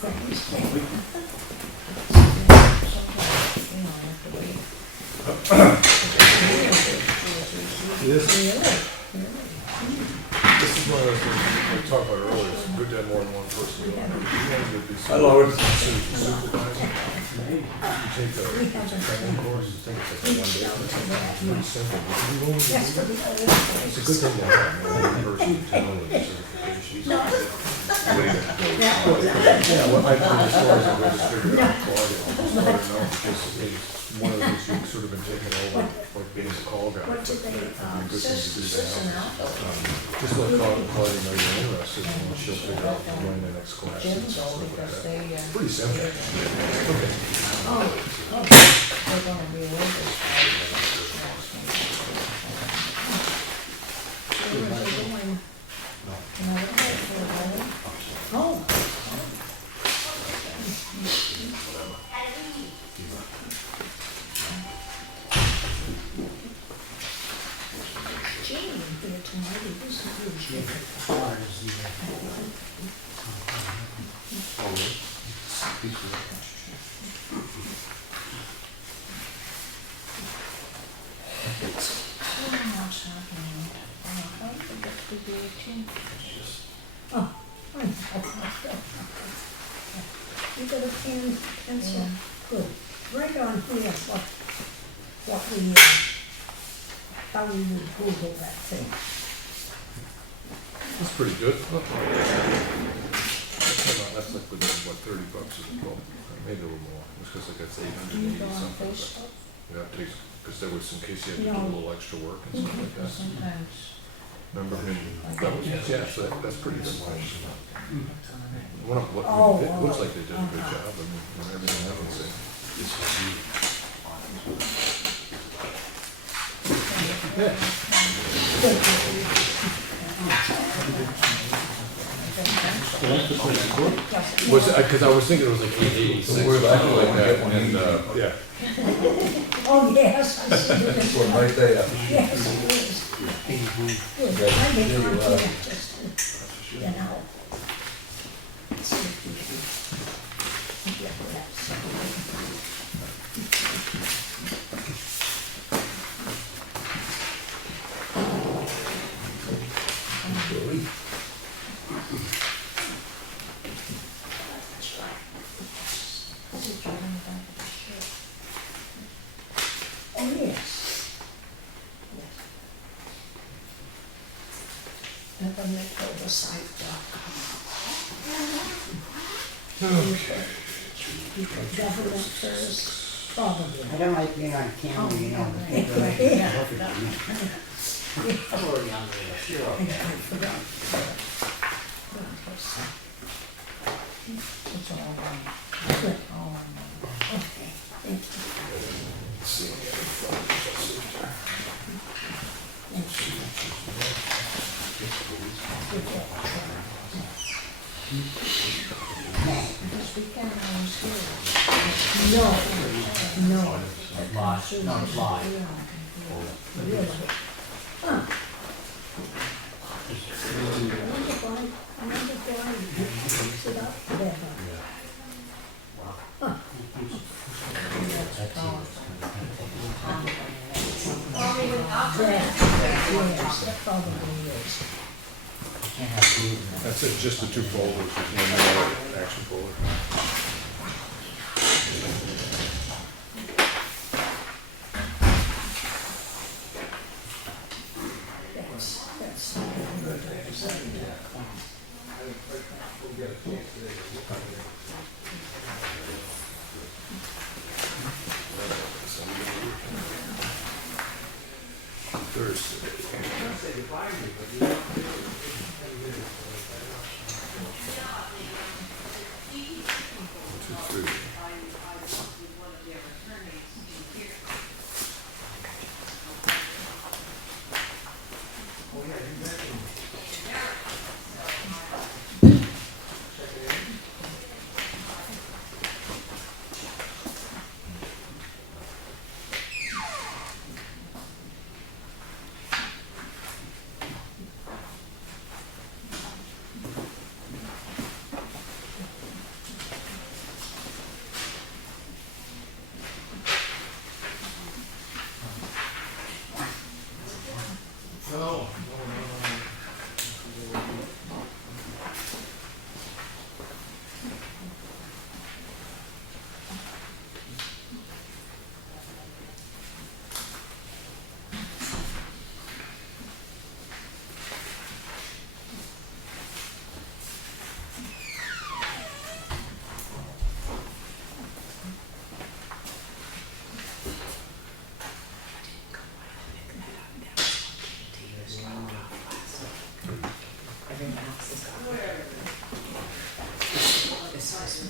This is one of those things we talked about earlier. It's good to have more than one person. Hello. Supervisor. You take a training course, I think it's like 1 day. It's pretty simple. It's a good thing to have one person to know the certifications. Yeah, what I do as far as I just figured out Claudia, I don't know, because it's one of those you've sort of been taking over, like being a call guy. But it'd be a good thing to do that. Just let Claudia know you're interested, and she'll figure out when the next class is and stuff like that. It's pretty simple. Okay. They're gonna be away this Oh. You got a pen, pencil? Yeah. Good. Right on here, what we, how we would Google that thing. That's pretty good. That's like within, what, $30 as well, maybe a little more. It's because like that's Do you 880 go on something. Facebook? Yeah, it takes, because there was some case you had to do a No. little extra work and stuff like that. Sometimes. Remember him? That was, yeah, so that's pretty good. Oh, It looks like they did a good job, I mean, when everything happens, was, because I was thinking it was like 886. We're back to like that, one. and, yeah. Oh, yes, I see this One one. right there. Yes, it is. Good. I get on here just to, you know. See if we can get that. Really? That's right. Is it drawing the back of the shirt? Oh, yes. GovernmentOversite.com. Okay. Government first, probably. I don't like being on camera, you know. Yeah. I'm already on there, sure. I forgot. It's all done. Good. Oh, no. Okay, thank you. Let's see. Thank you. Good job. This weekend I was here. No, no, Live, no, it's live. really. Huh. I wonder why you sit up there. Huh. Yes, that probably is. Can't have food in there. That's it, just the two folders, there's no more action folder. That's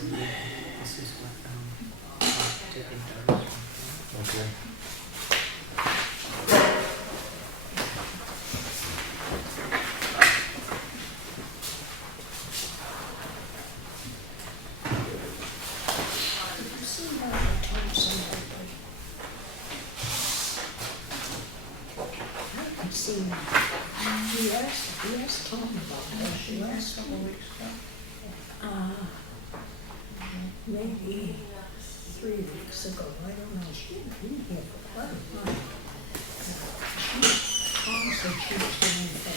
This is what, taking photos from. Okay. You see how I told somebody? I can see now. You asked Tom about that. You asked Couple weeks ago. maybe 3 weeks ago. I don't know. She hadn't been here for quite a while. Tom said she was going for a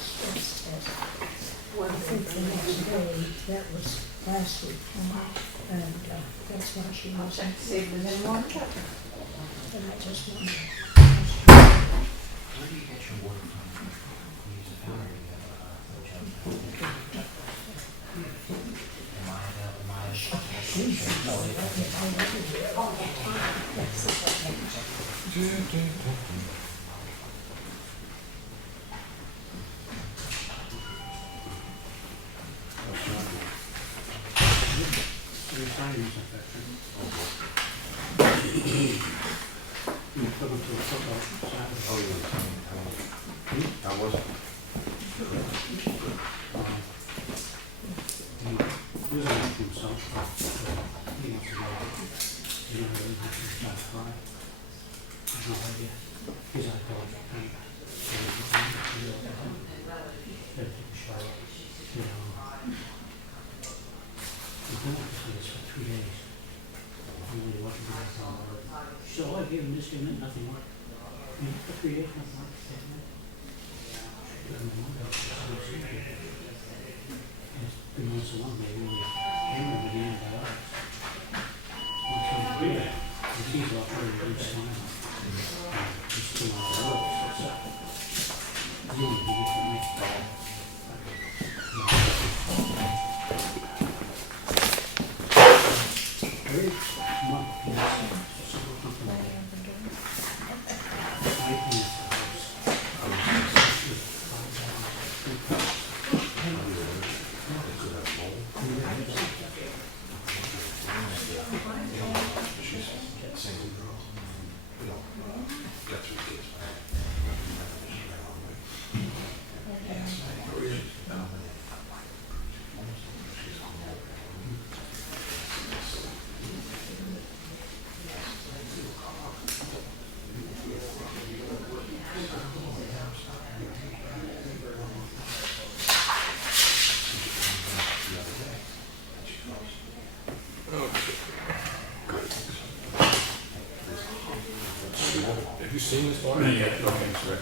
stress test. I think the next day, that was last week, and that's why she wasn't. See if there's any more. And I just wondered. Where do you get your water from? You use a fountain, you have a hotel. Your signing's affected. You put them to a football Saturday. Oh, yeah. How was it? He doesn't have to himself. He wants to go. You know, he has to start crying. There's no idea. He's like, oh, hey. Had to take a shower. You know. He's been like this for 3 days. He really wasn't doing anything. So I gave him this, gave him that, nothing worked. For 3 days, nothing worked. It's been once a month, maybe we hammered with the antibiotics. Once a week, the teeth off very good smile. Just too much work, so you would be for me. Every month, yes, so something like that. I think it's the house. Have you seen this one? Not yet. Okay, sorry.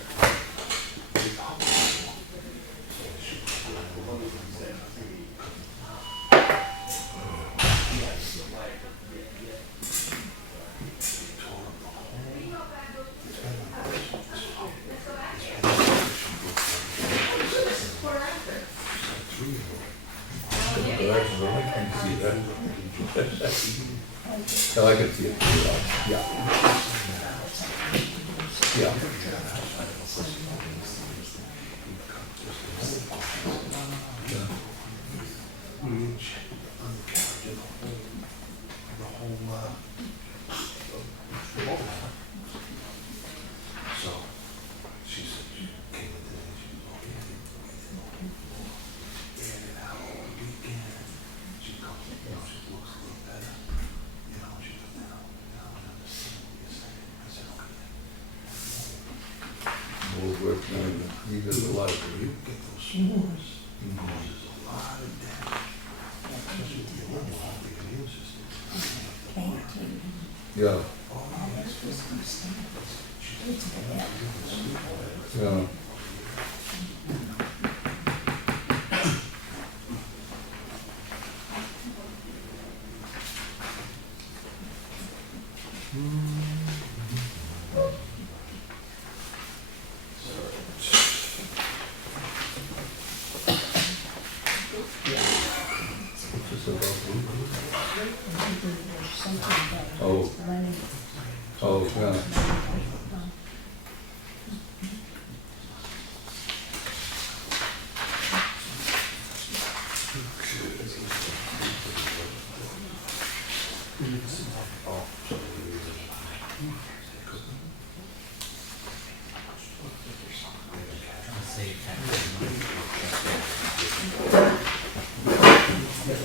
So I could see it. Yeah. Yeah. So, she said, she came in today, she was all, yeah, out all weekend. She comes, you know, she looks a little better. You know, she goes, now I understand what you're saying. I said, okay. More work than you did a lot of You get those spores, causes a lot of damage. Especially with the old one, the immune system. Yeah. Yeah. Oh. Oh, yeah. Maybe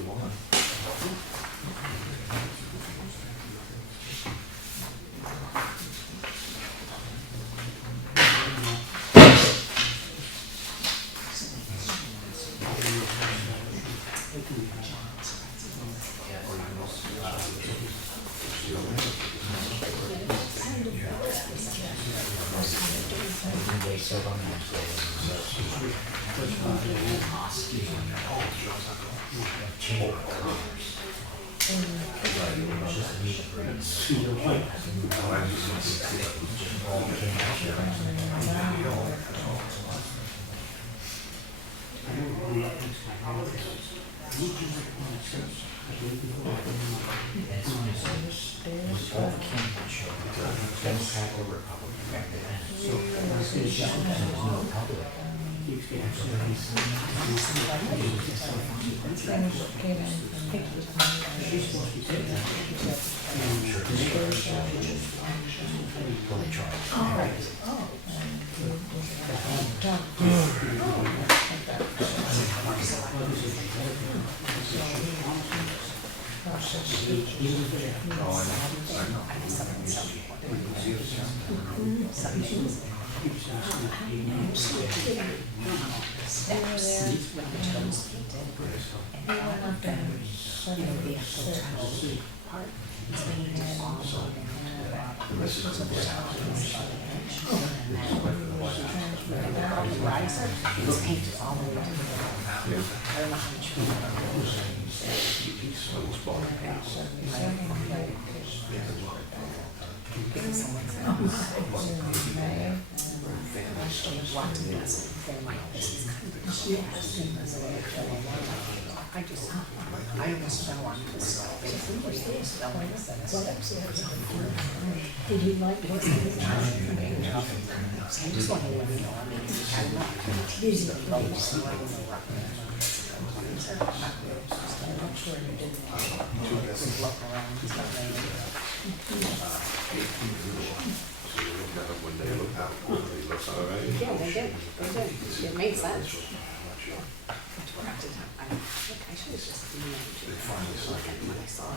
one. Did he like it? When they look out, they look all right. Yeah, they did. It made sense. I should have just emailed you. Look at what I saw.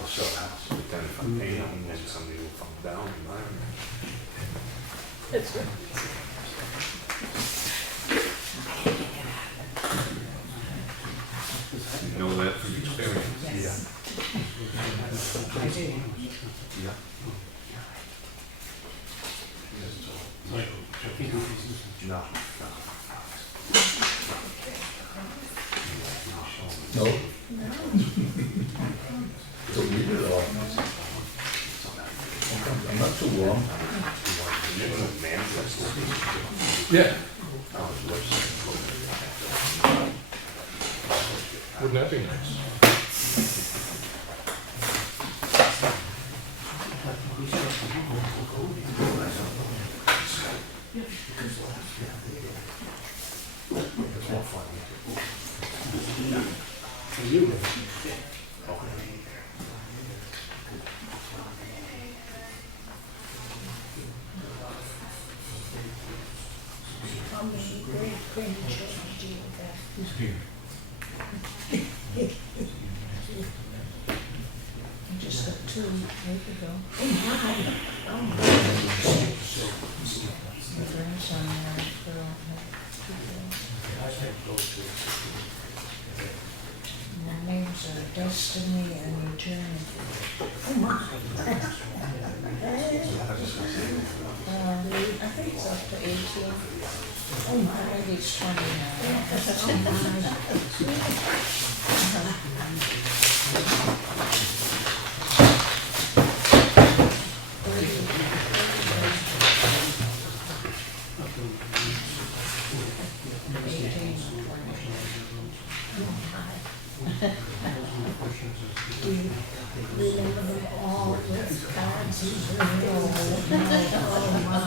I'll show a house, but then if I'm paying them, then somebody will fall down in my room. That's right. You know that from experience? Yes. Yeah. I do. Yeah. No. No. Don't need it all. I'm not too warm. Yeah. Wouldn't that be nice? It's more fun. How many grandchildren do you have? I just got 2 weeks ago. Oh my! Oh my! My grandson and I girl had 2 girls. Their names are Destiny and Journey. Oh my! I think it's up to 18. Oh my, maybe it's 20 now. Do you remember them all with cards and oh my.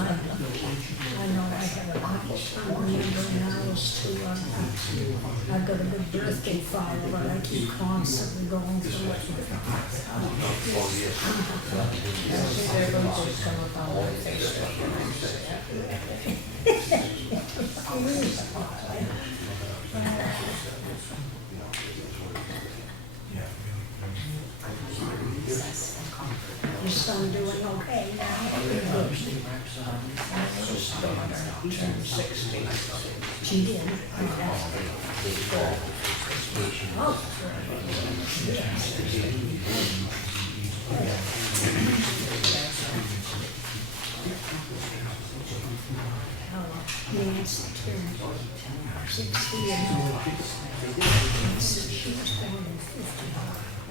I know I had a couple, I remember when I was too, I got a good birthday file, but I keep constantly going through it. Their birthdays come up on Your son doing okay now? She did. Oh. Nancy turned 60 and she turned 50.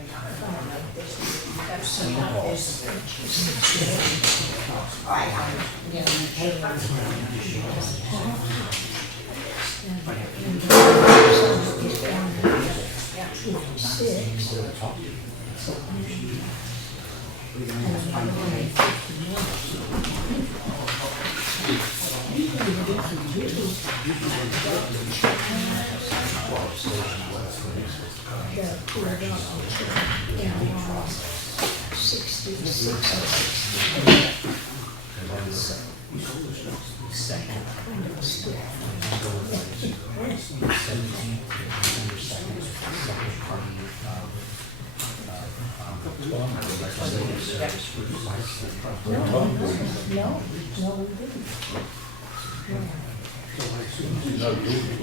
No, we didn't.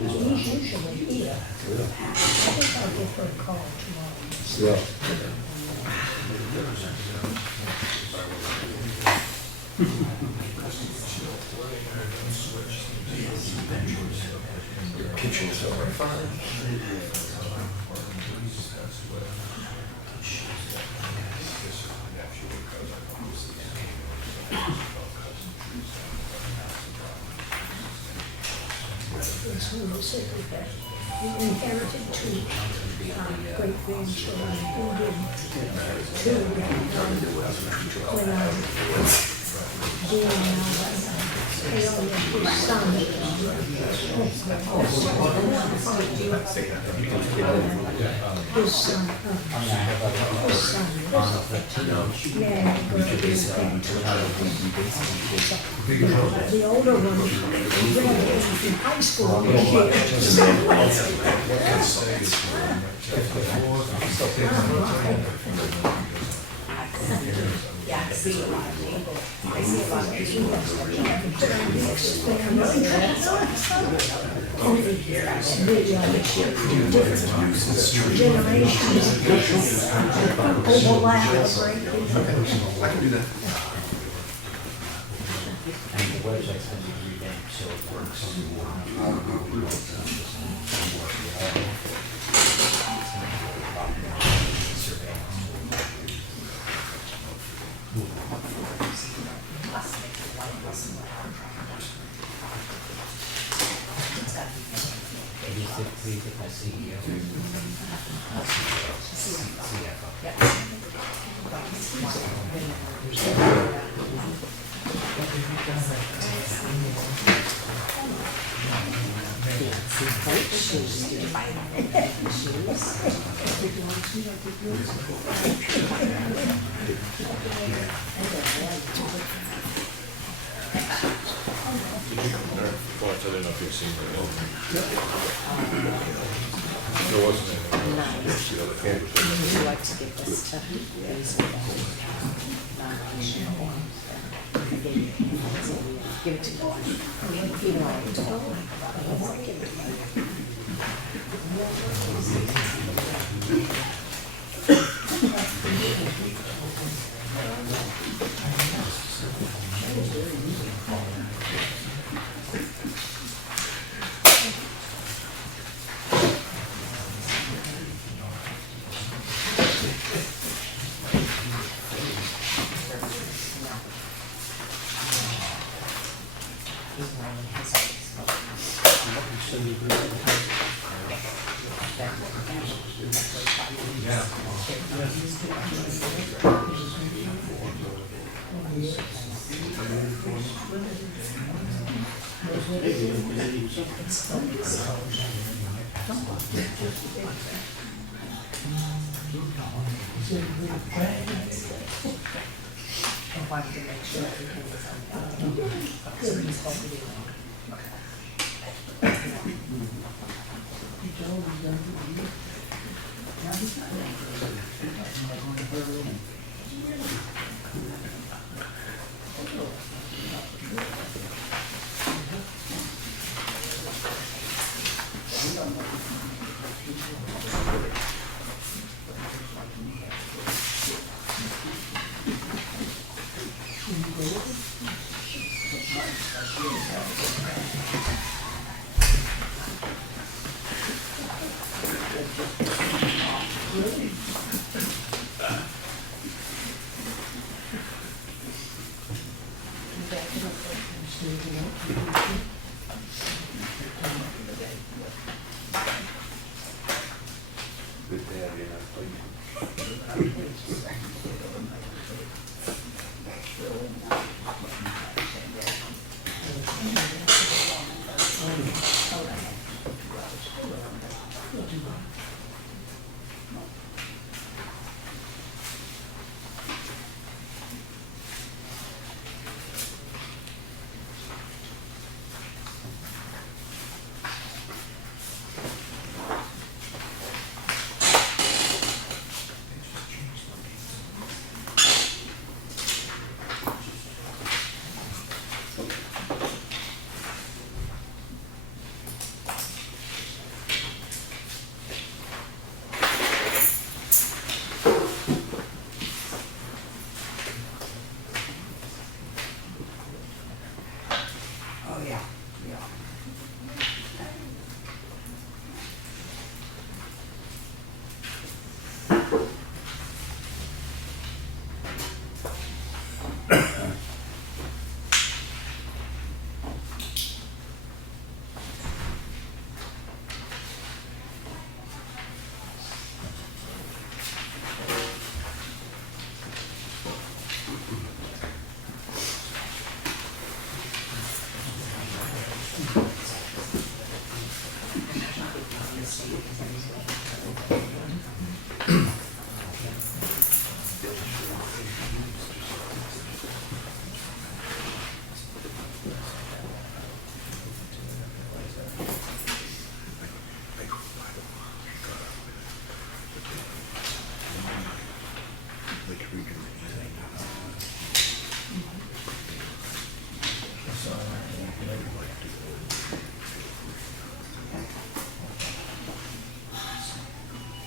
He's usually here. I think I'll give her a call tomorrow. Yeah. Kitchen's over fine. It's who you said we had. We inherited two great grandchildren. We did two when they only his son. His son. Yeah, the older one graduated from high school this year. Yeah, I see a lot of people. I see a lot of people. Generations overlap, right? I can do that. And the website's going to be revamped, so it works. Please, if I see you. Well, I didn't know if you'd seen it. There wasn't any. Nice. The other folder. Would you like to get this to raise it up? Non-functional forms. Give it to you. You know, it's all give it to you. So you agree with that? I wanted to make sure everything was okay. So he's hoping to Good to have you in our place. Oh, yeah, yeah.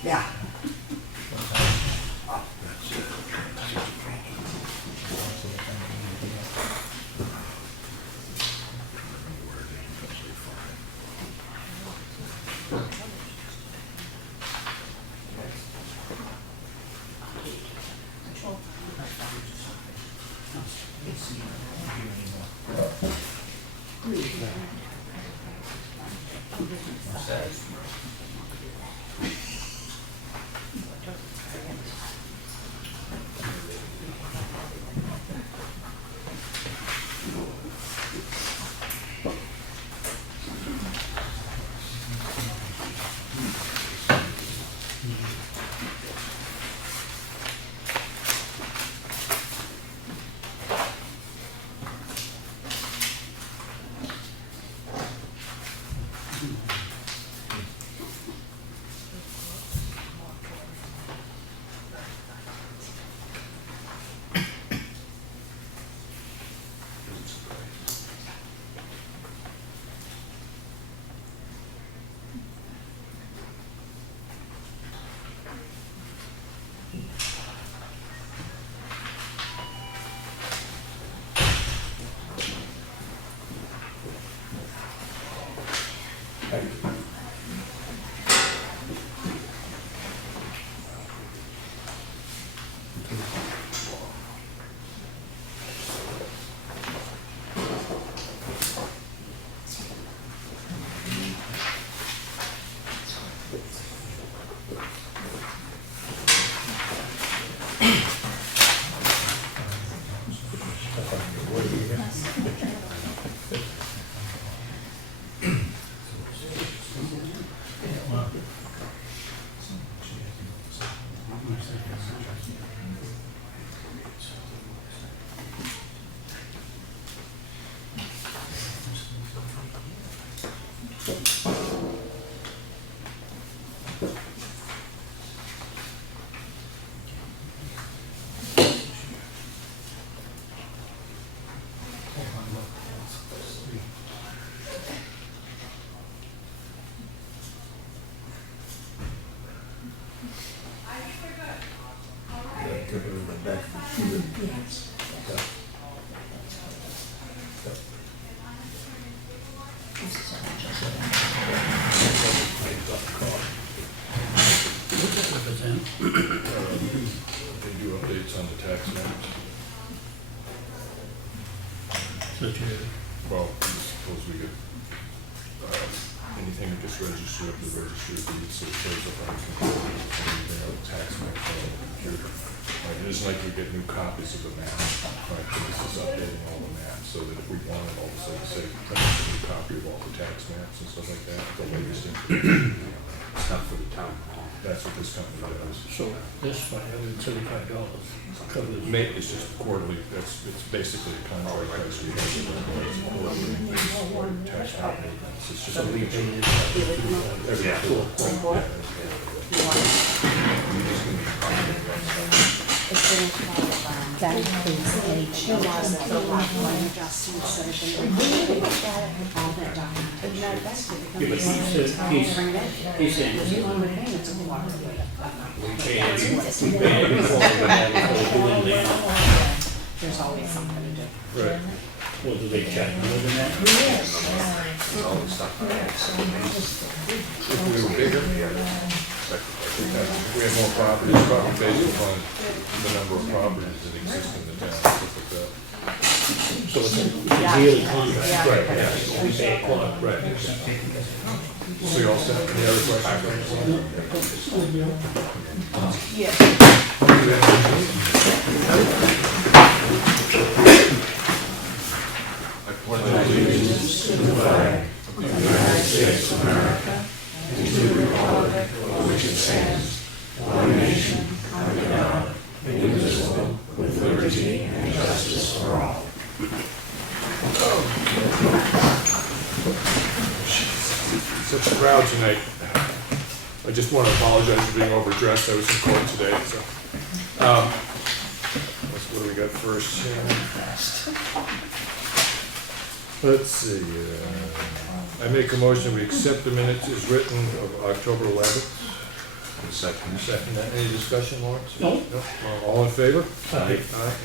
Yeah. They do updates on the tax maps. Such a, Well, suppose we get anything that gets registered at the registry of deeds, so it shows up on the computer, anything on the tax map on the computer. It isn't like we get new copies of the map, right? So this is updating all the maps, so that if we wanted all of a sudden, say, print a new copy of all the tax maps and stuff like that, the latest information. It's not for the town hall. That's what this company does. so this $575 covers. It's just quarterly, it's basically a contract price. We have to report it's quarterly increase for tax map maintenance. It's just So we every pay this. Yeah. Report? You want that includes any changes that go on, adjustments that have been all that documentation. Yeah, but he's saying this is, we pay every quarter before we do anything. There's always something to do. Right. Well, do they check more than that? It's all the stuff. If we were bigger, if we had more properties, probably based upon the number of properties that exist in the town, stuff like that. So it's a yearly contract. Right, yeah. So we pay a quarter. Right. So you all set? Any other questions? Such a crowd tonight. I just want to apologize for being overdressed. I was in court today, so. What do we got first? Let's see. I make a motion, we accept the minutes as written of October 11th. Second. Second, any discussion, Lawrence? No. All in favor? Aye.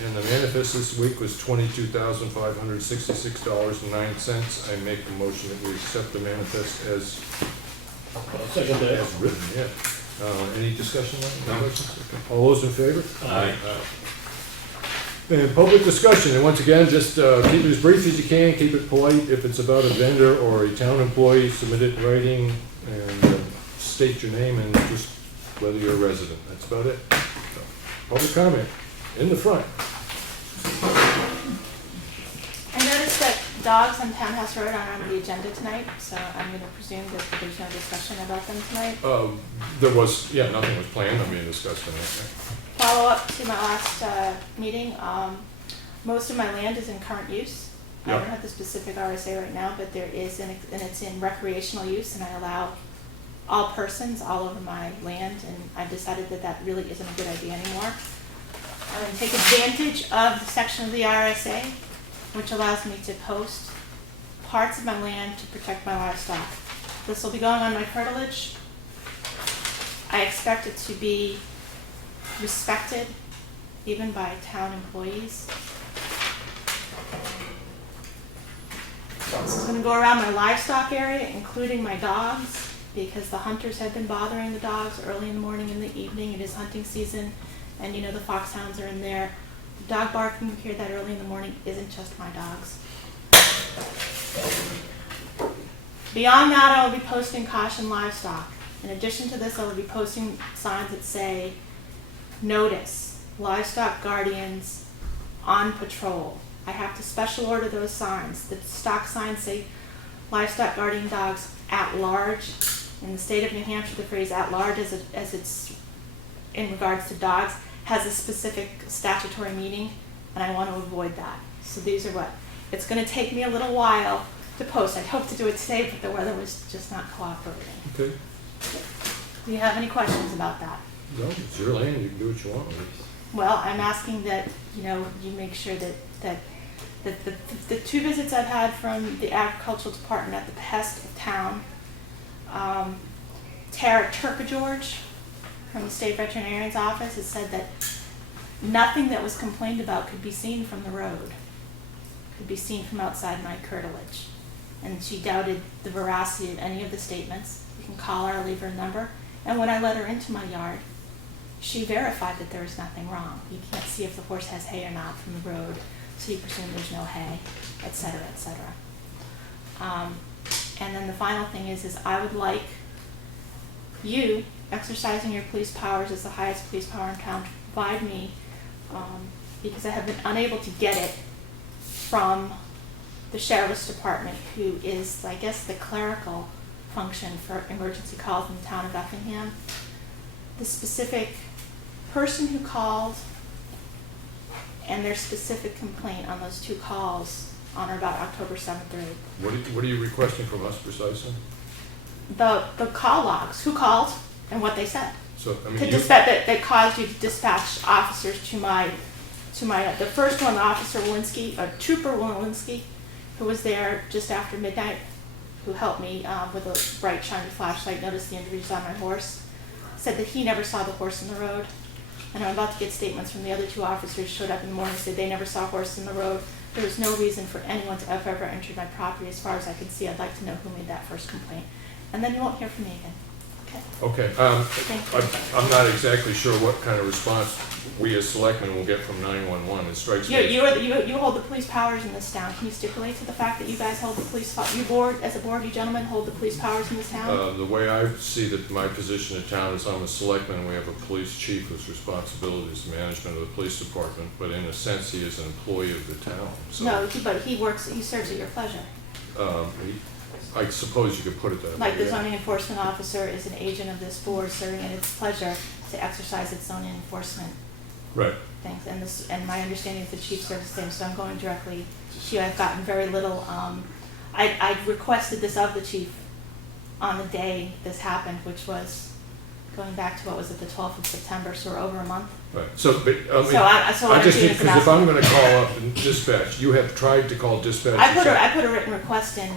And the manifest this week was $22,566.09. I make a motion that we accept the manifest as Second day. as written, yeah. Any discussion on it? No questions? Okay. All those in favor? Aye. And public discussion, and once again, just keep it as brief as you can, keep it polite. If it's about a vendor or a town employee, submit it in writing and state your name and just whether you're a resident. That's about it. So, public comment, in the front. I noticed that dogs on Townhouse Road aren't on the agenda tonight, so I'm going to presume that there's no discussion about them tonight. There was, yeah, nothing was planned on being discussed tonight. Follow up to my last meeting, most of my land is in current use. I Yeah. don't have the specific RSA right now, but there is, and it's in recreational use, and I allow all persons all over my land, and I've decided that that really isn't a good idea anymore. I'm going to take advantage of the section of the RSA, which allows me to post parts of my land to protect my livestock. This will be going on my curtilage. I expect it to be respected, even by town employees. This is going to go around my livestock area, including my dogs, because the hunters have been bothering the dogs early in the morning and the evening. It is hunting season, and you know the foxhounds are in there. The dog barking you hear that early in the morning isn't just my dogs. Beyond that, I will be posting caution livestock. In addition to this, I will be posting signs that say, notice, livestock guardians on patrol. I have to special order those signs. The stock signs say livestock guardian dogs at large. In the state of New Hampshire, the phrase at large as it's in regards to dogs has a specific statutory meaning, and I want to avoid that. So these are what, it's going to take me a little while to post. I'd hope to do it today, but the weather was just not cooperating. Okay. Do you have any questions about that? No, it's your land, you can do what you want with it. Well, I'm asking that, you make sure that the two visits I've had from the agricultural department at the behest of town, Tara Turkageorge from the state veterinarian's office has said that nothing that was complained about could be seen from the road, could be seen from outside my curtilage. And she doubted the veracity of any of the statements. You can call her or leave her number. And when I let her into my yard, she verified that there was nothing wrong. You can't see if the horse has hay or not from the road, so you presume there's no hay, et cetera, et cetera. And then the final thing is I would like you, exercising your police powers as the highest police power in town, to provide me, because I have been unable to get it from the sheriff's department, who is, I guess, the clerical function for emergency calls in the town of Effingham, the specific person who called and their specific complaint on those 2 calls on or about October 7th or 8th. What are you requesting from us precisely? The call logs, who called and what they said. So, I mean, To that caused you to dispatch officers to my, the first one, Officer Walensky, Trooper Walensky, who was there just after midnight, who helped me with a bright shiny flashlight, noticed the injuries on my horse, said that he never saw the horse in the road. And I'm about to get statements from the other 2 officers, showed up in the morning, said they never saw a horse in the road. There was no reason for anyone to have ever entered my property. As far as I can see, I'd like to know who made that first complaint. And then you won't hear from me again. Okay? Okay, Thank you. I'm not exactly sure what kind of response we as selectmen will get from 911. It strikes me. You hold the police powers in this town. Can you stipulate to the fact that you guys hold the police, as a board, you gentlemen hold the police powers in this town? The way I see that my position in town is I'm a selectman, and we have a police chief whose responsibility is management of the police department, but in a sense, he is an employee of the town. So, No, but he serves at your pleasure. I suppose you could put it that way. Like the yeah. zoning enforcement officer is an agent of this board serving at its pleasure to exercise its zoning enforcement Right. things. And my understanding is the chief serves the same, so I'm going directly to you. I've gotten very little, I requested this of the chief on the day this happened, which was going back to, what was it, the 12th of September, so we're over a month. Right. So, but, I mean, So what I I'm just doing need, is because if asking- I'm going to call up and dispatch, you have tried to call dispatch. I put a written request in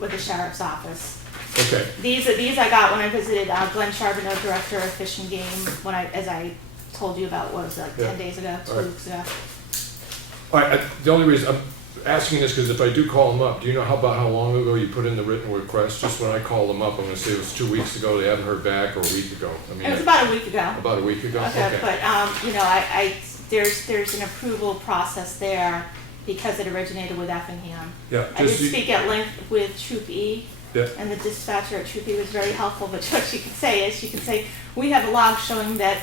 with the sheriff's office. Okay. These I got when I visited Glenn Charbonneau, director of Fish and Game, as I told you about, what was it, like 10 days ago, 2 weeks ago. All right. The only reason I'm asking this, because if I do call them up, do you know about how long ago you put in the written request? Just when I call them up, I'm going to say it was 2 weeks ago, they haven't heard back, or a week ago. I mean, It was about a week ago. about a week ago? Okay, but there's an approval process there because it originated with Effingham. Yeah. I did speak at length with Troop E, Yeah. and the dispatcher at Troop E was very helpful, but what she could say, we have a log showing that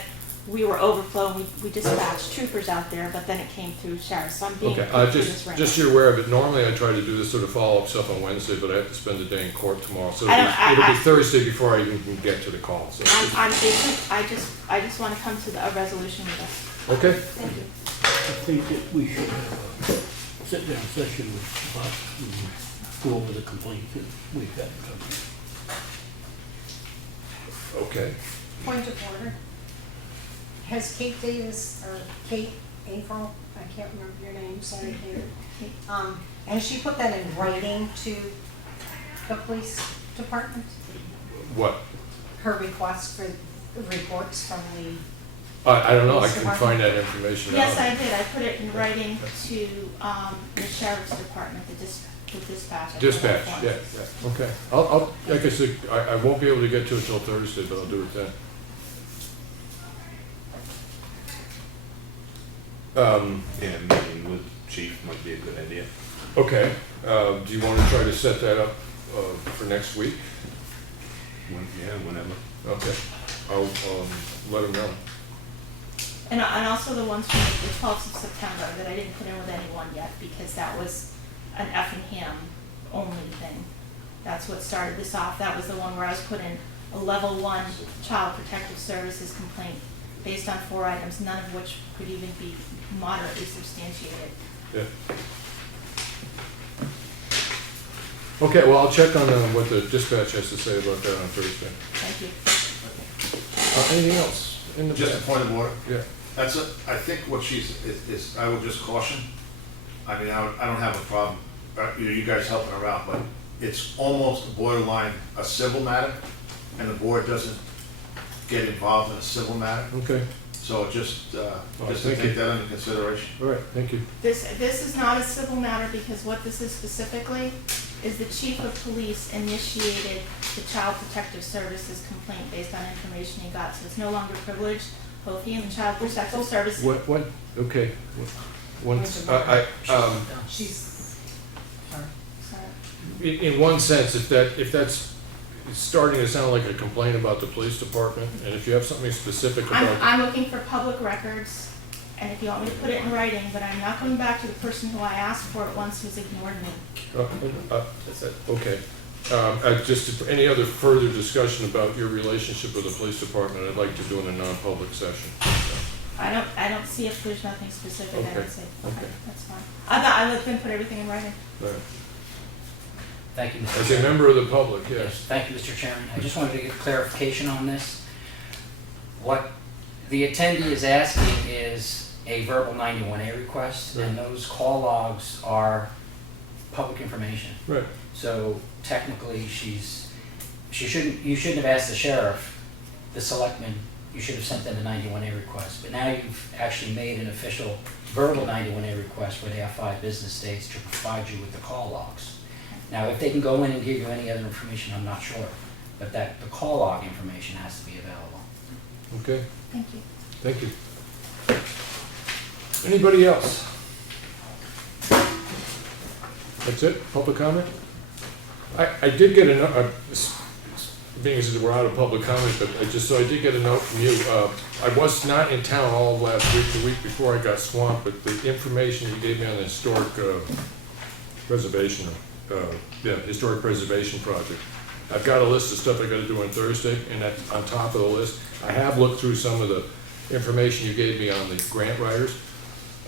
we were overflowing, we dispatched troopers out there, but then it came through sheriff, so I'm being Okay, approved for this right just so you're aware of it, normally I try to do this sort of follow-up stuff on Wednesday, but I have to spend the day in court tomorrow, so it'll be Thursday before I even can get to the call, so. I'm patient. I just want to come to a resolution with this. Okay, Thank you. I think that we should have a sit-down session with Bob and go over the complaints that we've had. okay. Point of order. Has Kate Davis, or Kate April, I can't remember your name, sorry, Kate. Has she put that in writing to the police department? What? Her request for reports from the, I don't know, I Police can department? find that information out. Yes, I did. I put it in writing to the sheriff's department, the dispatch. I put Dispatch, that yeah, form. okay. I'll, like I said, I won't be able to get to it till Thursday, but I'll do it then. Yeah, meeting with chief might be a good idea. Okay, do you want to try to set that up for next week? Whenever. Okay, I'll let him know. And also the ones from the 12th of September that I didn't put in with anyone yet because that was an Effingham only thing. That's what started this off. That was the one where I was put in a level 1 child protective services complaint based on 4 items, none of which could even be moderately substantiated. Yeah. Okay, well, I'll check on what the dispatch has to say about that on Thursday. Thank you. Anything else in the Just a back? point of order. Yeah. I think what she's, is, I would just caution. I mean, I don't have a problem, you guys helping her out, but it's almost borderline a civil matter, and the board doesn't get involved in a civil matter. Okay, So just to thank you. take that under consideration. all right, thank you. This is not a civil matter because what this is specifically is the chief of police initiated the Child Protective Services complaint based on information he got, so it's no longer privileged. Both he and the Child Protective Services. What, okay, once, She's, sorry. Sorry. in one sense, if that's it's starting to sound like a complaint about the police department, and if you have something specific about. I'm looking for public records, and if you want me to put it in writing, but I'm not coming back to the person who I asked for it once who's ignored me. Okay. Just any other further discussion about your relationship with the police department, I'd like to do in a non-public session. I don't see if there's nothing specific, I Okay. don't see. Okay. That's fine. I was gonna put everything in writing. Right. Thank you, Mr. As a Chairman. member of the public, yes. Thank you, Mr. Chairman. I just wanted to get clarification on this. What the attendee is asking is a verbal 91A request, and those call logs are public information. Right. So technically, you shouldn't have asked the sheriff, the selectmen, you should have sent them a 91A request. But now you've actually made an official verbal 91A request where they have 5 business days to provide you with the call logs. Now, if they can go in and give you any other information, I'm not sure, but that the call log information has to be available. Okay, Thank you. thank you. Anybody else? That's it, public comment? I did get being as we're out of public comment, but I did get a note from you. I was not in town all of last week, the week before I got swamped, but the information you gave me on the historic historic preservation project. I've got a list of stuff I gotta do on Thursday, and that's on top of the list. I have looked through some of the information you gave me on the grant writers.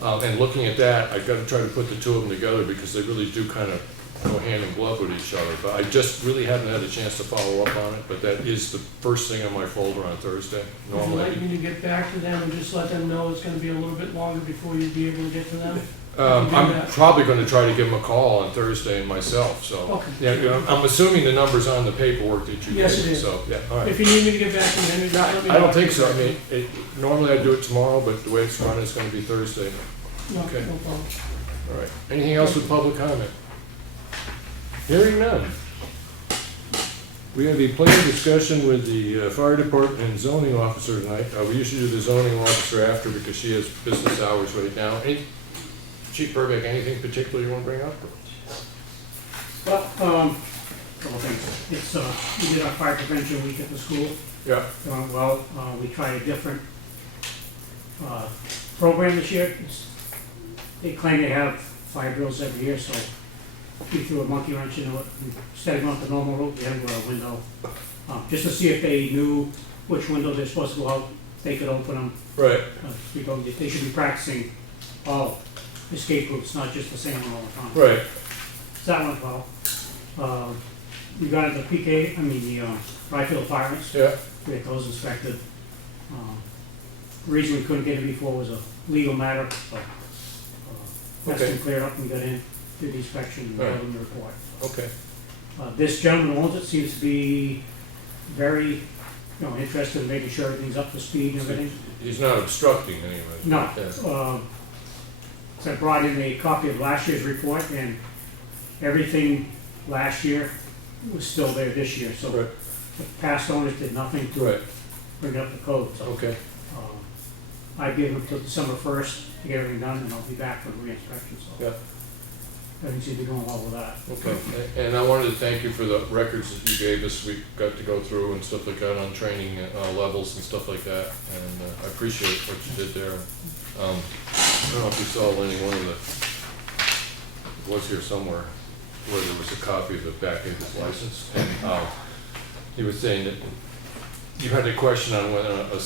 And looking at that, I've gotta try to put the two of them together because they really do kind of go hand in glove with each other. But I just really haven't had a chance to follow up on it, but that is the first thing on my folder on Thursday. Would you Normally, like me to get back to them and just let them know it's gonna be a little bit longer before you'd be able to get to them? I'm probably gonna try to give them a call on Thursday myself, so. Okay. Yeah, you know, I'm assuming the number's on the paperwork that you Yes, gave it me, is. so, yeah, all right. If you need me to get back to them, Henry, just let me know. I don't think so, I mean, normally I do it tomorrow, but the way it's run, it's gonna be Thursday. No, okay. no problem. All right, anything else with public comment? Hearing none. We have a planned discussion with the fire department and zoning officer tonight. We usually do the zoning officer after because she has business hours right now. Chief Burbeck, anything particular you want to bring up? Well, couple things. It's, we did our fire prevention week at the school. Yeah. Well, we tried a different program this year. They claim they have fire drills every year, so we threw a monkey wrench into it. Instead of going up the normal route, we had to go out a window, just to see if they knew which window they're supposed to go out, they could open them. Right. Because they should be practicing all escape routes, not just the same one all the time. Right. So that went well. We got the the Ryfield firemen. Yeah. We had those inspected. The reason we couldn't get in before was a legal matter, so that's Okay. been cleared up, and we got in, did the inspection, and Right. got in the report. Okay. This gentleman who owns it seems to be very, interested in making sure everything's up to speed and everything. He's not obstructing anyway. No, Yeah. so I brought in a copy of last year's report, and everything last year was still there this year, so Right. the past owners did nothing to Right. bring up the code, so. Okay. I gave them till December 1st to get everything done, and I'll be back for the re-inspection, so. Yeah. Everything seems to be going well with that. Okay, and I wanted to thank you for the records that you gave us. We got to go through and stuff like that on training levels and stuff like that, and I appreciate what you did there. I don't know if you saw Lenny, one of the, was here somewhere, where there was a copy of the back of his license, and he was saying that you had a question on whether a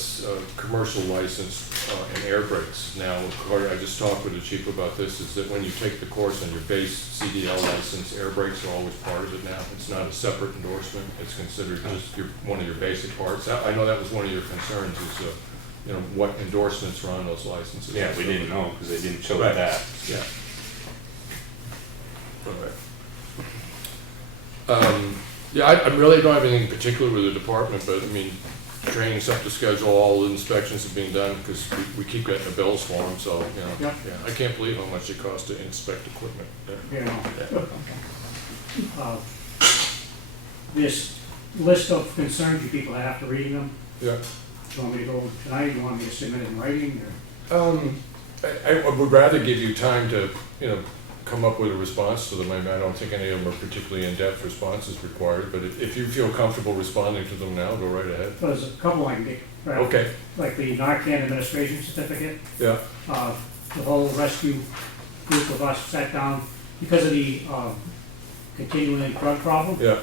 commercial license and air brakes. Now, I just talked with the chief about this, is that when you take the course on your base CDL license, air brakes are always part of it now. It's not a separate endorsement. It's considered just one of your basic parts. I know that was one of your concerns, is what endorsements are on those licenses. Yeah, we didn't know because they didn't show Right. that. Yeah. All right. Yeah, I really don't have anything particular with the department, but I mean, training's up to schedule, all the inspections are being done, because we keep getting the bills for them, so, Yeah. yeah, I can't believe how much it costs to inspect equipment. Yeah. This list of concerns you people have after reading them. Yeah. Do you want me to go tonight, do you want me to submit it in writing, or? I would rather give you time to, come up with a response to them. I don't think any of them are particularly in-depth responses required, but if you feel comfortable responding to them now, go right ahead. There's a couple I can get. Right? Okay, Like the Narcan administration certificate. yeah, The whole rescue group of us sat down because of the continuing drug problem. yeah,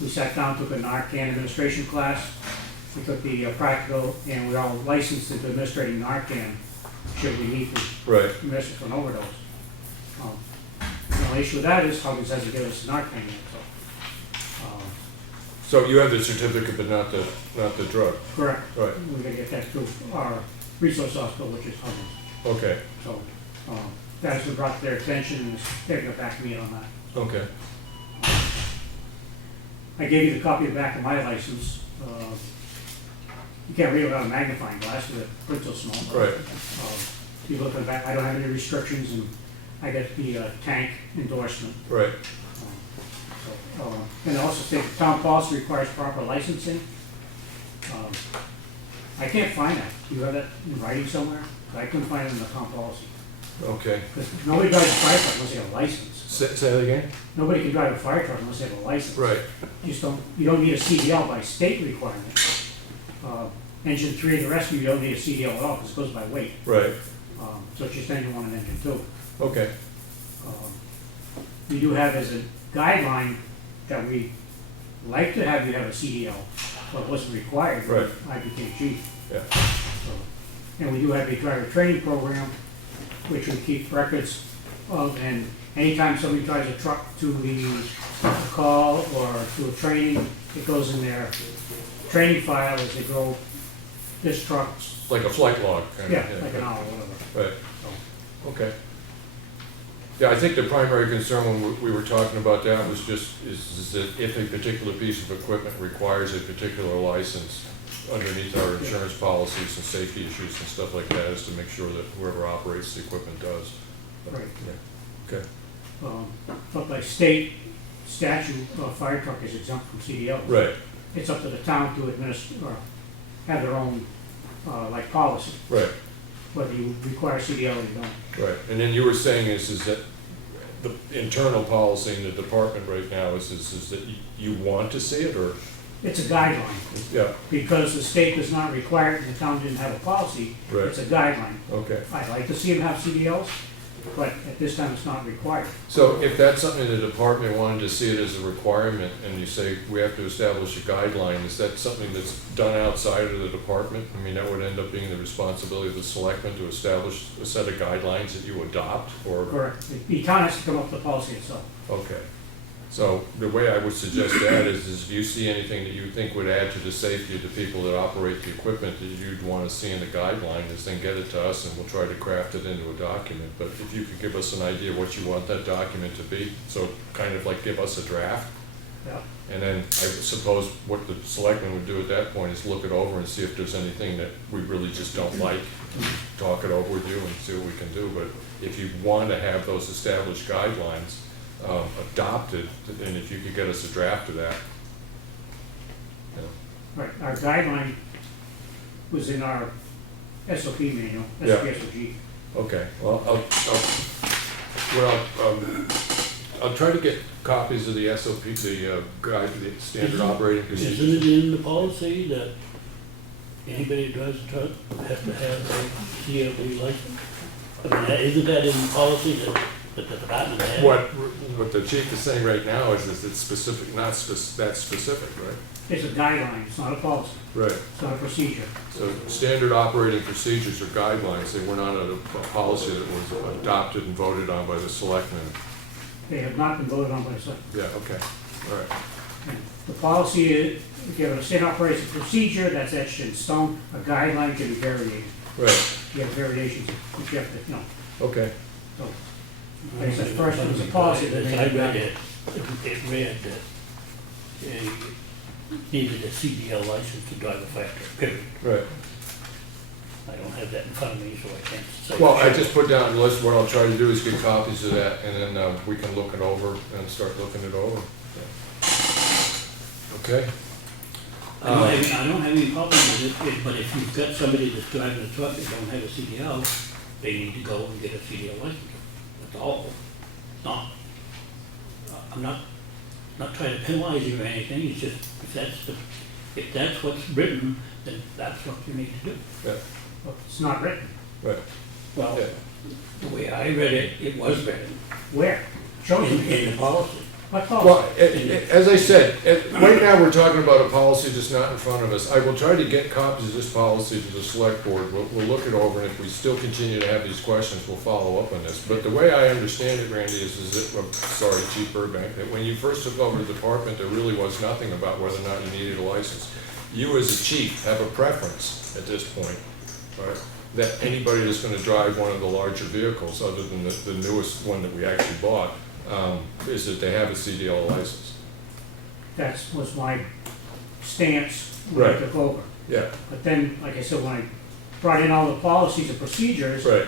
We sat down, took a Narcan administration class. We took the practical, and we're all licensed into administrating Narcan should we need to right, administer for an overdose. The only issue with that is Huggins hasn't given us Narcan yet, so. so you have the certificate, but not the drug, Correct. right, We're gonna get that through our resource hospital, which is Huggins. okay, So, that's been brought to their attention, and they're gonna back me on that. okay, I gave you the copy of the back of my license. You can't read it without a magnifying glass because it prints so small. right, If you look at the back, I don't have any restrictions, and I got the tank endorsement. right, And it also states the town policy requires proper licensing. I can't find that. Do you have that in writing somewhere? I couldn't find it in the town policy. okay. Because nobody drives a fire truck unless they have a license. Say that again? Nobody can drive a fire truck unless they have a license. Right, You don't need a CDL by state requirement. Engine 3 of the rescue, you don't need a CDL at all because it goes by weight. right, So it's just engine 1 and engine 2. okay, We do have as a guideline that we like to have you have a CDL, but it wasn't required when I became chief. yeah, So, and we do have a driver training program, which we keep records of, and anytime somebody drives a truck to the call or to a training, it goes in their training file as they go, this truck's, like a flight log. kind of, like an hour, whatever. Right, okay. Yeah, I think the primary concern when we were talking about that was just, is that if a particular piece of equipment requires a particular license underneath our insurance policies and safety issues and stuff like that, is to make sure that whoever operates the equipment does. Right. Yeah. Okay, But by state statute, a fire truck is exempt from CDL. right, It's up to the town to administer, or have their own, like policy, right, whether you require CDL or you don't. right. And then you were saying is that the internal policy in the department right now is that you want to see it, or? It's a guideline, Yeah, because the state does not require it and the town didn't have a policy. Right. It's a guideline. okay. I'd like to see them have CDLs, but at this time it's not required. So if that's something the department wanted to see it as a requirement, and you say we have to establish a guideline, is that something that's done outside of the department? I mean, that would end up being the responsibility of the selectmen to establish a set of guidelines that you adopt, or? Correct. The town has to come up with the policy itself. Okay. So the way I would suggest that is if you see anything that you think would add to the safety of the people that operate the equipment that you'd want to see in the guidelines, then get it to us and we'll try to craft it into a document. But if you could give us an idea what you want that document to be, so kind of like give us a draft. Yeah. And then I suppose what the selectmen would do at that point is look it over and see if there's anything that we really just don't like. Talk it over with you and see what we can do. But if you want to have those established guidelines adopted, and if you could get us a draft of that. Right, our guideline was in our SOP manual, Yeah. SPSOG. Okay, well, I'll try to get copies of the SOP, the guide, the standard operating procedures. Isn't it in the policy that anybody who drives a truck has to have a CLB license? I mean, isn't that in the policy that the department has? What the chief is saying right now is it's specific, not that specific, right? It's a guideline, it's not a policy, Right. it's not a procedure. So standard operating procedures or guidelines, they were not a policy that was adopted and voted on by the selectmen. They have not been voted on by the select. Yeah, okay, all right, And the policy is, if you have a state operating procedure, that's etched in stone. A guideline can be variated. right, You have variations, which you have to, okay, so. Like I said, first it was a policy that I they read had. it, it read that you needed a CDL license to drive a fire truck, period. right. I don't have that in front of me, so I can't say. Well, I just put down the list, what I'll try to do is get copies of that, and then we can look it over and start looking it over. Okay? I don't have any problem with it, but if you've got somebody that's driving a truck that don't have a CDL, they need to go and get a CDL license. That's all. Not, I'm not trying to penalize you or anything, it's just, if that's what's written, then that's what you need to do. Yeah, Well, it's not written. right. Well, Yeah. the way I read it, it was written. Where? Show me. In the policy. What policy? Well, as I said, right now, we're talking about a policy that's not in front of us. I will try to get copies of this policy to the select board. We'll look it over, and if we still continue to have these questions, we'll follow up on this. But the way I understand it, Randy, is that, sorry, Chief Burbank, that when you first took over the department, there really was nothing about whether or not you needed a license. You, as a chief, have a preference at this point, right? That anybody that's gonna drive one of the larger vehicles, other than the newest one that we actually bought, is that they have a CDL license. That was my stance when I Right. took over. Yeah, But then, like I said, when I brought in all the policies and procedures, right,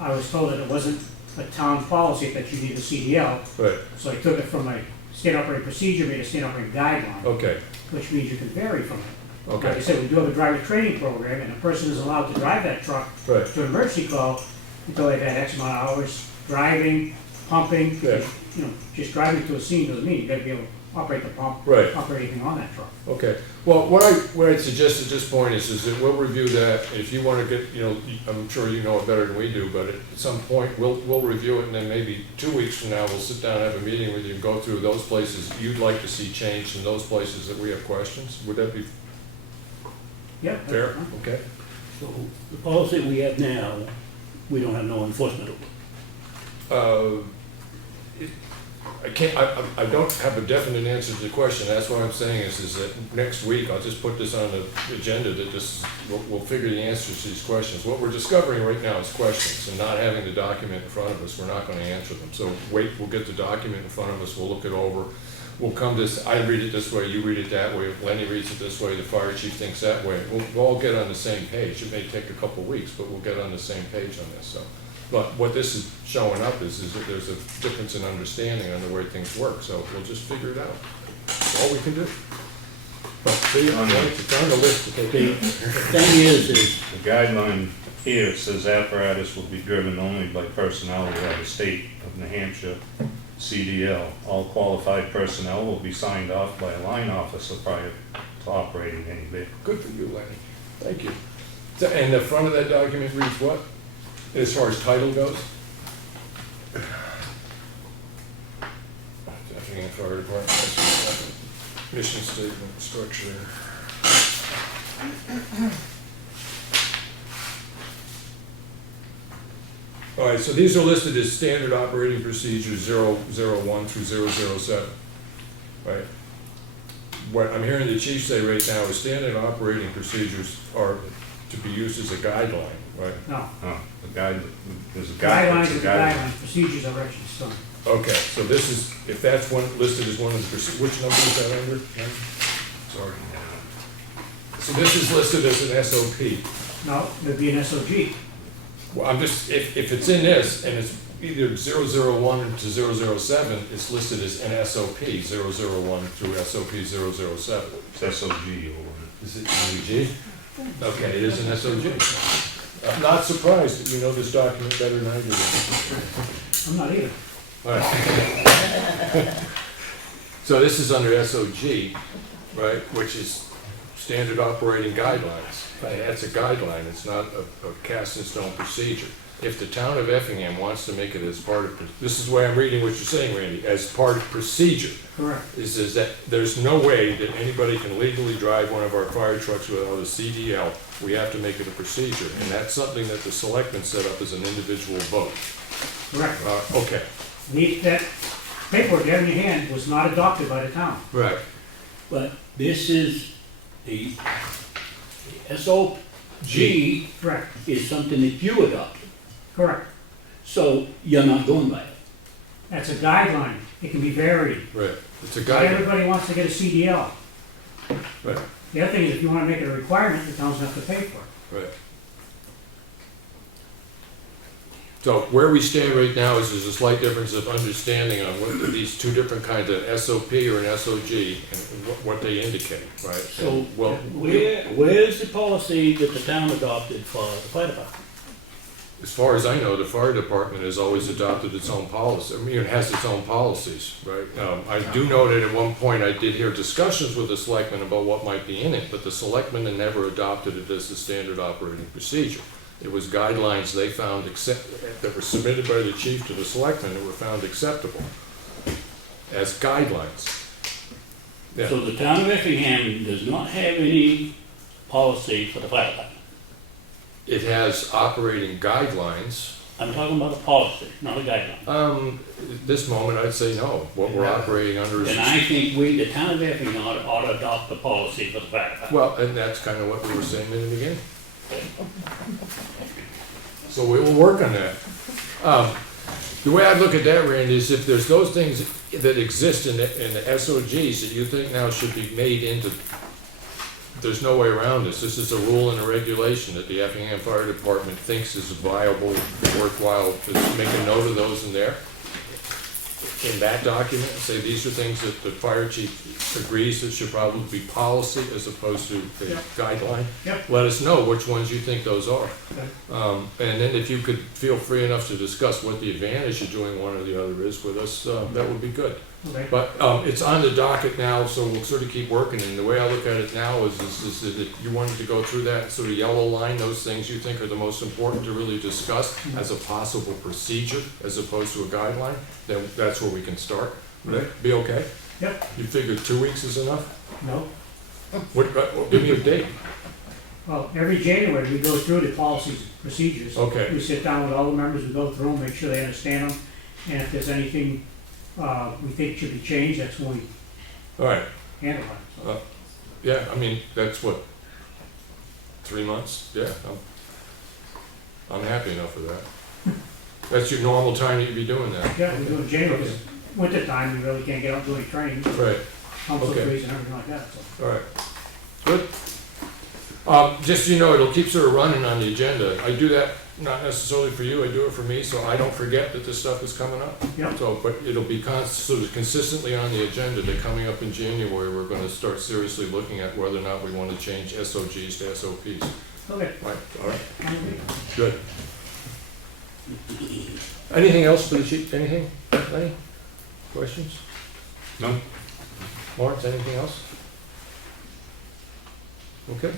I was told that it wasn't a town policy that you need a CDL. right, So I took it from a state operating procedure, made a state operating guideline, okay, which means you can vary from it. Like I okay, said, we do have a driver training program, and a person is allowed to drive that truck right, to an emergency call until they've had X amount of hours driving, pumping, Yeah. just driving to a scene doesn't mean you gotta be able to operate the pump, Right. operate anything on that truck. okay. Well, what I'd suggest at this point is that we'll review that. If you wanna get, I'm sure you know it better than we do, but at some point, we'll review it, and then maybe 2 weeks from now, we'll sit down and have a meeting with you and go through those places you'd like to see changed and those places that we have questions. Would that be Yeah. that's fair? fine. Okay? So the policy we have now, we don't have no enforcement over. I don't have a definite answer to the question. That's what I'm saying is that next week, I'll just put this on the agenda that we'll figure the answers to these questions. What we're discovering right now is questions, and not having the document in front of us, we're not gonna answer them. So wait, we'll get the document in front of us, we'll look it over. We'll come this, I read it this way, you read it that way, Lenny reads it this way, the fire chief thinks that way. We'll all get on the same page. It may take a couple weeks, but we'll get on the same page on this, so. But what this is showing up is that there's a difference in understanding on the way things work, so we'll just figure it out. That's all we can do. But see, it's on the list to take. The thing is, The guideline here says apparatus will be driven only by personnel who have a state of New Hampshire CDL. All qualified personnel will be signed off by a line officer prior to operating any vehicle. Good for you, Lenny. Thank you. And the front of that document reads what? As far as title goes? Effingham Fire Department, mission statement, structure. All right, so these are listed as standard operating procedures 001 through 007, right? What I'm hearing the chief say right now is standard operating procedures are to be used as a guideline, right? No, There's a guidelines it's a are the guidelines, procedures are actually done. Okay, so this is, if that's one listed as one of the, which number is that under? Sorry. So this is listed as an SOP. No, there'd be an SOG. Well, I'm just, if it's in this, and it's either 001 to 007, it's listed as an SOP, 001 through SOP 007. It's SOG or Is it UG? Okay, it is an SOG. I'm not surprised that you know this document better than I do. I'm not either. All right. So this is under SOG, right, which is standard operating guidelines. That's a guideline, it's not a cast in stone procedure. If the town of Effingham wants to make it as part of, this is why I'm reading what you're saying, Randy, as part of procedure, Correct. is that there's no way that anybody can legally drive one of our fire trucks without a CDL. We have to make it a procedure, and that's something that the selectmen set up as an individual vote. Correct. Okay. That paperwork you have in your hand was not adopted by the town. Right. but this is the SOG Correct. is something that you adopted, Correct. so you're not going by it. That's a guideline. It can be varied. Right. It's a Not guideline. everybody wants to get a CDL. Right. The other thing is if you want to make it a requirement, the town's gonna have to pay for it. Right. So where we stand right now is there's a slight difference of understanding on what these two different kinds of SOP or an SOG and what they indicate, right? So, And, well, where's the policy that the town adopted for the fire department? as far as I know, the fire department has always adopted its own policy. I mean, it has its own policies, right? I do know that at one point I did hear discussions with the selectmen about what might be in it, but the selectmen had never adopted it as the standard operating procedure. It was guidelines they found that were submitted by the chief to the selectmen that were found acceptable as guidelines. Yeah. So the town of Effingham does not have any policy for the fire department. It has operating guidelines. I'm talking about a policy, not a guideline. At this moment, I'd say no. What we're operating under is. And I think the town of Effingham ought to adopt the policy for the fire department. Well, and that's kind of what we were saying in the beginning. So we will work on that. The way I look at that, Randy, is if there's those things that exist in the SOGs that you think now should be made into, there's no way around this. This is a rule and a regulation that the Effingham Fire Department thinks is viable, worthwhile, to make a note of those in there. In that document, say these are things that the fire chief agrees that should probably be policy as opposed to a guideline. Yep. Let us know which ones you think those are. Okay. And then if you could feel free enough to discuss what the advantage of doing one or the other is with us, that would be good. Okay. But it's on the docket now, so we'll sort of keep working. And the way I look at it now is that you wanted to go through that sort of yellow line, those things you think are the most important to really discuss as a possible procedure as opposed to a guideline, then that's where we can start. Would that be okay? Yep. You figure 2 weeks is enough? No. Give me a date. Well, every January, we go through the policies, procedures. Okay. We sit down with all the members, we go through them, make sure they understand them. And if there's anything we think should be changed, that's when we All right. handle it. So, Yeah, I mean, that's what, 3 months? Yeah, I'm happy enough with that. That's your normal time you'd be doing that. yeah, we do it in January, because winter time, we really can't get out and do any training, Right, council Okay. freeze and everything like that, so. all right. Good. Just so you know, it'll keep sort of running on the agenda. I do that not necessarily for you, I do it for me, so I don't forget that this stuff is coming up. Yep. So, but it'll be sort of consistently on the agenda that coming up in January, we're gonna start seriously looking at whether or not we wanna change SOGs to SOPs. Okay. Right, all right, I'm good. good. Anything else for the chief, anything? Any questions? No? Lawrence, anything else? Okay.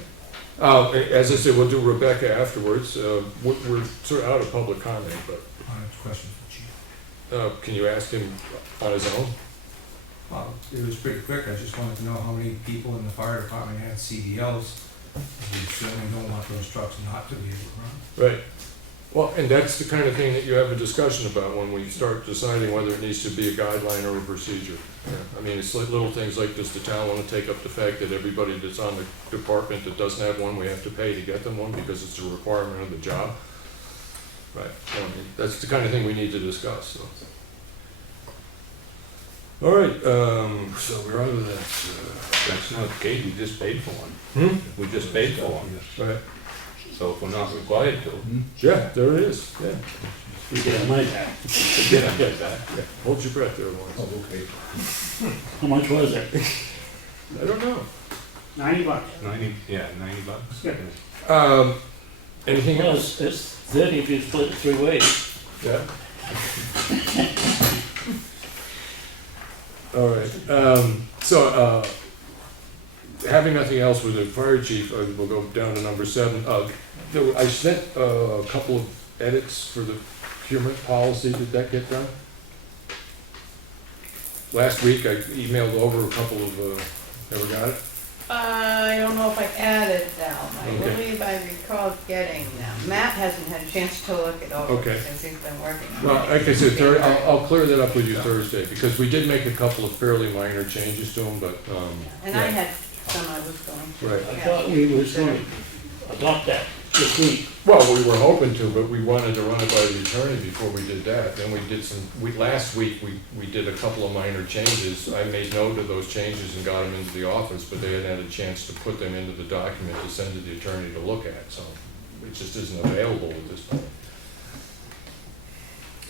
As I said, we'll do Rebecca afterwards. We're sort of out of public comment, but I have a question for the chief. can you ask him on his own? It was pretty quick, I just wanted to know how many people in the fire department had CDLs. We certainly don't want those trucks not to be able to run. Right. Well, and that's the kind of thing that you have a discussion about when we start deciding whether it needs to be a guideline or a procedure. I mean, it's like little things like, does the town want to take up the fact that everybody that's on the department that doesn't have one, we have to pay to get them one because it's a requirement of the job? Right. I mean, that's the kind of thing we need to discuss, so. All right, so we're out of that. That's not the case, we just paid for one. We just paid for one. Right. So if we're not required to, Yeah, there it is, yeah. We get our money back. get them back. Yeah. Hold your breath there, Lawrence. Oh, okay. How much was it? I don't know. $90. 90, yeah, $90. Yeah. Anything Well, else? it's 30 if you split it 3 ways. Yeah. All right, having nothing else with the fire chief, we'll go down to number 7. I sent a couple of edits for the procurement policy. Did that get done? Last week I emailed over a couple of, never got it? I don't know if I added them. I Okay. believe I recall getting them. Matt hasn't had a chance to look it over Okay. since he's been working on it. Well, like I said, I'll clear that up with you Thursday, because we did make a couple of fairly minor changes to them, but, And I yeah. had some I was going to. Right. I thought we was going to adopt that this week. Well, we were hoping to, but we wanted to run it by the attorney before we did that. Then we did last week, we did a couple of minor changes. I made note of those changes and got them into the office, but they hadn't had a chance to put them into the document to send to the attorney to look at, so it just isn't available at this point.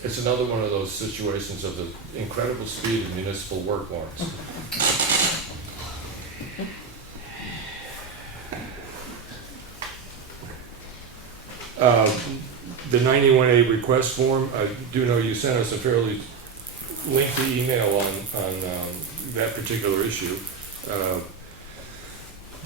It's another one of those situations of the incredible speed of municipal work, Lawrence. The 91A request form, I do know you sent us a fairly lengthy email on that particular issue.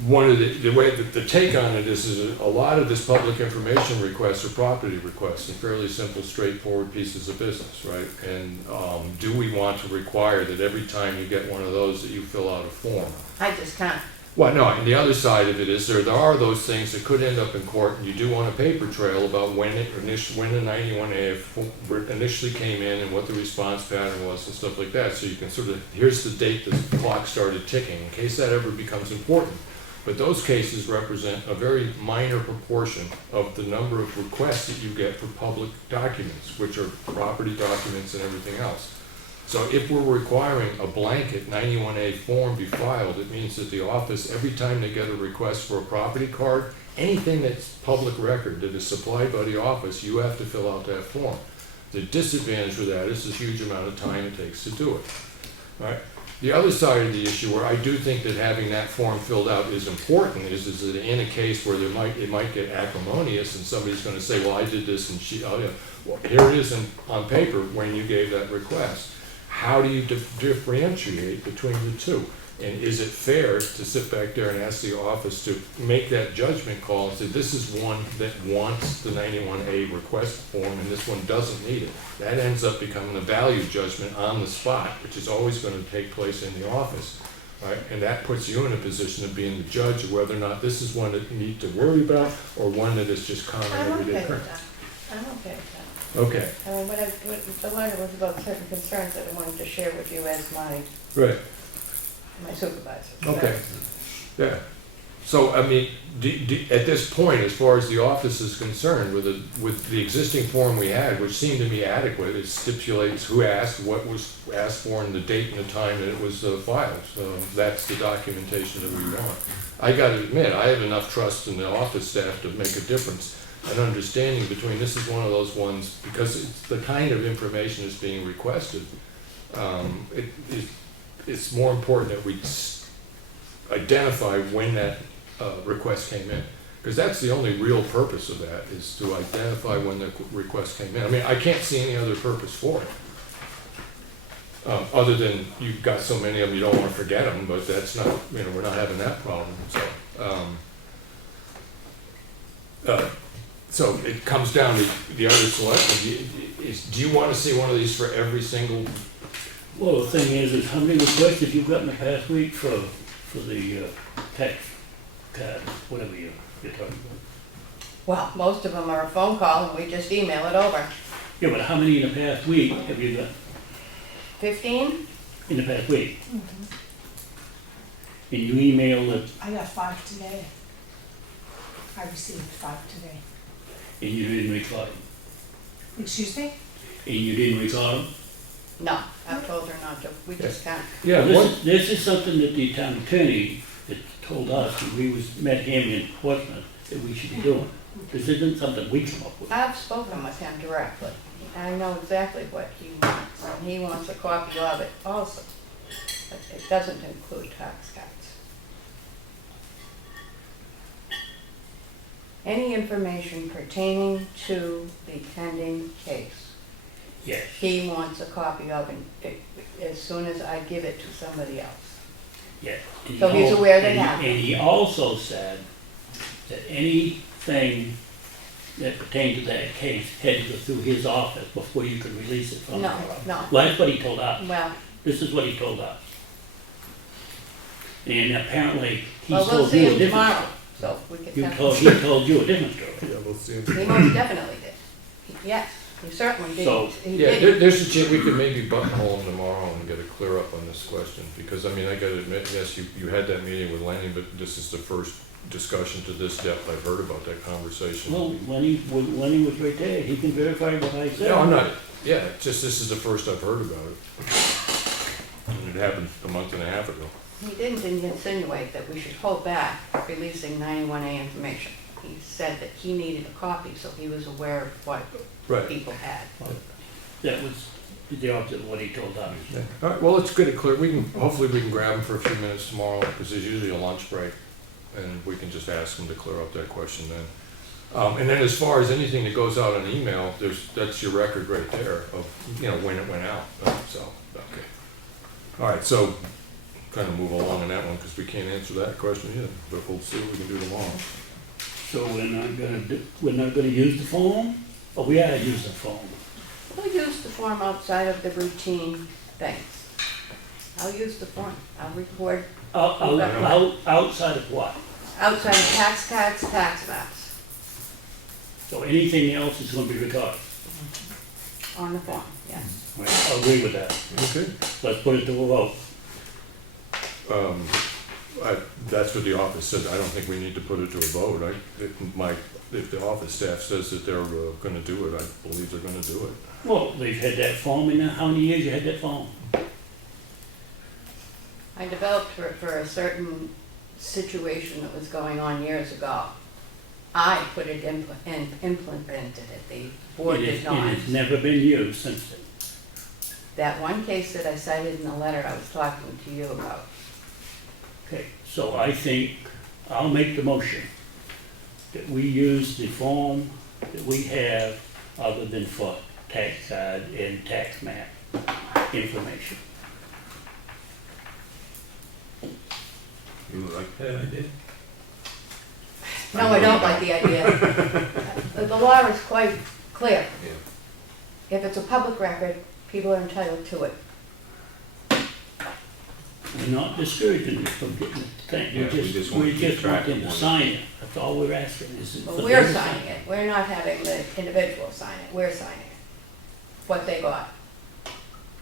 One of the way that the take on it is a lot of this public information requests are property requests and fairly simple, straightforward pieces of business, right? And do we want to require that every time you get one of those that you fill out a form? I just can't. Well, no, and the other side of it is there are those things that could end up in court, and you do want a paper trail about when the 91A initially came in and what the response pattern was and stuff like that, so you can sort of, here's the date the clock started ticking, in case that ever becomes important. But those cases represent a very minor proportion of the number of requests that you get for public documents, which are property documents and everything else. So if we're requiring a blanket 91A form be filed, it means that the office, every time they get a request for a property card, anything that's public record that is supplied by the office, you have to fill out that form. The disadvantage with that is the huge amount of time it takes to do it. All right? The other side of the issue where I do think that having that form filled out is important is that in a case where it might get acrimonious and somebody's going to say, well, I did this and well, here it is on paper when you gave that request. How do you differentiate between the two? And is it fair to sit back there and ask the office to make that judgment call and say, this is one that wants the 91A request form and this one doesn't need it? That ends up becoming a value judgment on the spot, which is always going to take place in the office. Right? And that puts you in a position of being the judge of whether or not this is one that you need to worry about or one that is just common I'm everyday okay with occurrence. that. I'm okay with that. Okay. I mean, what the letter was about certain concerns that I wanted to share with you as my supervisor. Okay. Yeah. So, I mean, at this point, as far as the office is concerned, with the existing form we had, which seemed to be adequate, it stipulates who asked, what was asked for, and the date and the time that it was filed. So that's the documentation that we want. I got to admit, I have enough trust in the office staff to make a difference. An understanding between, this is one of those ones, because it's the kind of information that's being requested, it's more important that we identify when that request came in. Because that's the only real purpose of that, is to identify when the request came in. I mean, I can't see any other purpose for it. Other than you've got so many of them, you don't want to forget them, but that's not, we're not having that problem. So it comes down to the other selection. Do you want to see one of these for every single? Well, the thing is how many requests have you got in the past week for the tax card, whatever you're talking about? Well, most of them are a phone call and we just email it over. Yeah, but how many in the past week have you got? 15? In the past week? And you emailed it, I got 5 today. I received 5 today. and you didn't record them? Excuse me? And you didn't record them? No, I've told her not to. We just can't. Yeah. Well, this is something that the town attorney had told us when we met him in Portsmouth that we should be doing. This isn't something we come up with. I've spoken with him directly. I know exactly what he wants, and he wants a copy of it also. But it doesn't include tax cards. Any information pertaining to the pending case. Yes. He wants a copy of it as soon as I give it to somebody else. Yeah. And So he's aware they have it. And he also said that anything that pertained to that case had to go through his office before you could release it from the No, office. no. Well, that's what he told us. Well, This is what he told us. And apparently he well, we'll told see you a him different tomorrow, story. so we can. He told you a different story. Yeah, we'll see. He most definitely did. Yes, he certainly did. So- He Yeah, did. there's a chance we could maybe buttonhole them tomorrow and get a clear up on this question, because, I mean, I gotta admit, yes, you had that meeting with Lenny, but this is the first discussion to this depth I've heard about that conversation. Well, when he was right there, he can verify what I said. No, I'm not, yeah, just this is the first I've heard about it. And it happened a month and a half ago. He didn't insinuate that we should hold back releasing 91A information. He said that he needed a copy, so he was aware of what Right. people had. that was the opposite of what he told us. Yeah. All right, well, let's get it clear. Hopefully we can grab him for a few minutes tomorrow, because there's usually a lunch break, and we can just ask him to clear up that question then. And then as far as anything that goes out on email, that's your record right there of, when it went out. So, okay. All right, so kind of move along on that one, because we can't answer that question either, but we'll see what we can do tomorrow. So we're not gonna use the form, or we ought to use the form? We'll use the form outside of the routine things. I'll use the form. I'll record Outside of what? outside of tax cards, tax maps So anything else is gonna be recorded. on the form, yes. I agree with that. Okay. Let's put it to a vote. That's what the office said. I don't think we need to put it to a vote. If the office staff says that they're gonna do it, I believe they're gonna do it. Well, they've had that form in there. How many years you had that form? I developed for a certain situation that was going on years ago. I put it implemented it, the board It did is- not. It has never been used since then. That one case that I cited in the letter I was talking to you about. Okay, so I think I'll make the motion that we use the form that we have other than for tax card and tax map information. You like that idea? No, I don't like the idea. The law is quite clear. Yeah. If it's a public record, people are entitled to it. We're not discouraging you from getting the thing. Yeah, we just want to keep track want them of to what- sign it. That's all we're asking is. But for we're them to sign signing it. We're not having the individual sign it. We're signing it. What they got.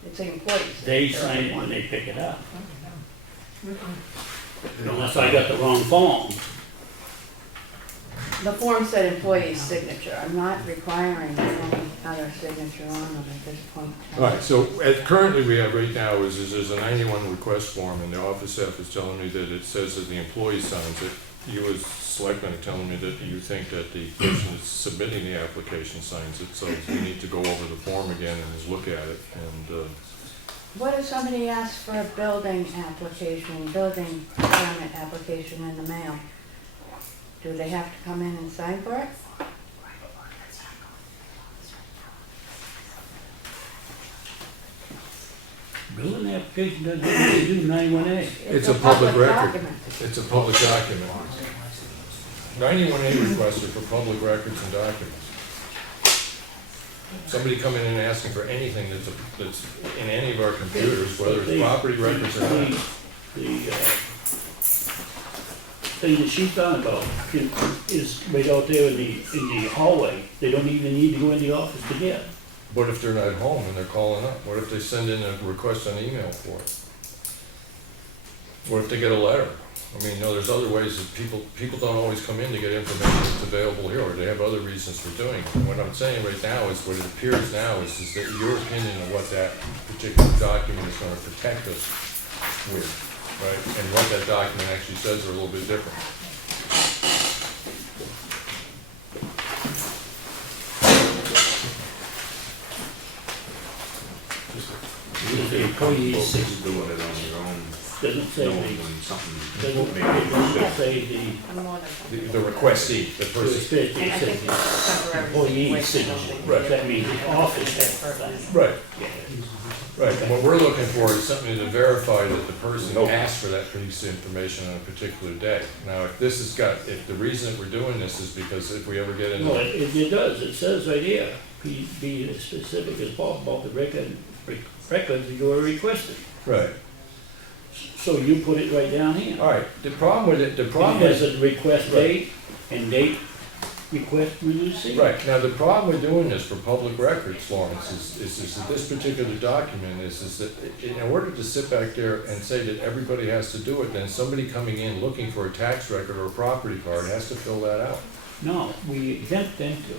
It's the employees. They They're sign on it one. when they pick it up. Unless I got the wrong form. The form said employee's signature. I'm not requiring any other signature on them at this point. All right, so currently we have right now is there's a 91 request form, and the office staff is telling me that it says that the employee signs it. You as selectman are telling me that you think that the person that's submitting the application signs it, so we need to go over the form again and just look at it. And What if somebody asks for a building permit application in the mail? Do they have to come in and sign for it? Building application doesn't have to do 91A. It's a public record. document. It's a public document. 91A requests are for public records and documents. Somebody coming in and asking for anything that's in any of our computers, whether it's property records or not. The thing that she's talking about is right out there in the hallway. They don't even need to go in the office to get. What if they're not home and they're calling up? What if they send in a request on email for it? What if they get a letter? I mean, there's other ways that people don't always come in to get information that's available here, or they have other reasons for doing it. And what I'm saying right now is, what it appears now is that your opinion of what that particular document is gonna protect us with, right? And what that document actually says are a little bit different. The employee's signature Doing it on your own, doesn't say knowing the, when something doesn't, maybe it doesn't say the, I'm more than The requestee, the it person. says And I think the it's temporary. employee's signature. Right. That means the office has to sign it. Right. Right, and what we're looking for is something to verify that the person asked for that piece of information on a particular day. Now, if the reason that we're doing this is because if we ever get No, into, it does. It says right here, be as specific as possible about the records you are requesting. right, So you put it right down here. all right, the problem with it, It has a request date and date request when you see it. right, now the problem with doing this for public records, Lawrence, is that this particular document is that in order to sit back there and say that everybody has to do it, then somebody coming in looking for a tax record or a property card has to fill that out. No, we exempt them to.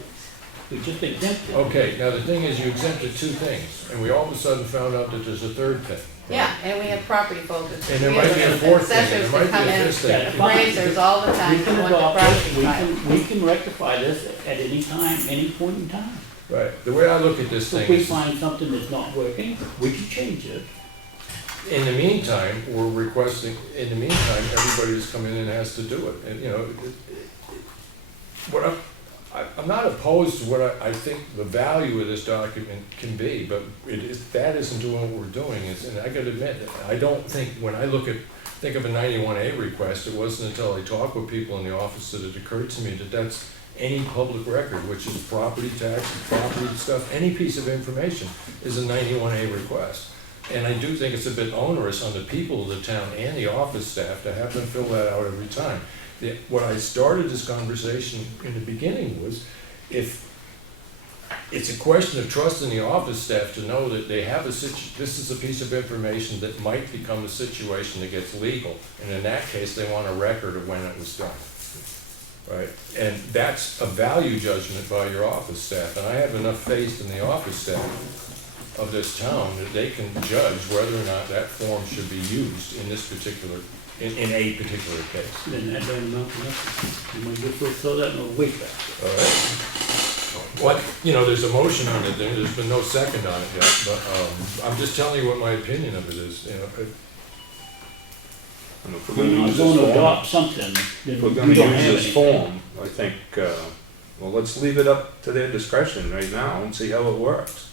We just exempt them. Okay, now the thing is, you exempted two things, and we all of a sudden found out that there's a third thing. Yeah, and we have property focus. And there might be a fourth thing, and there Assessors might that come be a in, fifth thing. appraisers all the time We can want the adopt property it, file. we can rectify this at any time, any point in time. Right, the way I look at this If thing we is, find something that's not working, we can change it. in the meantime, we're requesting, in the meantime, everybody that's coming in has to do it, and, you know, what I'm not opposed to what I think the value of this document can be, but that isn't doing what we're doing, and I gotta admit, I don't think, when I think of a 91A request, it wasn't until I talked with people in the office that it occurred to me that that's any public record, which is property tax, property stuff, any piece of information is a 91A request. And I do think it's a bit onerous on the people of the town and the office staff to have them fill that out every time. What I started this conversation in the beginning was, if it's a question of trusting the office staff to know that they have this is a piece of information that might become a situation that gets legal, and in that case, they want a record of when it was done. Right, and that's a value judgment by your office staff, and I have enough faith in the office staff of this town that they can judge whether or not that form should be used in this particular, in a particular case. Then that doesn't amount to nothing. You might just go throw that in a waste basket. All right. What, you know, there's a motion on it, there's been no second on it yet, but I'm just telling you what my opinion of it is, you know. And if we're We're gonna not use going to this form, adopt something, then if we're we gonna don't use have this anything. form, I think, well, let's leave it up to their discretion right now and see how it works.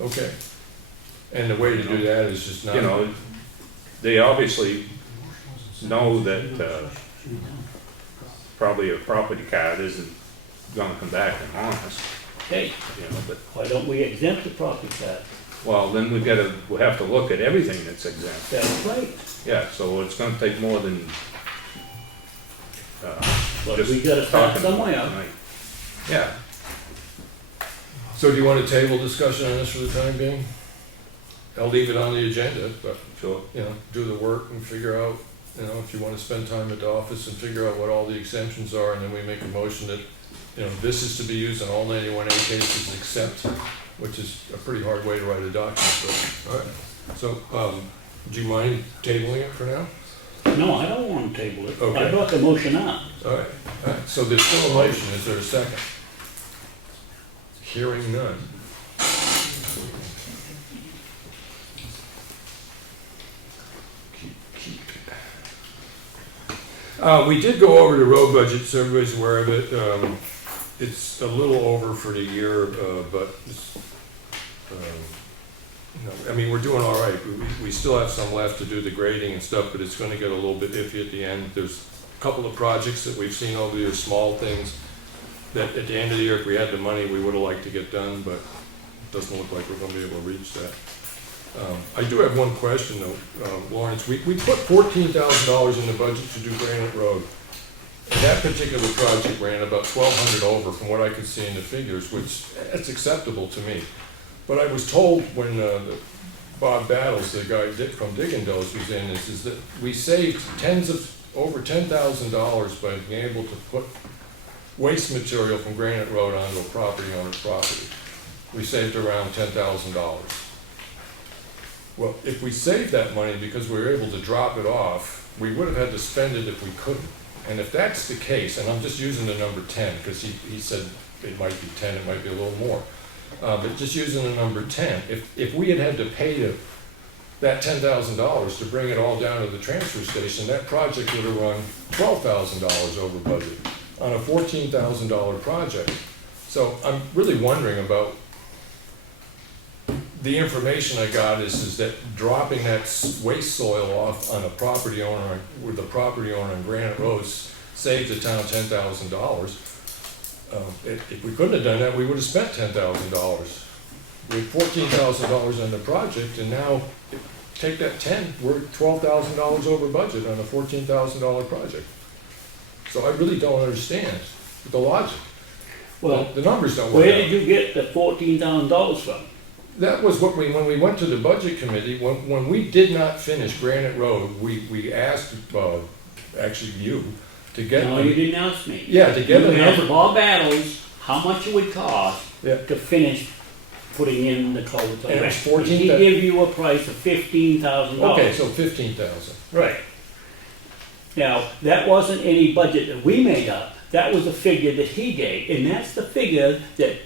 Okay. And the way to do that is just not. You know, they obviously know that, probably a property card isn't gonna come back and honest, Hey, you know, but, why don't we exempt the property tax? well, then we'll have to look at everything that's exempt. That's right. Yeah, so it's gonna take more than, But just we gotta start talking about it somewhere. tonight. Yeah, So do you want to table discussion on this for the time being? I'll leave it on the agenda, but, sure. you know, do the work and figure out, you know, if you want to spend time at the office and figure out what all the exemptions are, and then we make a motion that, you know, this is to be used in all 91A cases except, which is a pretty hard way to write a document, but, all right. So, do you mind tabling it for now? No, I don't want to table it. Okay. I brought the motion up. All right, so there's still a motion, is there a second? Hearing none. We did go over the road budget, so everybody's aware of it. It's a little over for the year, but it's, you know, I mean, we're doing all right. We still have some left to do the grading and stuff, but it's gonna get a little bit iffy at the end. There's a couple of projects that we've seen over the years, small things, that at the end of the year, if we had the money, we would've liked to get done, but it doesn't look like we're gonna be able to reach that. I do have one question though, Lawrence. We put $14,000 in the budget to do Granite Road. And that particular project ran about 1,200 over from what I could see in the figures, which, that's acceptable to me. But I was told when Bob Battles, the guy from Diggindo's was in this, is that we saved over $10,000 by being able to put waste material from Granite Road onto a property owner's property. We saved around $10,000. Well, if we saved that money because we were able to drop it off, we would have had to spend it if we couldn't. And if that's the case, and I'm just using the number 10, because he said it might be 10, it might be a little more. But just using the number 10, if we had to pay that $10,000 to bring it all down to the transfer station, that project would have run $12,000 over budget on a $14,000 project. So I'm really wondering about, the information I got is that dropping that waste soil off on a property owner, with the property owner on Granite Roads, saved the town $10,000. If we couldn't have done that, we would have spent $10,000. We had $14,000 on the project, and now, take that 10, we're $12,000 over budget on a $14,000 project. So I really don't understand the logic. Well, The numbers don't work out. where did you get the $14,000 from? That was what when we went to the budget committee, when we did not finish Granite Road, we asked, actually you, to get. No, you didn't ask me. Yeah, to get a You asked number. Bob Battles how much it would cost Yeah. to finish putting in the culvert. And it was He 14,000. gave you a price of $15,000. Okay, so 15,000. Right. Now, that wasn't any budget that we made up. That was the figure that he gave, and that's the figure that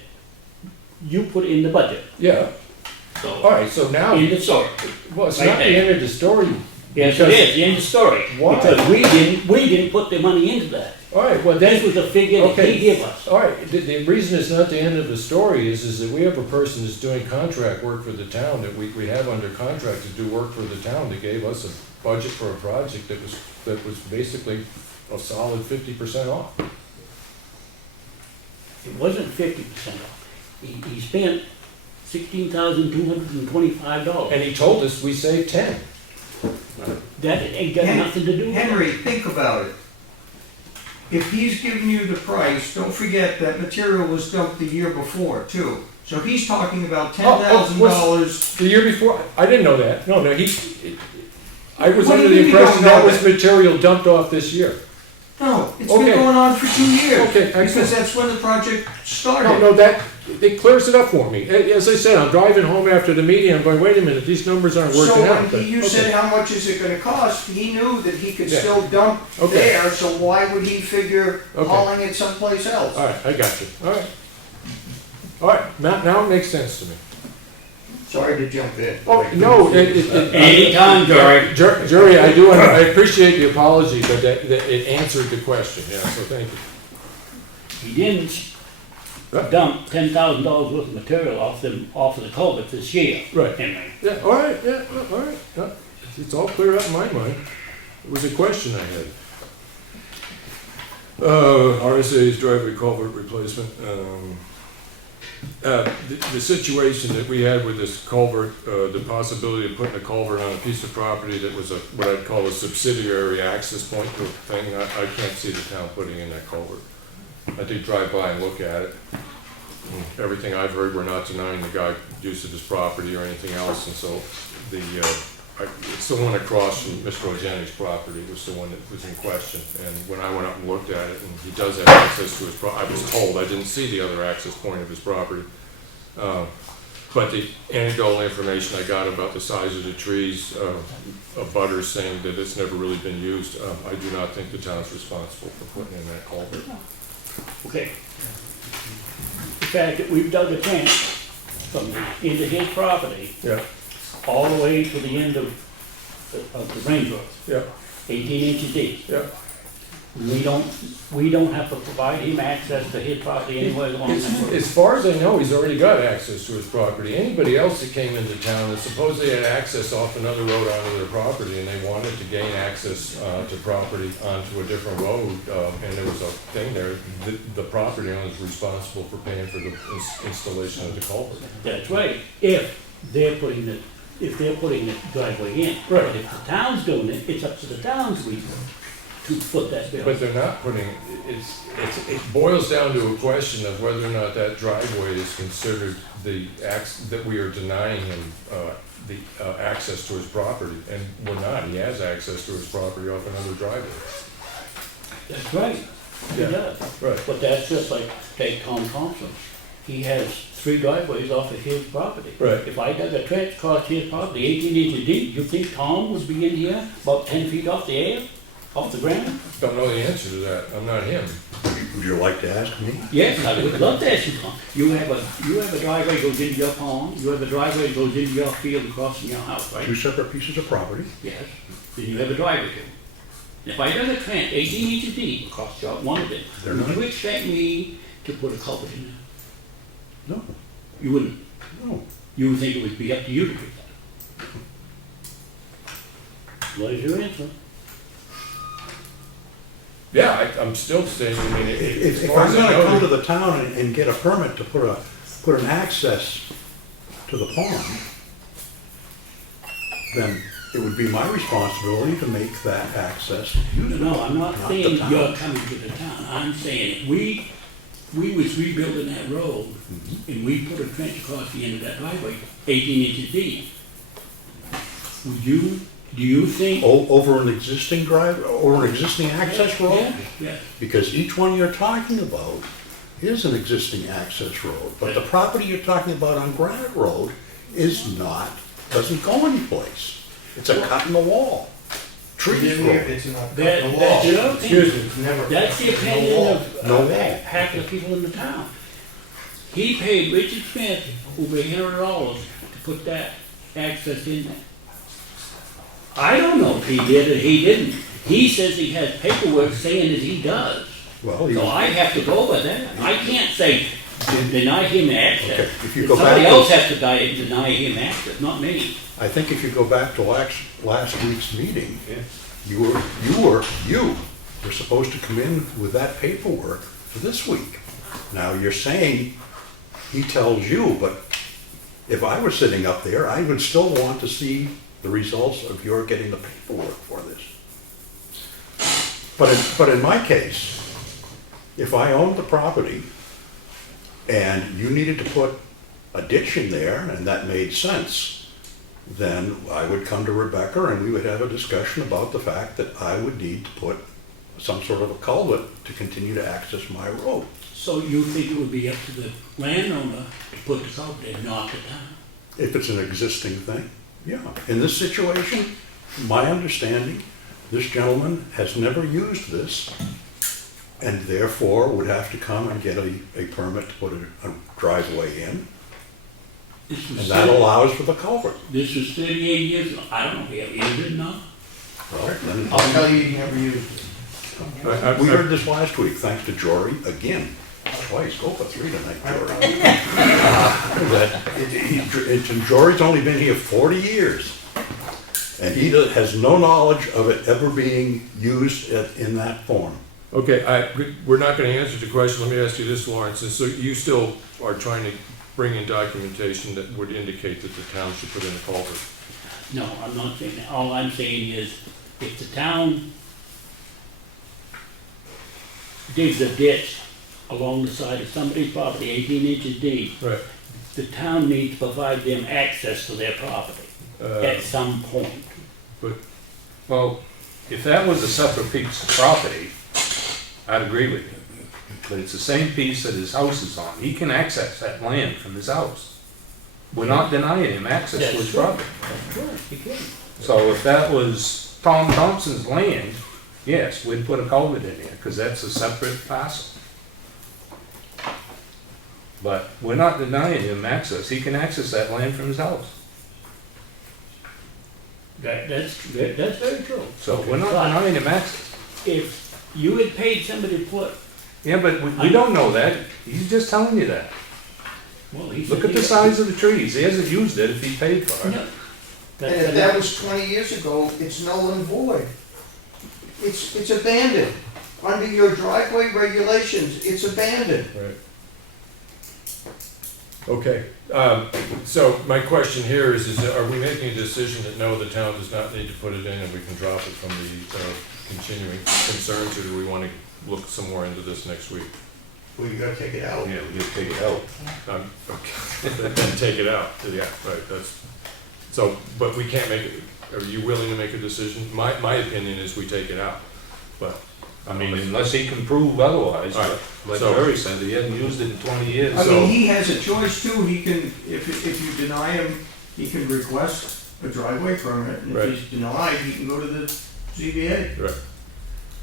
you put in the budget. Yeah, So, all right, so now, in the story. well, it's right not the there. end of the story. Yes, it because- is, the end of the story. Why? Because we didn't put the money into that. All right, well, This then, was the figure that Okay. he gave us. all right, the reason it's not the end of the story is that we have a person that's doing contract work for the town, that we have under contract to do work for the town, that gave us a budget for a project that was basically a solid 50% off. It wasn't 50% off. He spent $16,225. And he told us we saved 10. That ain't got nothing to do with it. Henry, think about it. If he's giving you the price, don't forget that material was dumped the year before too. So he's talking about $10,000. The year before, I didn't know that. No, I was What do under you the mean you impression don't know that was that? material dumped off this year. No, it's Okay. been going on for 2 years. Okay, Because excellent. that's when the project started. No, it clears it up for me. As I said, I'm driving home after the meeting, I'm going, wait a minute, these numbers aren't So working out. when but- you okay. said how much is it gonna cost, he knew that he could Yeah. still dump Okay. there, so why would he figure Okay. hauling it someplace else? All right, I got you. All right. All right, now it makes sense to me. Sorry to jump in. Oh, no, Anytime, Jerry. Jerry, I appreciate the apology, but that it answered the question, yeah, so thank you. He didn't dump $10,000 worth of material off of the culvert this year. Right. Henry. Yeah, all right, yeah, all right. Yeah, it's all clear up in my mind. It was a question I had. RSA's driveway culvert replacement. The situation that we had with this culvert, the possibility of putting a culvert on a piece of property that was what I'd call a subsidiary access point to a thing, I can't see the town putting in that culvert. I did drive by and look at it. Everything I've heard, we're not denying the guy use of his property or anything else, and so it's the one across from Mr. Ojani's property was the one that was in question. And when I went up and looked at it, and he does have access to his I was told, I didn't see the other access point of his property. But the anecdotal information I got about the size of the trees, of butters saying that it's never really been used, I do not think the town's responsible for putting in that culvert. Okay. The fact that we've dug a trench from into his property Yeah, all the way to the end of the range road, yeah, 18 inches deep. yeah. We don't have to provide him access to his property anywhere along that road. As far as I know, he's already got access to his property. Anybody else that came into town that supposedly had access off another road onto their property and they wanted to gain access to property onto a different road, and there was a thing there, the property owner is responsible for paying for the installation of the culvert. That's right, if they're putting the driveway in. Right. But if the town's doing it, it's up to the town's people to foot that bill. But they're not putting, it boils down to a question of whether or not that driveway is considered that we are denying him the access to his property, and we're not. He has access to his property off another driveway. That's right, he Yeah. does. Right. But that's just like, take Tom Thompson. He has 3 driveways off of his property. Right. If I dug a trench across his property, 18 inches deep, you think Tom would be in here about 10 feet off the air, off the ground? Don't know the answer to that. I'm not him. Would you like to ask me? Yes, I would love to ask you, Tom. You have a driveway goes into your pond, you have a driveway that goes into your field across from your house, right? 2 separate pieces of property. Yes. Then you have a driveway too. If I dug a trench 18 inches deep across one of them, They're would not- you expect me to put a culvert in there? No, You wouldn't. no. You would think it would be up to you to do that. What is your answer? Yeah, I'm still saying, I mean, as If far I'm as I gonna come to know, the town and get a permit to put an access to the pond, then it would be my responsibility to make that access usable. No, I'm not the saying town. you're coming to the town. I'm saying if we was rebuilding that road and we put a trench across the end of that driveway, 18 inches deep, do you think? Over an existing or an existing access road? Yeah, yeah. Because each one you're talking about is an existing access road, but the property you're talking about on Granite Road doesn't go anyplace. It's a cut in the wall. trees growing. It's not That, the that's your wall. opinion. It's never. That's the no opinion wall. of No wall. half the people in the town. He paid Richard Smith over $800 to put that access in there. I don't know if he did or he didn't. He says he has paperwork saying that he does. Well, So I have to go with that. I can't say deny him access. Okay, if you go Somebody back to- else has to deny him access, not me. I think if you go back to last week's meeting, Yeah. you were supposed to come in with that paperwork for this week. Now, you're saying he tells you, but if I were sitting up there, I would still want to see the results of your getting the paperwork for this. But in my case, if I owned the property and you needed to put a ditch in there and that made sense, then I would come to Rebecca and we would have a discussion about the fact that I would need to put some sort of a culvert to continue to access my road. So you think it would be up to the landowner to put the culvert in, not the town? If it's an existing thing, yeah. In this situation, my understanding, this gentleman has never used this and therefore would have to come and get a permit to put a driveway in. This was And that allows for the culvert. This was 38 years ago. I don't know if he ever used it or not. Well, then, I'll tell you, he never used it. we heard this last week, thanks to Jory, again, twice, go for three tonight, Jory. And Jory's only been here 40 years. And he has no knowledge of it ever being used in that form. Okay, we're not gonna answer the question, let me ask you this, Lawrence, and so you still are trying to bring in documentation that would indicate that the town should put in a culvert? No, I'm not saying that. All I'm saying is, if the town digs a ditch along the side of somebody's property, 18 inches deep, Right. the town needs to provide them access to their property at some point. Well, if that was a separate piece of property, I'd agree with you. But it's the same piece that his house is on. He can access that land from his house. We're not denying him access to his property. Of course, you can. So if that was Tom Thompson's land, yes, we'd put a culvert in there, because that's a separate parcel. But we're not denying him access. He can access that land from his house. That's very true. So we're not denying him access. If you had paid somebody to put, Yeah, but we don't know that. He's just telling you that. well, he Look at the size of the trees. He hasn't used it if he paid for it. No. And if that was 20 years ago, it's null and void. It's abandoned. Under your driveway regulations, it's abandoned. Right. Okay, so my question here is are we making a decision that no, the town does not need to put it in and we can drop it from the continuing concerns, or do we want to look some more into this next week? Well, you gotta take it out. Yeah, we just take it out. Okay, then take it out, yeah, right, that's, so, but we can't make, are you willing to make a decision? My opinion is we take it out, but. I mean, unless he can prove otherwise, All right, like so- Jerry said, he hasn't used it in 20 years. I So- mean, he has a choice too. He can, if you deny him, he can request a driveway permit. And Right. if he's denied, he can go to the ZBA. Right,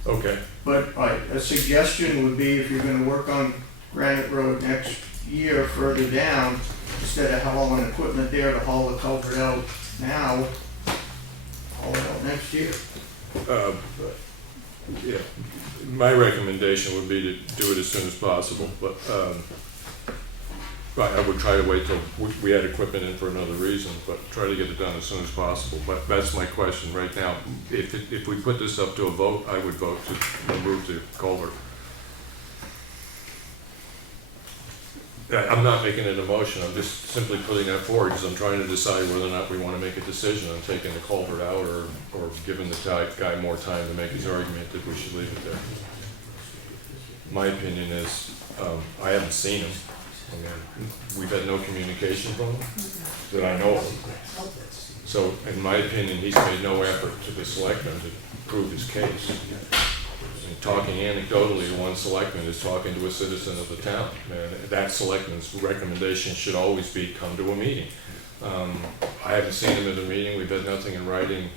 okay, But a suggestion would be if you're gonna work on Granite Road next year further down, instead of hauling equipment there to haul the culvert out now, haul it out next year. yeah, my recommendation would be to do it as soon as possible, but, I would try to wait till we had equipment in for another reason, but try to get it done as soon as possible, but that's my question right now. If we put this up to a vote, I would vote to remove the culvert. I'm not making it a motion, I'm just simply putting that forward, because I'm trying to decide whether or not we want to make a decision on taking the culvert out, or giving the guy more time to make his argument that we should leave it there. My opinion is, I haven't seen him. I mean, we've had no communication from him that I know of. So, in my opinion, he's made no effort to the selectmen to prove his case. And talking anecdotally to one selectman is talking to a citizen of the town. And that selectman's recommendation should always be come to a meeting. I haven't seen him at a meeting, we've had nothing in writing.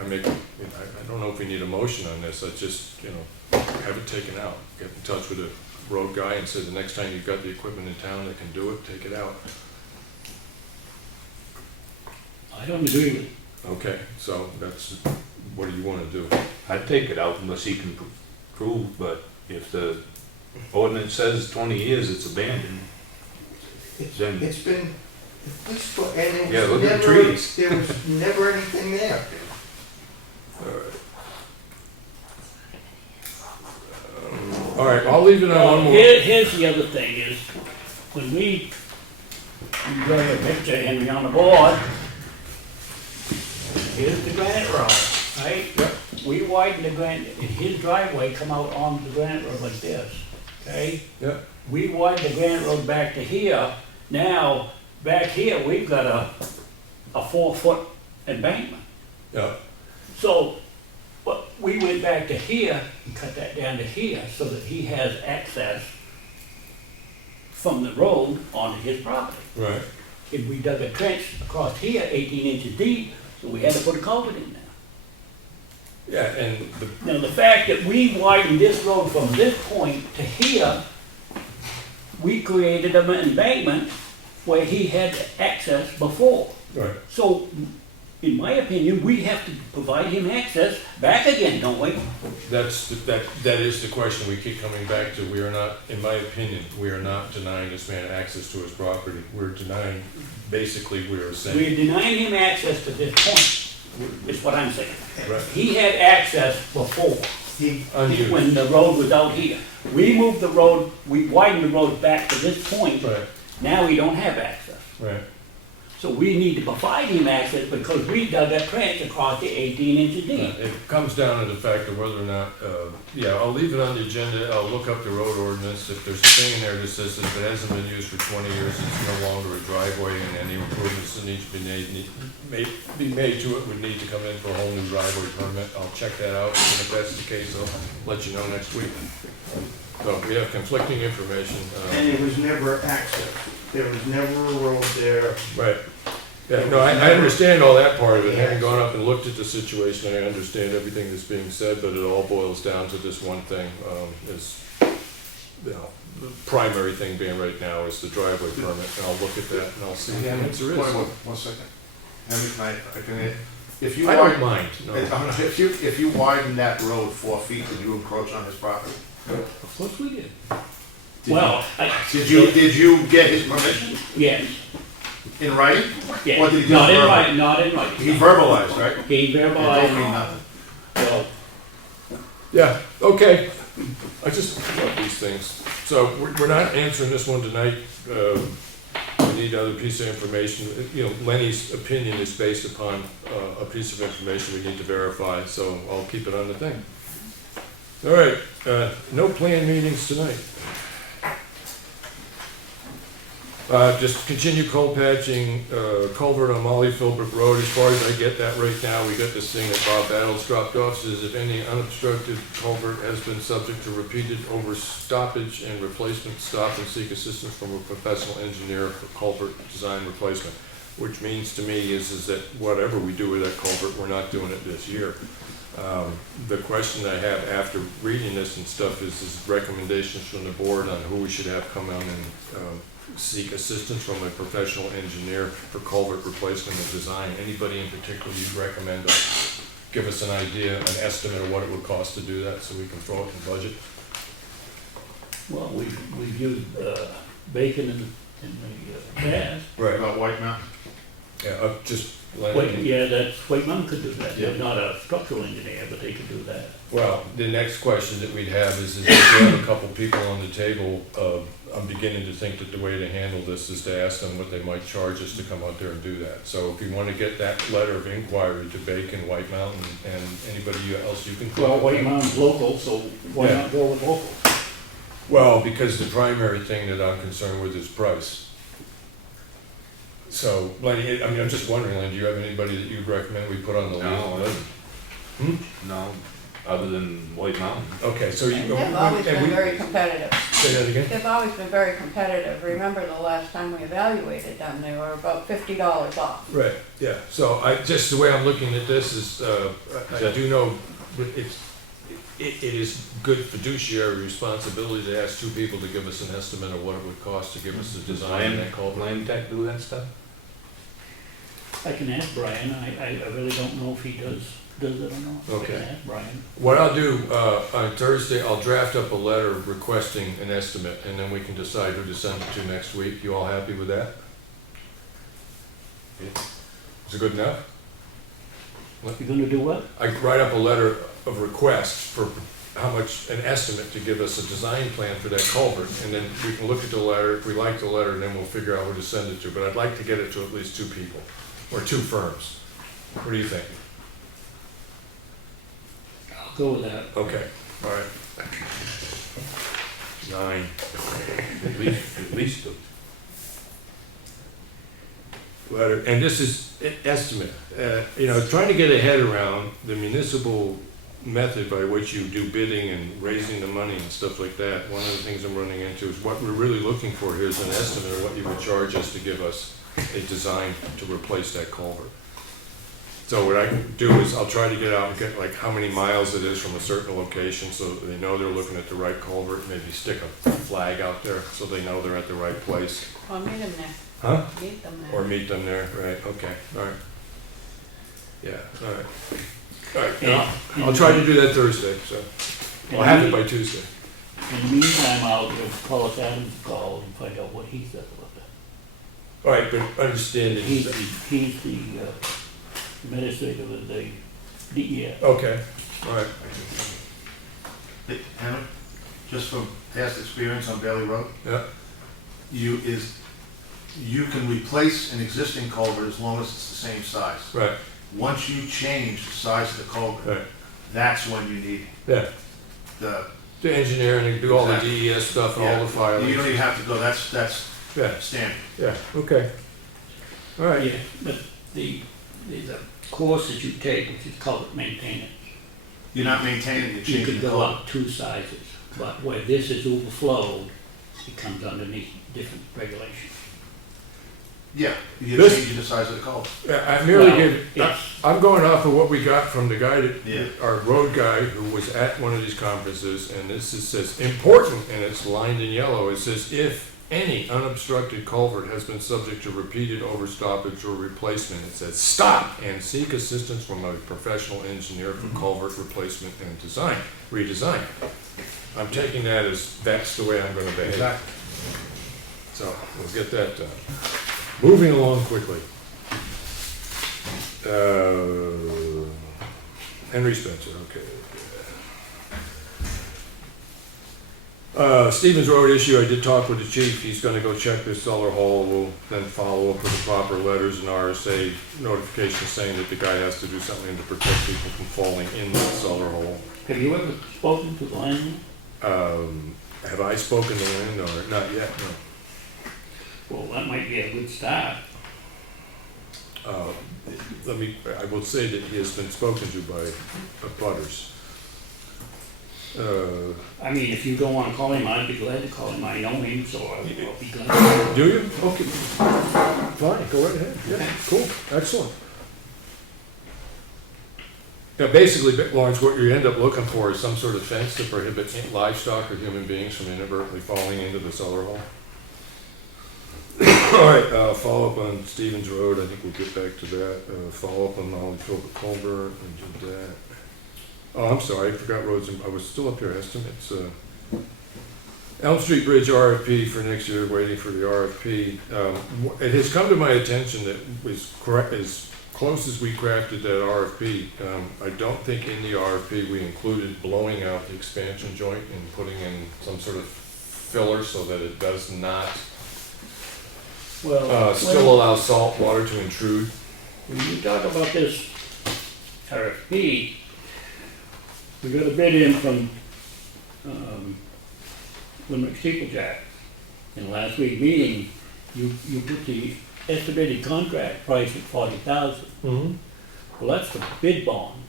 I don't know if we need a motion on this, I just, have it taken out. Get in touch with the road guy and say the next time you've got the equipment in town that can do it, take it out. I don't agree with it. Okay, so that's, what do you wanna do? I'd take it out unless he can prove, but if the ordinance says 20 years it's abandoned, then, It's been, at least for, and Yeah, there look was at the never, trees. there was never anything there. All right, I'll leave it on one more. Here's the other thing is, when we, you got a picture, Henry, on the board, here's the granite road, right? Yep. We widen the granite, his driveway come out on the granite road like this, okay? Yep. We widen the granite road back to here, now, back here, we've got a 4-foot embankment. Yeah, So, but we went back to here and cut that down to here so that he has access from the road onto his property. right. And we dug a trench across here, 18 inches deep, so we had to put a culvert in there. Yeah, and Now, the fact that we widened this road from this point to here, we created an embankment where he had access before. right. So, in my opinion, we have to provide him access back again, don't we? That is the question we keep coming back to. We are not, in my opinion, we are not denying this man access to his property. We're denying, basically, we are saying. We're denying him access to this point, is what I'm saying. Right. He had access before, Unused. when the road was out here. We moved the road, we widened the road back to this point. Right, Now we don't have access. right. So we need to provide him access because we dug that trench across the 18 inches deep. It comes down to the fact of whether or not, I'll leave it on the agenda. I'll look up the road ordinance. If there's a thing in there that says if it hasn't been used for 20 years, it's no longer a driveway, and any improvements that need to be made to it would need to come in for a whole new driveway permit. I'll check that out, and if that's the case, I'll let you know next week. So we have conflicting information. And there was never access. There was never a road there. Right. Yeah, no, I understand all that part of it. Having gone up and looked at the situation, I understand everything that's being said, but it all boils down to this one thing. The primary thing being right now is the driveway permit, and I'll look at that and I'll see what the answer is. One second. Henry, I can, if you I don't widen, mind, no. if you widen that road 4 feet, did you encroach on his property? Of course we did. Did Well, Did you get his permission yes, in writing? yes. Or did he just Not in verbal- writing, not in writing. He verbalized, right? He It don't mean verbalized, nothing. well, Yeah, okay. I just love these things. So we're not answering this one tonight. We need another piece of information. Lenny's opinion is based upon a piece of information we need to verify, so I'll keep it on the thing. All right, no planned meetings tonight. Just continue coal patching, culvert on Molly Philbrook Road. As far as I get that right now, we got this thing that Bob Battles dropped off, says if any unobstructed culvert has been subject to repeated overstoppage and replacement, stop and seek assistance from a professional engineer for culvert design replacement. Which means to me is that whatever we do with that culvert, we're not doing it this year. The question I have after reading this and stuff is recommendations from the board on who we should have come out and seek assistance from a professional engineer for culvert replacement and design. Anybody in particular you'd recommend to give us an idea, an estimate of what it would cost to do that so we can throw it in the budget? well, we've used bacon in the past. Right. About White Mountain? Yeah, just Wait, yeah, that's, White Mountain could do that. Yeah. They're not a structural engineer, but they could do that. Well, the next question that we'd have is if we have a couple people on the table, I'm beginning to think that the way to handle this is to ask them what they might charge us to come out there and do that. So if you want to get that letter of inquiry to Bacon, White Mountain, and anybody else you can. Well, White Mountain's local, so why Yeah. not go with local? Well, because the primary thing that I'm concerned with is price. So, Lenny, I'm just wondering, Lenny, do you have anybody that you'd recommend we put on the No, list? no, other than White Mountain. Okay, so you. And they've always and been we- very competitive. Say that again? They've always been very competitive. Remember the last time we evaluated them, they were about $50 off. Right, yeah, so just the way I'm looking at this is, I do know that it is good fiduciary responsibility to ask two people to give us an estimate of what it would cost to give us the design of that culvert. Land Tech do that stuff? I can ask Brian, I really don't know if he does it or not. I Okay. can ask Brian. What I'll do, on Thursday, I'll draft up a letter requesting an estimate, and then we can decide who to send it to next week. You all happy with that? Is it good enough? You're gonna do what? I write up a letter of request for how much, an estimate to give us a design plan for that culvert, and then we can look at the letter, if we like the letter, then we'll figure out who to send it to, but I'd like to get it to at least two people, or two firms. What do you think? I'll go with that. Okay, all right. 9. At least two. Letter, and this is an estimate, trying to get a head around the municipal method by which you do bidding and raising the money and stuff like that. One of the things I'm running into is what we're really looking for here is an estimate of what you would charge us to give us a design to replace that culvert. So what I can do is I'll try to get out and get like how many miles it is from a certain location so that they know they're looking at the right culvert, maybe stick a flag out there so they know they're at the right place. Well, meet them there. Huh? Meet them there. Or meet them there, right, okay, all right. Yeah, all right. All right, now, I'll try to do that Thursday, so I'll have it by Tuesday. In the meantime, I'll give Paul Adams a call and find out what he says about that. All right, but understand that He's the administrator of the DES. Okay, all right. Hey, Henry, just from past experience on Bailey Road, Yeah, you can replace an existing culvert as long as it's the same size. right, Once you change the size of the culvert, right. that's when you need Yeah, the, the engineering and do all the Exactly. DES stuff and all yeah, the filings. you don't even have to go, that's Yeah, standard. yeah, okay. All right, Yeah, but there's a course that you take, which is culvert maintenance. You're not maintaining, you're You changing could the go culvert. up two sizes, but where this is overflowed, it comes underneath different regulations. Yeah, you're This- changing the size of the culvert. yeah, I merely Well, give, it's- I'm going off of what we got from the guy that, Yeah. our road guy who was at one of these conferences, and this is, says, important, and it's lined in yellow, it says, if any unobstructed culvert has been subject to repeated overstoppage or replacement, it says, stop and seek assistance from a professional engineer for culvert replacement and redesign. I'm taking that as, that's the way I'm gonna behave. So, we'll get that done. Moving along quickly. Henry Spencer, okay. Stevens Road issue, I did talk with the chief, he's gonna go check this cellar hole, we'll then follow up with the proper letters and RSA notifications saying that the guy has to do something to protect people from falling in the cellar hole. Have you ever spoken to the landlord? Have I spoken to the landowner? Not yet, no. Well, that might be a good start. I will say that he has been spoken to by butters. I mean, if you don't wanna call him, I'd be glad to call him, I know him, so I'll be glad. Do you? Okay. Fine, go right ahead. Yeah, cool, excellent. Now, basically, Lawrence, what you end up looking for is some sort of fence to prohibit livestock or human beings from inadvertently falling into the cellar hole. All right, follow up on Stevens Road, I think we'll get back to that. Follow up on Ollie Philbert Culvert, we did that. Oh, I'm sorry, I forgot roads, I was still up here, estimates. Elm Street Bridge RFP for next year, waiting for the RFP. It has come to my attention that was correct, as close as we crafted that RFP, I don't think in the RFP we included blowing out the expansion joint and putting in some sort of filler so that it does not still allow salt water to intrude. When you talk about this RFP, we got a bid in from, Limerick Steeplejack. In last week's meeting, you put the estimated contract price at $40,000. Mm-hmm. Well, that's the bid bond,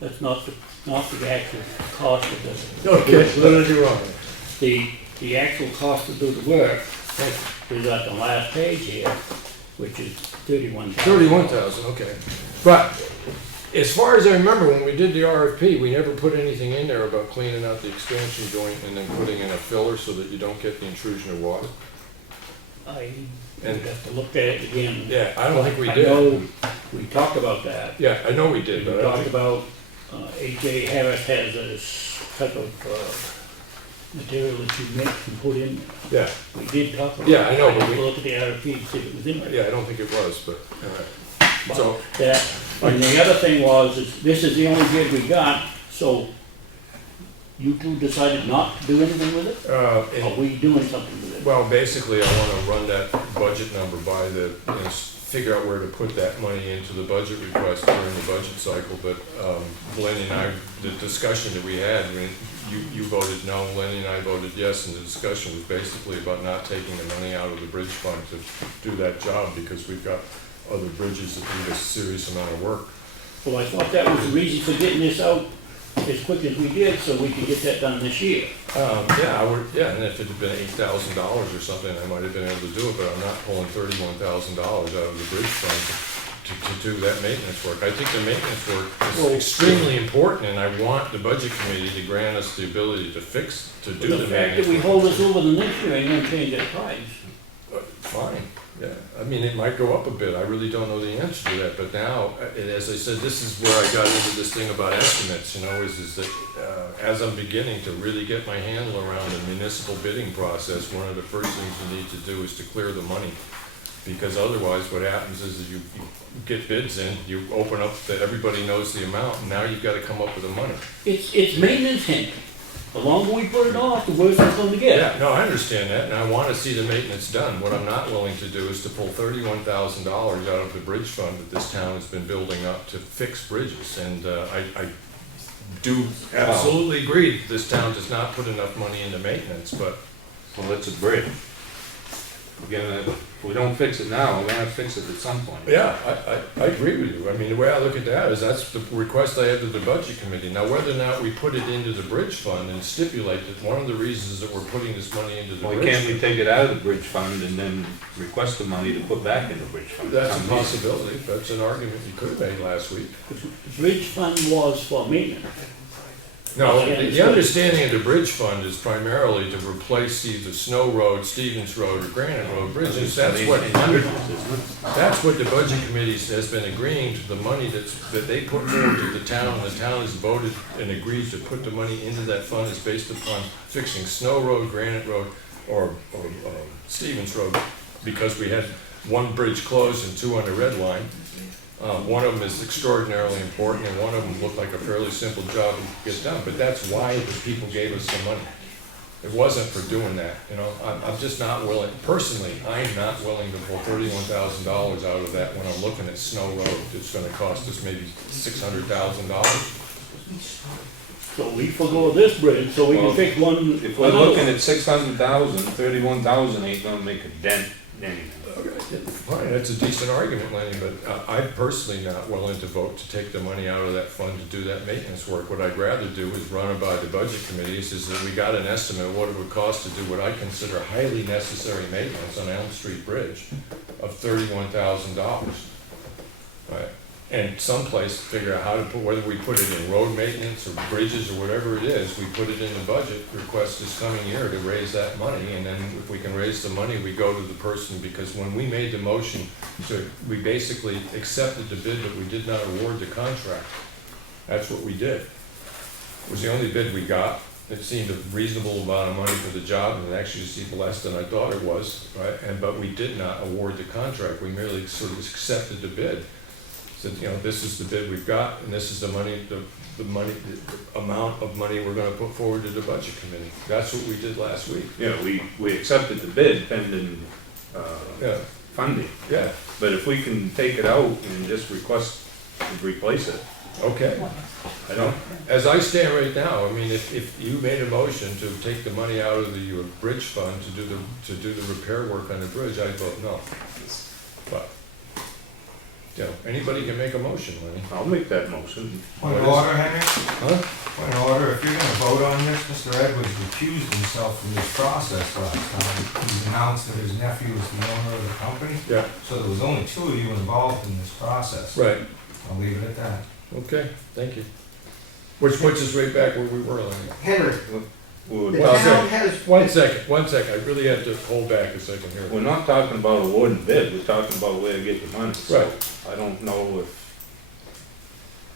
that's not the not the actual cost of the. Okay, what did I do wrong? The actual cost to do the work is at the last page here, which is $31,000. 31,000, okay. But as far as I remember, when we did the RFP, we never put anything in there about cleaning out the expansion joint and then putting in a filler so that you don't get the intrusion of water. I would have to look at it again. Yeah, I don't think we I did. know we talked about that. Yeah, I know we did, We but I don't talked think, about, A.J. Harris has this type of material that you mix and put in. yeah, We did talk about. Yeah, I know, it. but we- Look at the RFP to see if it was in there. yeah, I don't think it was, but, all right. But So, that, and the other thing was, is this is the only bid we got, so you two decided not to do anything with it? Are we doing something with it? well, basically, I want to run that budget number by the, figure out where to put that money into the budget request during the budget cycle, but Lenny and I, the discussion that we had, I mean, you voted no, Lenny and I voted yes, and the discussion was basically about not taking the money out of the bridge fund to do that job, because we've got other bridges that need a serious amount of work. Well, I thought that was the reason for getting this out as quick as we did, so we could get that done this year. Yeah, and if it had been $8,000 or something, I might have been able to do it, but I'm not pulling $31,000 out of the bridge fund to do that maintenance work. I think the maintenance work is extremely important, and I want the budget committee to grant us the ability to do The the fact that maintenance we work. hold this over the next year ain't gonna change that price. Fine, yeah, I mean, it might go up a bit, I really don't know the answer to that, but now, as I said, this is where I got into this thing about estimates, is that as I'm beginning to really get my handle around the municipal bidding process, one of the first things you need to do is to clear the money. Because otherwise, what happens is you get bids in, you open up that everybody knows the amount, and now you've gotta come up with the money. It's maintenance, Hank. The longer we put it off, the worse it's gonna get. Yeah, no, I understand that, and I wanna see the maintenance done. What I'm not willing to do is to pull $31,000 out of the bridge fund that this town has been building up to fix bridges. And I do absolutely agree that this town does not put enough money into maintenance, but Well, it's a bridge. If we don't fix it now, we're gonna have to fix it at some point. yeah, I agree with you. I mean, the way I look at that is that's the request I had to the budget committee. Now, whether or not we put it into the bridge fund and stipulate that one of the reasons that we're putting this money into the Why bridge. can't we take it out of the bridge fund and then request the money to put back in the bridge fund? That's a Some reason. possibility. That's an argument you could have made last week. The bridge fund was for maintenance. No, Yeah, the understanding of the bridge fund is primarily to replace either Snow Road, Stevens Road, or Granite Road bridges. That's what the budget committee has been agreeing to, the money that they put forward to the town, and the town has voted and agreed to put the money into that fund is based upon fixing Snow Road, Granite Road, or Stevens Road, because we had one bridge closed and two on the red line. One of them is extraordinarily important, and one of them looked like a fairly simple job to get done, but that's why the people gave us some money. It wasn't for doing that, I'm just not willing, personally, I'm not willing to pull $31,000 out of that when I'm looking at Snow Road. It's gonna cost us maybe $600,000. So we forgo this bridge, so we can fix one. If we're looking at 600,000, 31,000 ain't gonna make a dent anything. Fine, that's a decent argument, Lenny, but I'm personally not willing to vote to take the money out of that fund to do that maintenance work. What I'd rather do is run it by the budget committees, is that we got an estimate of what it would cost to do what I consider highly necessary maintenance on Elm Street Bridge of $31,000. Right, and someplace figure out how to put, whether we put it in road maintenance or bridges or whatever it is, we put it in the budget request this coming year to raise that money, and then if we can raise the money, we go to the person, because when we made the motion we basically accepted the bid, but we did not award the contract. That's what we did. It was the only bid we got. It seemed a reasonable amount of money for the job, and it actually seemed less than I thought it was, right? But we did not award the contract. We merely sort of accepted the bid. Said, this is the bid we've got, and this is the money, the amount of money we're gonna put forward to the budget committee. That's what we did last week. Yeah, we accepted the bid pending, Yeah, funding. yeah, But if we can take it out and just request to replace it, okay. I don't, As I stand right now, I mean, if you made a motion to take the money out of your bridge fund to do the repair work on the bridge, I'd vote no. But So, anybody can make a motion, Lenny. I'll make that motion. Point of order, Henry? Huh? Point of order, if you're gonna vote on this, Mr. Edwards recused himself from this process last time. He's announced that his nephew is the owner of the company, Yeah, so there was only two of you involved in this process. right, I'll leave it at that. okay, thank you. Which puts us right back where we were, Lenny. Henry, We're the Well, town okay. has, One second, I really have to hold back a second here. we're not talking about awarding bid, we're talking about where to get the money. So Right. I don't know if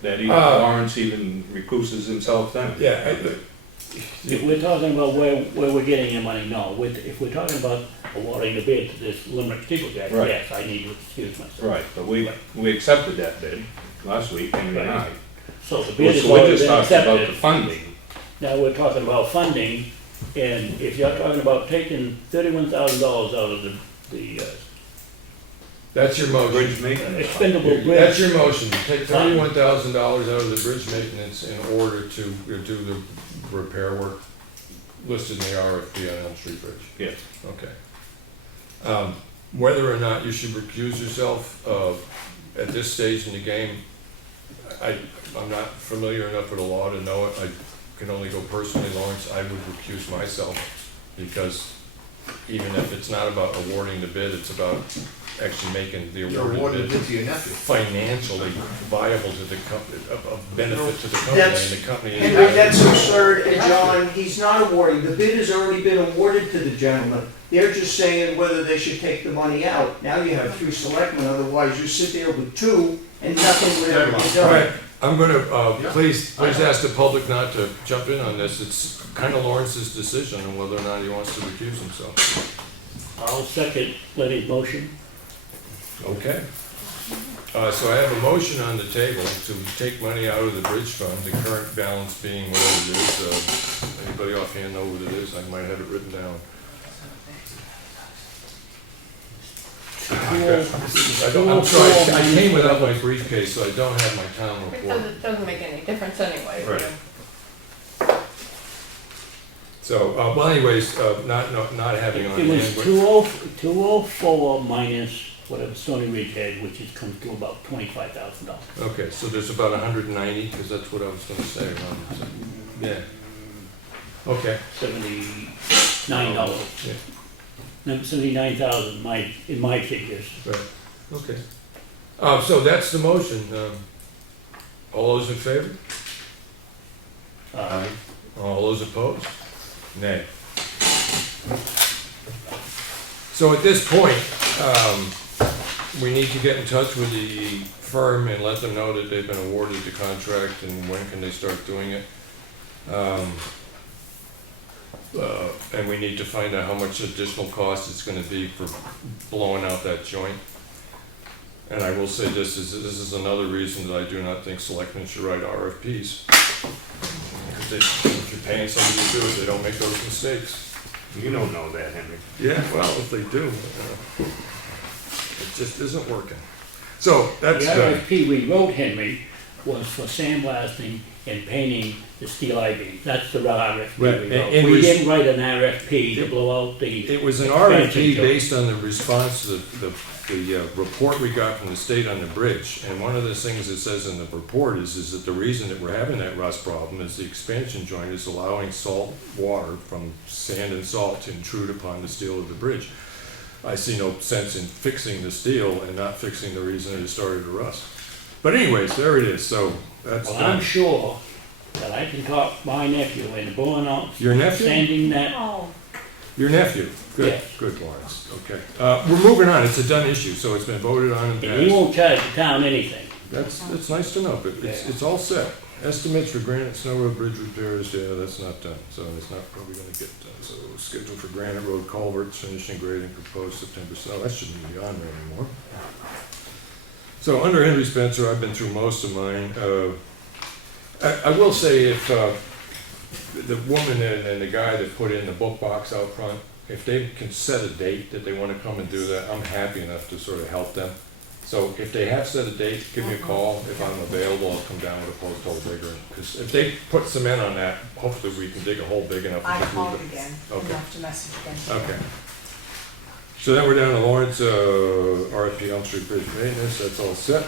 that even Uh, Lawrence even recuses himself then. Yeah, If we're talking about where we're getting the money, no. If we're talking about awarding the bid to this Limerick steeplejack, Right. yes, I need to excuse myself. Right, but we accepted that bid last week, Henry and I. So the bid has So we're already just been talking about the accepted. funding. Now we're talking about funding, and if you're talking about taking $31,000 out of the that's your motion. Bridge maintenance. expendable bridge. That's your motion, to take $31,000 out of the bridge maintenance in order to do the repair work listed in the RFP on Elm Street Bridge. Yes. Okay. Whether or not you should recuse yourself at this stage in the game, I'm not familiar enough with the law to know it. I can only go personally, Lawrence, I would recuse myself, because even if it's not about awarding the bid, it's about actually making the You're awarding awarded it bid to your nephew. financially viable to the company, of benefit to the company, That's- and the company is. Henry, that's absurd, and John, he's not awarding, the bid has already been awarded to the gentleman. They're just saying whether they should take the money out. Now you have 3 selectmen, otherwise you sit there with 2 and nothing would ever be All done. right, I'm gonna, please ask the public not to jump in on this. It's kind of Lawrence's decision on whether or not he wants to recuse himself. I'll second Lenny's motion. Okay. So I have a motion on the table to take money out of the bridge fund, the current balance being whatever it is. Anybody offhand know what it is? I might have it written down. I'm sorry, I came without my briefcase, so I don't have my town report. Doesn't make any difference anyway. Right. So, well anyways, not having on It was hand. 204 minus whatever Stony Ridge had, which is comes to about $25,000. Okay, so there's about 190, because that's what I was gonna say, yeah. Okay. $79. Yeah. No, 79,000 in my figures. Right, okay. So that's the motion. All those in favor? Aye. All those opposed? Nay. So at this point, we need to get in touch with the firm and let them know that they've been awarded the contract and when can they start doing it. And we need to find out how much additional cost it's gonna be for blowing out that joint. And I will say this is another reason that I do not think selectmen should write RFPs. Because if you're paying somebody to do it, they don't make those mistakes. You don't know that, Henry. Yeah, well, if they do, it just isn't working. So The that's, RFP we wrote, Henry, was for sandblasting and painting the steel I-beams. That's the RFP Right, we and wrote. We we- didn't write an RFP to blow out the. it was an expansion RFP joint. based on the response to the report we got from the state on the bridge. And one of the things it says in the report is that the reason that we're having that rust problem is the expansion joint is allowing salt water from sand and salt to intrude upon the steel of the bridge. I see no sense in fixing the steel and not fixing the reason it started to rust. But anyways, there it is, so that's Well, I'm done. sure that I can talk my nephew into blowing out, Your nephew? sanding that. Oh, Your nephew? Good, Yes. good, Lawrence, okay. We're moving on, it's a done issue, so it's been voted on and And he passed. won't charge the town anything. That's nice to know, but it's all set. Estimates for granite snow road bridge repairs, yeah, that's not done, so it's not probably gonna get done. So scheduled for granite road culverts, finishing grading proposed September snow, that shouldn't be on there anymore. So under Henry Spencer, I've been through most of mine. I will say if the woman and the guy that put in the book box out front, if they can set a date that they want to come and do that, I'm happy enough to sort of help them. So if they have set a date, give me a call. If I'm available, I'll come down with a post hole digger. Because if they put cement on that, hopefully we can dig a hole big enough. I to move called it. again, Okay. left a message again. Okay. So then we're down to Lawrence, RFP Elm Street Bridge maintenance, that's all set.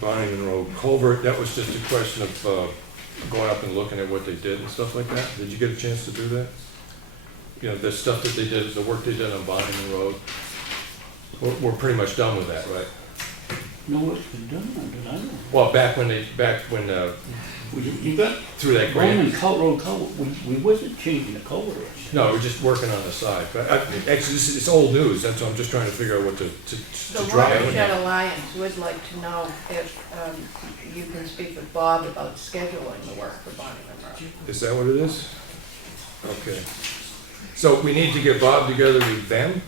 Bonington Road culvert, that was just a question of going up and looking at what they did and stuff like that. Did you get a chance to do that? You know, the stuff that they did, the work they did on Bonington Road, we're pretty much done with that, right? No, it's been done, I don't know. Well, back when You got through that Roman grant. Road culvert, we wasn't changing the culvert. No, we're just working on the side, but actually, it's old news, that's what I'm just trying to figure out what to The drive. Watershed Alliance would like to know if you can speak with Bob about scheduling the work for Bonington Road. Is that what it is? Okay. So we need to get Bob together with them?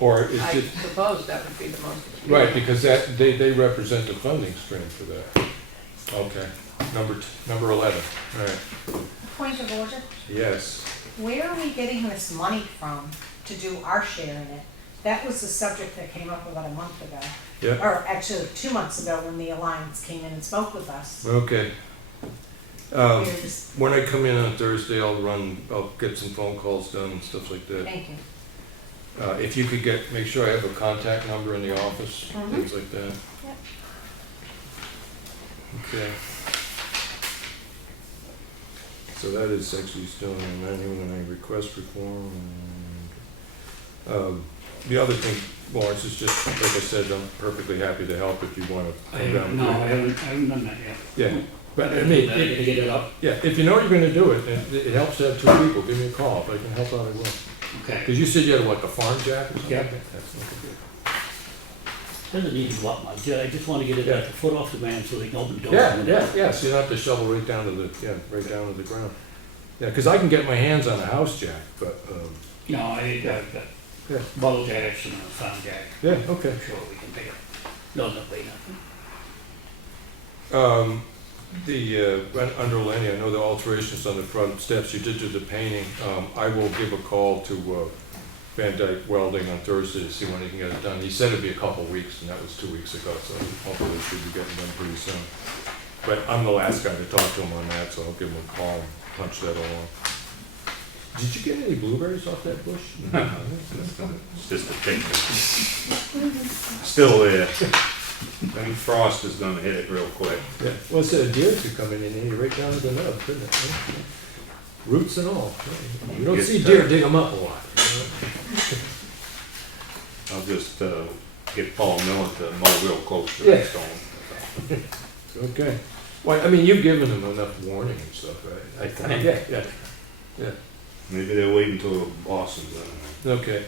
Or is I it, suppose that would be the most expedient. right, because that, they represent the funding stream for that. Okay, number 11, all right, Point of order, yes. where are we getting this money from to do our share in it? That was the subject that came up about a month ago, Yeah, or actually 2 months ago when the Alliance came in and spoke with us. okay. We're just- When I come in on Thursday, I'll get some phone calls done and stuff like that. Thank you. If you could make sure I have a contact number in the office, things like that. Yep. Okay. So that is actually still in the manual and I request reform. The other thing, Lawrence, is just, like I said, I'm perfectly happy to help if you want to come down. No, I haven't done that yet. Yeah, but I mean, I gotta get it up. yeah, if you know you're gonna do it, it helps to have two people, give me a call, if I can help out, I will. Okay. Because you said you had, what, a farm jack or something? Yeah. That's not good. Doesn't need to go up much, I just wanna get it at the foot off the ground so they can open the door. Yeah, so you don't have to shovel right down to the ground. Yeah, because I can get my hands on a house jack, but, No, I've got yeah, bottle jacks and a farm jack. yeah, okay. I'm sure we can pay it. No, not pay nothing. Under Lenny, I know the alterations on the front steps, you did do the painting. I will give a call to Van Dyke Welding on Thursday to see when he can get it done. He said it'd be a couple of weeks, and that was 2 weeks ago, so hopefully it should be getting done pretty soon. But I'm the last guy to talk to him on that, so I'll give him a call and punch that along. Did you get any blueberries off that bush? It's just a picture. Still there. I think frost is gonna hit it real quick. Yeah, well, it said a deer could come in and eat right down to the nub, couldn't it? Roots and all. You don't see deer dig them up a lot. I'll just get Paul Miller to mow real close to that stone. Okay. Well, I mean, you've given them enough warning and stuff, right? I think. Yeah. Maybe they're waiting till it blossoms. I don't know. Okay.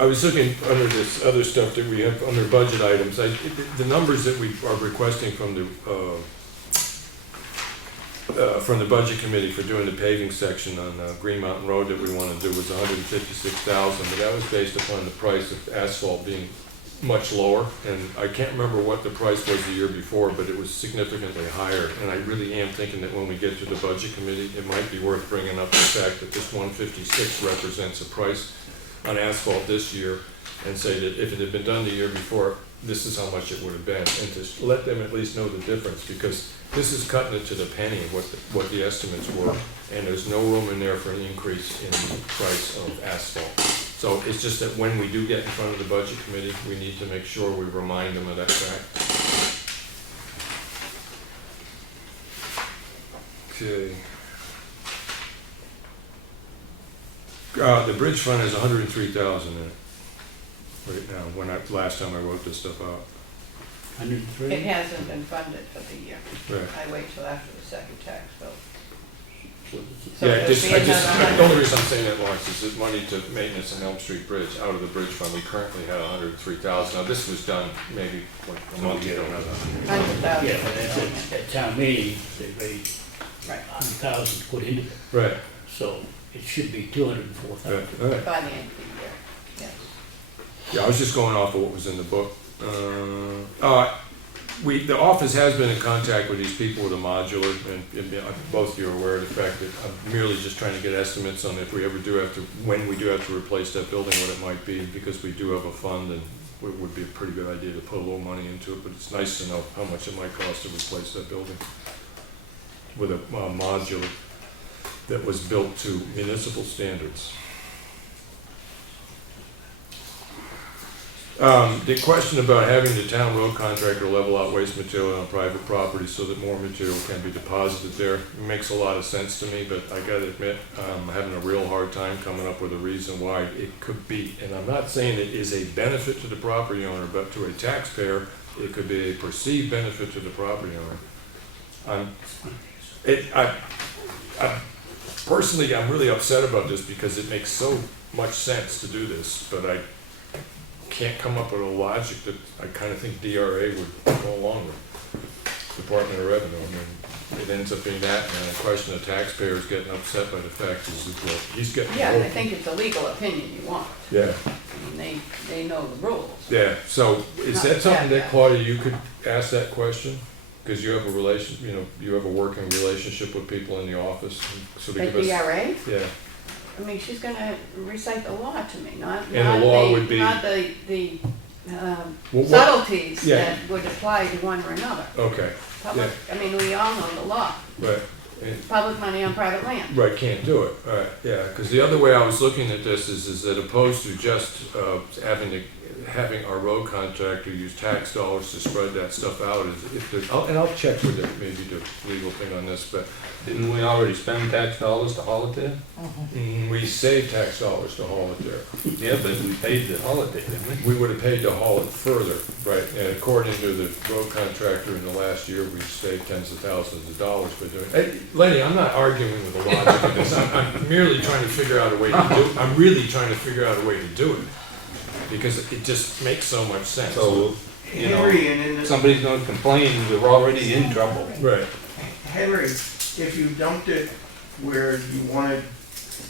I was looking under this other stuff that we have under budget items. The numbers that we are requesting from the budget committee for doing the paving section on Green Mountain Road that we want to do was $156,000, but that was based upon the price of asphalt being much lower, and I can't remember what the price was the year before, but it was significantly higher, and I really am thinking that when we get to the budget committee, it might be worth bringing up the fact that this 156 represents a price on asphalt this year, and say that if it had been done the year before, this is how much it would have been, and to let them at least know the difference, because this is cutting it to the penny of what the estimates were, and there's no room in there for an increase in the price of asphalt. So it's just that when we do get in front of the budget committee, we need to make sure we remind them of that fact. Okay. The bridge fund has $103,000 in it right now, last time I wrote this stuff out. 103? It hasn't been funded for the year. Right. I wait till after the second tax bill. So Yeah, there'll be another the only reason I'm saying that, Lawrence, is that money to maintenance on Elm Street Bridge, out of the bridge fund, we currently had $103,000. Now, this was done maybe, what, a month ago. $100,000. Yeah, but at town meeting, they raised Right. 100,000 to put into it, Right, so it should be 204,000. right, all right. By the end of the year, yes. Yeah, I was just going off of what was in the book. The office has been in contact with these people with a modular, and both of you are aware of the fact that I'm merely just trying to get estimates on if we ever do have to, when we do have to replace that building, what it might be, because we do have a fund, and it would be a pretty good idea to put a little money into it, but it's nice to know how much it might cost to replace that building with a modular that was built to municipal standards. The question about having the town road contractor level out waste material on private property so that more material can be deposited there makes a lot of sense to me, but I gotta admit, I'm having a real hard time coming up with a reason why it could be. And I'm not saying it is a benefit to the property owner, but to a taxpayer, it could be a perceived benefit to the property owner. Personally, I'm really upset about this because it makes so much sense to do this, but I can't come up with a logic that I kind of think DRA would go along with, Department of Revenue. I mean, it ends up being that, and then a question of taxpayers getting upset by the fact is, well, he's getting. Yeah, I think it's a legal opinion you want. Yeah, I mean, they know the rules. yeah, so is Not that something bad. that, Claudia, you could ask that question? Because you have a you have a working relationship with people in the office, so to At give us. DRA? Yeah, I mean, she's gonna recite the law to me, not And the law would be- not the what- subtleties Yeah. that would apply to one or another. okay, Public, I mean, we all know the law, right. And- public money on private land. Right, can't do it, all right, yeah, because the other way I was looking at this is that opposed to just having our road contractor use tax dollars to spread that stuff out, is if there's, and I'll check with maybe the legal thing on this, but Didn't we already spend tax dollars to haul it there? we save tax dollars to haul it there. Yeah, but we paid to haul it there, didn't we? We would have paid to haul it further, right, and according to the road contractor in the last year, we saved tens of thousands of dollars by doing it. Hey, Lenny, I'm not arguing with the logic of this, I'm merely trying to figure out a way to do it, I'm really trying to figure out a way to do it, because it just makes so much sense. So, you Henry, and in know, the, somebody's gonna complain, we're already in trouble. Right, Henry, if you dumped it where you wanted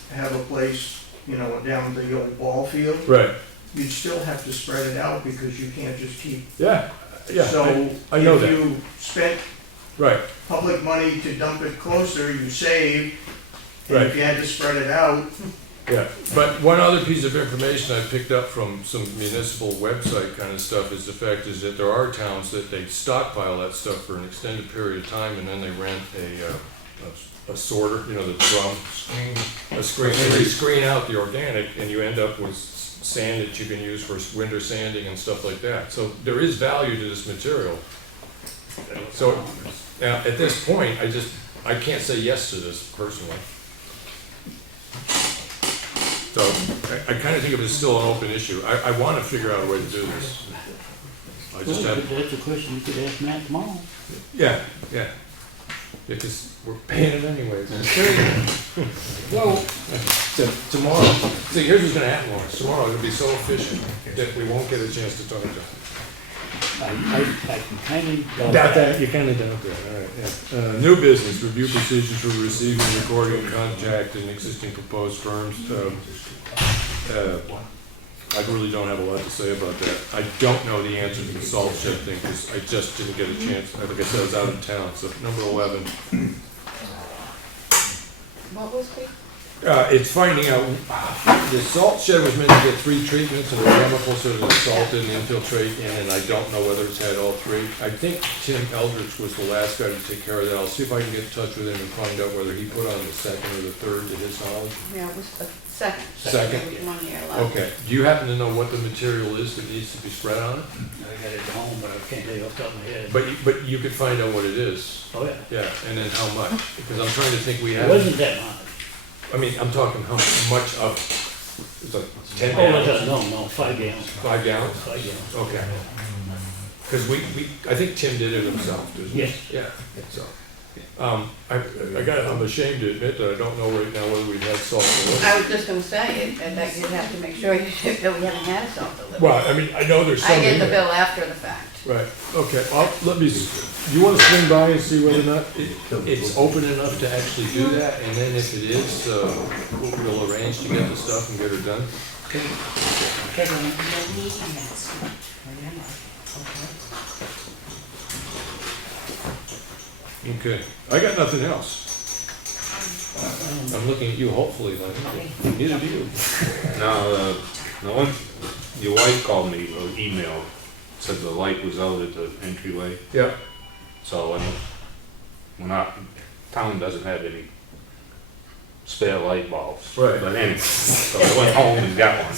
to have a place, down the old ball field, right, you'd still have to spread it out because you can't just keep. yeah, yeah, So I know if that, you spent right, public money to dump it closer, you save. And Right. if you had to spread it out, yeah. But one other piece of information I picked up from some municipal website kind of stuff is the fact is that there are towns that they stockpile that stuff for an extended period of time, and then they rent a sorter, the drum, a screen, and they screen out the organic, and you end up with sand that you can use for winter sanding and stuff like that. So there is value to this material. So now, at this point, I can't say yes to this personally. So I kind of think of it as still an open issue. I want to figure out a way to do this. I just Well, have, that's a question you could ask Matt tomorrow. yeah, because we're paying it anyways. well, So tomorrow, see, here's what's gonna happen, Lawrence. Tomorrow it'll be so efficient that we won't get a chance to talk to him. I can kind of. Doubt that, you kinda doubt that, all right, yeah. New business, review procedures for receiving, recording, contact, and existing proposed firms. I really don't have a lot to say about that. I don't know the answer to the salt shed thing, because I just didn't get a chance. Like I said, I was out of town, so number 11. What was the? It's finding out, the salt shed was meant to get 3 treatments of the chemicals so that the salt didn't infiltrate in, and I don't know whether it's had all 3. I think Tim Eldridge was the last guy to take care of that. I'll see if I can get in touch with him and find out whether he put on the 2nd or the 3rd to his knowledge. Yeah, it was the second. Second? There was 1 year left. Okay, do you happen to know what the material is that needs to be spread on it? I got it at home, but I can't tell you off the top of my head. But you could find out what it is. Oh, yeah. Yeah, and then how much, because I'm trying to think we It have. wasn't that much. I mean, I'm talking how much of, it's like 10 Oh, gallons? no, 5 gallons. 5 gallons? 5 gallons. Okay. Because I think Tim did it himself, didn't he? Yes. Yeah, so. I'm ashamed to admit that I don't know right now whether we've had salt delivered. I was just gonna say, that you'd have to make sure that we haven't had salt delivered. Well, I mean, I know there's some I get in the there. bill after the fact. Right, okay, you want to swing by and see whether or not it's open enough to actually do that? And then if it is, we'll arrange to get the stuff and get her done? Okay, I got nothing else. I'm looking at you hopefully, like, neither do you. Now, your wife called me or emailed, said the light was out at the entryway. Yeah. So, town doesn't have any spare light bulbs. Right. But anyway, so I went home and got one.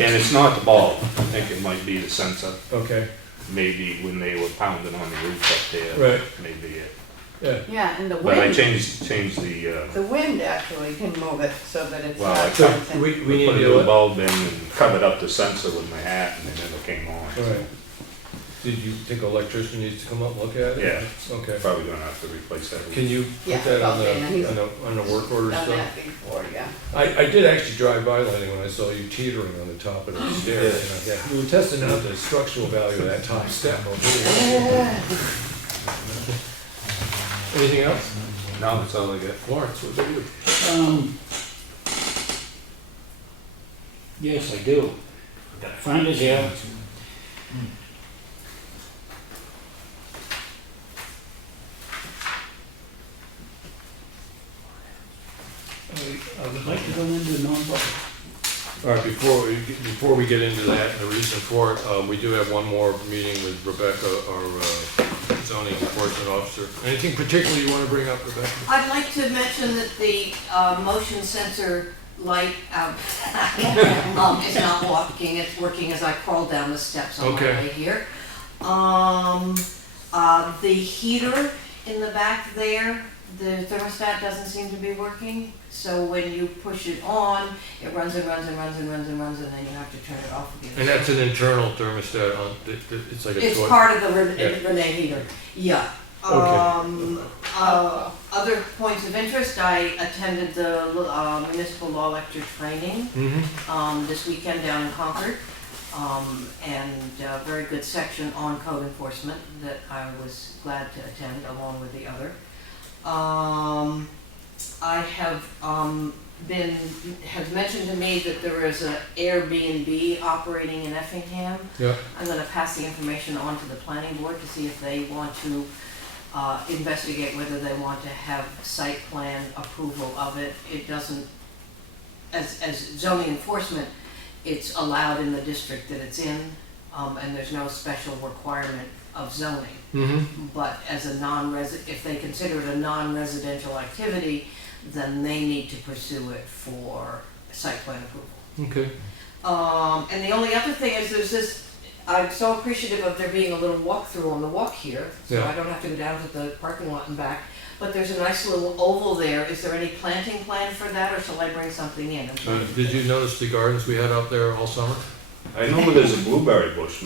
And it's not the bulb, I think it might be the sensor, Okay, maybe when they were pounding on the roof up there. Right. Maybe it. yeah. Yeah, and the But I wind, changed the, the wind actually can move it so that it's Well, not I So something. we put need a to, new bulb in and covered up the sensor with my hat and it never came on. all right. Did you think an electrician needs to come up and look at it? Yeah. Okay. Probably gonna have to replace that. Can you Yeah, put that on okay, and he's on the work order Done stuff? that before, yeah. I did actually drive by Lenny when I saw you teetering on the top of the stairs. And we were testing out the structural value of that top step. Anything else? No, that's all I got. Lawrence, what about you? Yes, I do. Gotta find it here. I would like to go into non-public. All right, before we get into that, and the reason for it, we do have one more meeting with Rebecca, our zoning enforcement officer. Anything particular you want to bring up, Rebecca? I'd like to mention that the motion sensor light is not working. It's working as I crawl down the steps on my Okay. way here. The heater in the back there, the thermostat doesn't seem to be working. So when you push it on, it runs and runs and runs and runs and runs, and then you have to turn it off again. And that's an internal thermostat on, it's like a It's toy. part of the Yeah. Renee heater, yeah. Okay. Other points of interest, I attended the municipal law lecture training Mm-hmm. this weekend down in Concord. And a very good section on code enforcement that I was glad to attend along with the other. I have has mentioned to me that there is an Airbnb operating in Effingham. Yeah. I'm gonna pass the information on to the planning board to see if they want to investigate whether they want to have site plan approval of it. It doesn't, as zoning enforcement, it's allowed in the district that it's in, and there's no special requirement of zoning. Mm-hmm. But as a non-resident, if they consider it a non-residential activity, then they need to pursue it for site plan approval. Okay. And the only other thing is there's this, I'm so appreciative of there being a little walkthrough on the walk here, so Yeah. I don't have to go down to the parking lot and back. But there's a nice little oval there. Is there any planting plan for that, or shall I bring something in? Did you notice the gardens we had out there all summer? I know there's a blueberry bush.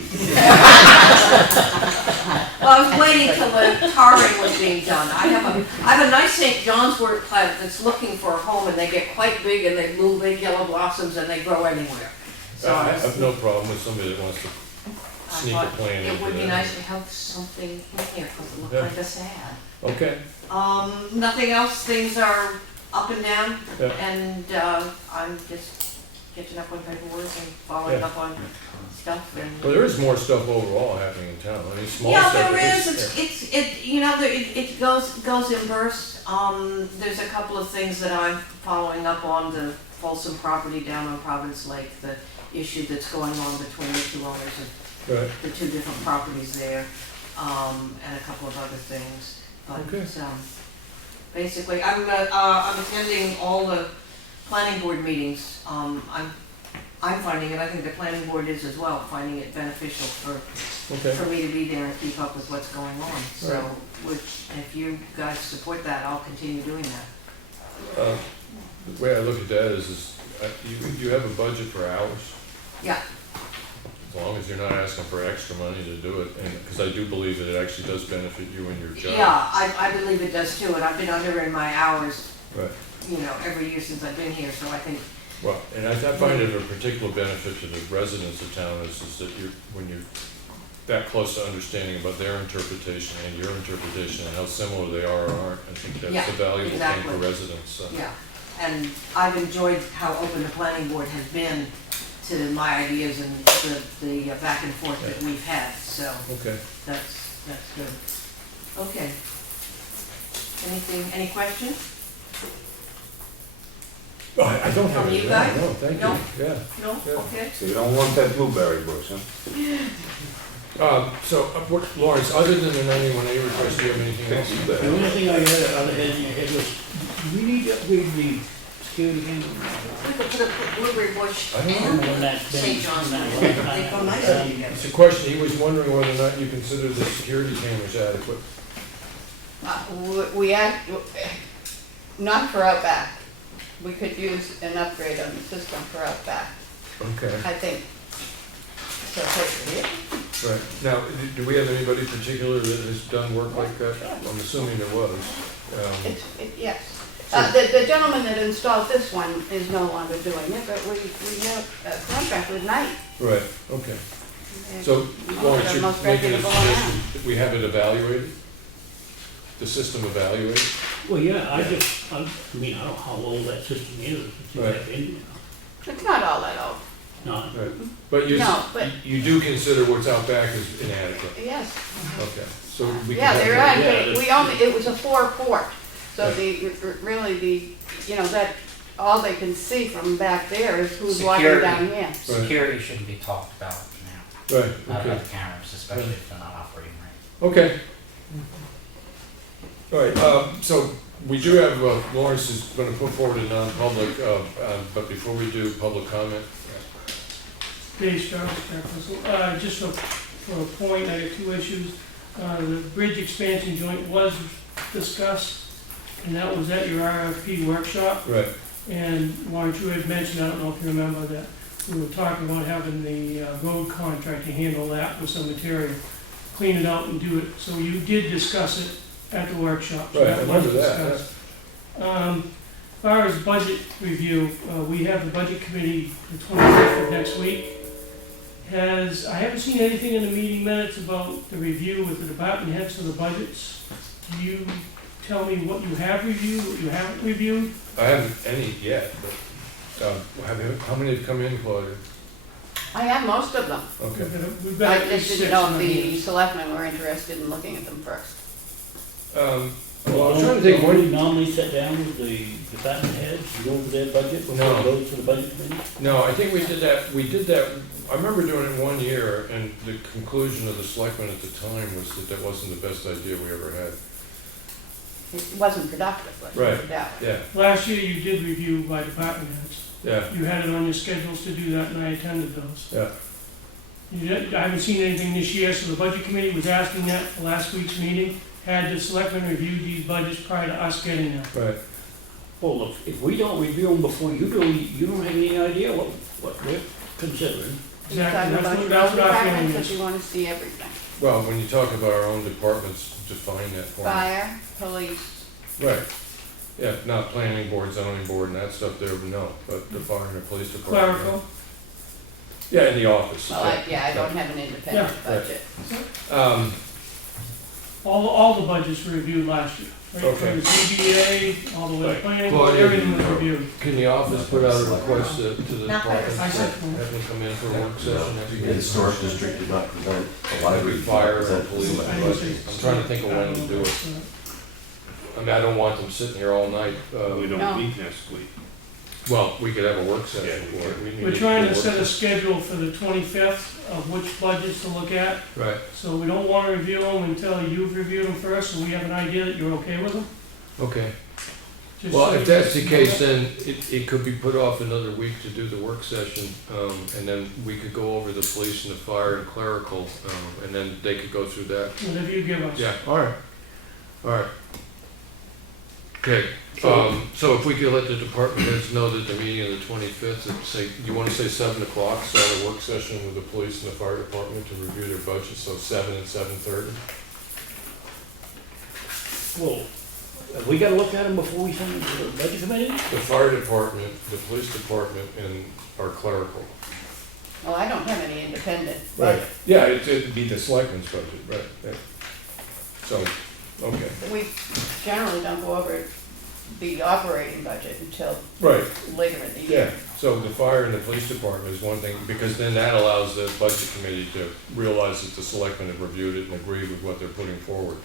Well, I was waiting till the tarring was being done. I have a nice St. John's wort plant that's looking for a home, and they get quite big, and they bloom big yellow blossoms, and they grow anywhere. So I I have no problem with somebody that wants to sneak a thought plan it into would be that. nice to have something in here, because it looked Yeah. kind of sad. Okay. Nothing else, things are up and down, Yeah. and I'm just catching up on paperwork and following Yeah. up on stuff and. Well, there is more stuff overall happening in town. I mean, small Yeah, stuff. there but is, it goes in bursts. There's a couple of things that I'm following up on, the Folsom property down on Providence Lake, the issue that's going on between the two owners of Right. the two different properties there, and a couple of other things. But, Okay. basically, I'm attending all the planning board meetings. I'm finding it, I think the planning board is as well, finding it beneficial for me to be there and keep up with what's going on. So, if you guys support that, I'll continue doing that. The way I look at that is you have a budget for hours. Yeah. As long as you're not asking for extra money to do it, and, because I do believe that it actually does benefit you and your job. Yeah, I believe it does too, and I've been under in my hours, Right. every year since I've been here, so I think. Well, and I find it a particular benefit to the residents of town is that when you're that close to understanding about their interpretation and your interpretation and how similar they are or aren't, I think that's a valuable thing for residents, so. Yeah, and I've enjoyed how open the planning board has been to my ideas and the back and forth that we've had, so. Okay. That's good. Okay. Any questions? I don't have From any, you guys? no, thank No? you, yeah. No? Yeah. Okay. So you don't want that blueberry bush, huh? Lawrence, other than the 91A request, do you have anything else? The only thing I had, other than I had was Do we need to upgrade the security camera? We could put a blueberry bush I don't know. and When that's been- St. John's. when that- They go nicely together. It's a question, he was wondering whether or not you consider the security cameras adequate. We act, not for Outback. We could use an upgrade on the system for Outback, Okay, I think. So, okay, right. Now, do we have anybody particular that has done work like that? I'm assuming there was. yes. The gentleman that installed this one is no longer doing it, but we have a contract with Knight. Right, okay. So, Lawrence, the you're most making a reputable suggestion that we have it evaluated? The system evaluated? Well, yeah, I mean, I don't know how old that system is, it's in Right. that India. It's not all that old. No, Right. But you, No, but- you do consider what's out back as inadequate? Yes. Okay, so we can. Yeah, have they're that- on, yeah, but we only, it was a 4-port, so Right. really that, all they can see from back there is who's walking Security. down here. Security shouldn't be talked about now, Right, not okay, about the cameras, especially if they're not operating right. okay. All right, so we do have, Lawrence is gonna put forward a non-public, but before we do public comment, Dave Strauss, Chairperson. Just for a point, I have two issues. The bridge expansion joint was discussed, and that was at your RFP workshop. right, And Warren, you had mentioned, I don't know if you remember, that we were talking about having the road contractor handle that with some material, clean it out and do it. So you did discuss it at the workshop. So right, I was remember that, yeah. discussed. As far as budget review, we have the budget committee the 25th of next week. I haven't seen anything in the meeting minutes about the review with the department heads for the budgets. Do you tell me what you have reviewed, what you haven't reviewed? I haven't any yet, but, how many have come in, Claudia? I have most of them. Okay, We've got I at least just 6 didn't know on if here. the selectmen were interested in looking at them first. well, I'm trying to think, When when, you normally sit down with the department heads, you go over their budget, before No. it goes to the budget committee? no, I think we did that, I remember doing it 1 year, and the conclusion of the selectmen at the time was that that wasn't the best idea we ever had. It wasn't productive, let's Right. put it that way. Yeah, Last year you did review by department heads. yeah, You had it on your schedules to do that and I attended those. yeah. I haven't seen anything this year, so the budget committee was asking that for last week's meeting. Had the selectmen reviewed these budgets prior to us getting them? Right. Well, if we don't review them before you do, you don't have any idea what we're considering. You're Exactly, talking about your that's own what our feeling departments, is. if you wanna see everything. Well, when you talk about our own departments, define that for me. Fire, police, Right. Yeah, not planning board, zoning board and that stuff there, no, but the fire and the police department. Clerical, Yeah, in the office. well, I don't have an independent Yeah. budget. Um, all the budgets were reviewed last year. Right, Okay. from the ZBA, all the way to Right. planning, board, Claudia, everything was reviewed. can the office put out a request to the Not by departments, I that said- have them come in for a work session next The week? historic district did not present, the library did not Fire and present police. the I didn't say- I'm trying to think of when to do it. I mean, I don't want them sitting here all night. We No. don't meet next week. Well, we could have a work session Yeah, for it. We need We're trying to do a set a work schedule for the 25th of which budgets to look at. session. Right, So we don't want to review them until you've reviewed them first, so we have an idea that you're okay with them. okay. Just Well, so if you that's can the know case, that. then it could be put off another week to do the work session, and then we could go over the police and the fire and clerical, and then they could go through that. Whatever you give us. Yeah, all right. Okay, so if we could let the department heads know that the meeting of the 25th, at say, you wanna say 7 o'clock, start a work session with the police and the fire department to review their budget, so 7 and 7:30? Well, have we gotta look at them before we send them to the budget committee? The fire department, the police department, and our clerical. Well, I don't have any independent Right, budget. yeah, it'd be the selectmen's budget, right, yeah. So, okay, We generally don't go over the operating budget until right, later in the yeah. year. So the fire and the police department is one thing, because then that allows the budget committee to realize that the selectmen have reviewed it and agreed with what they're putting forward.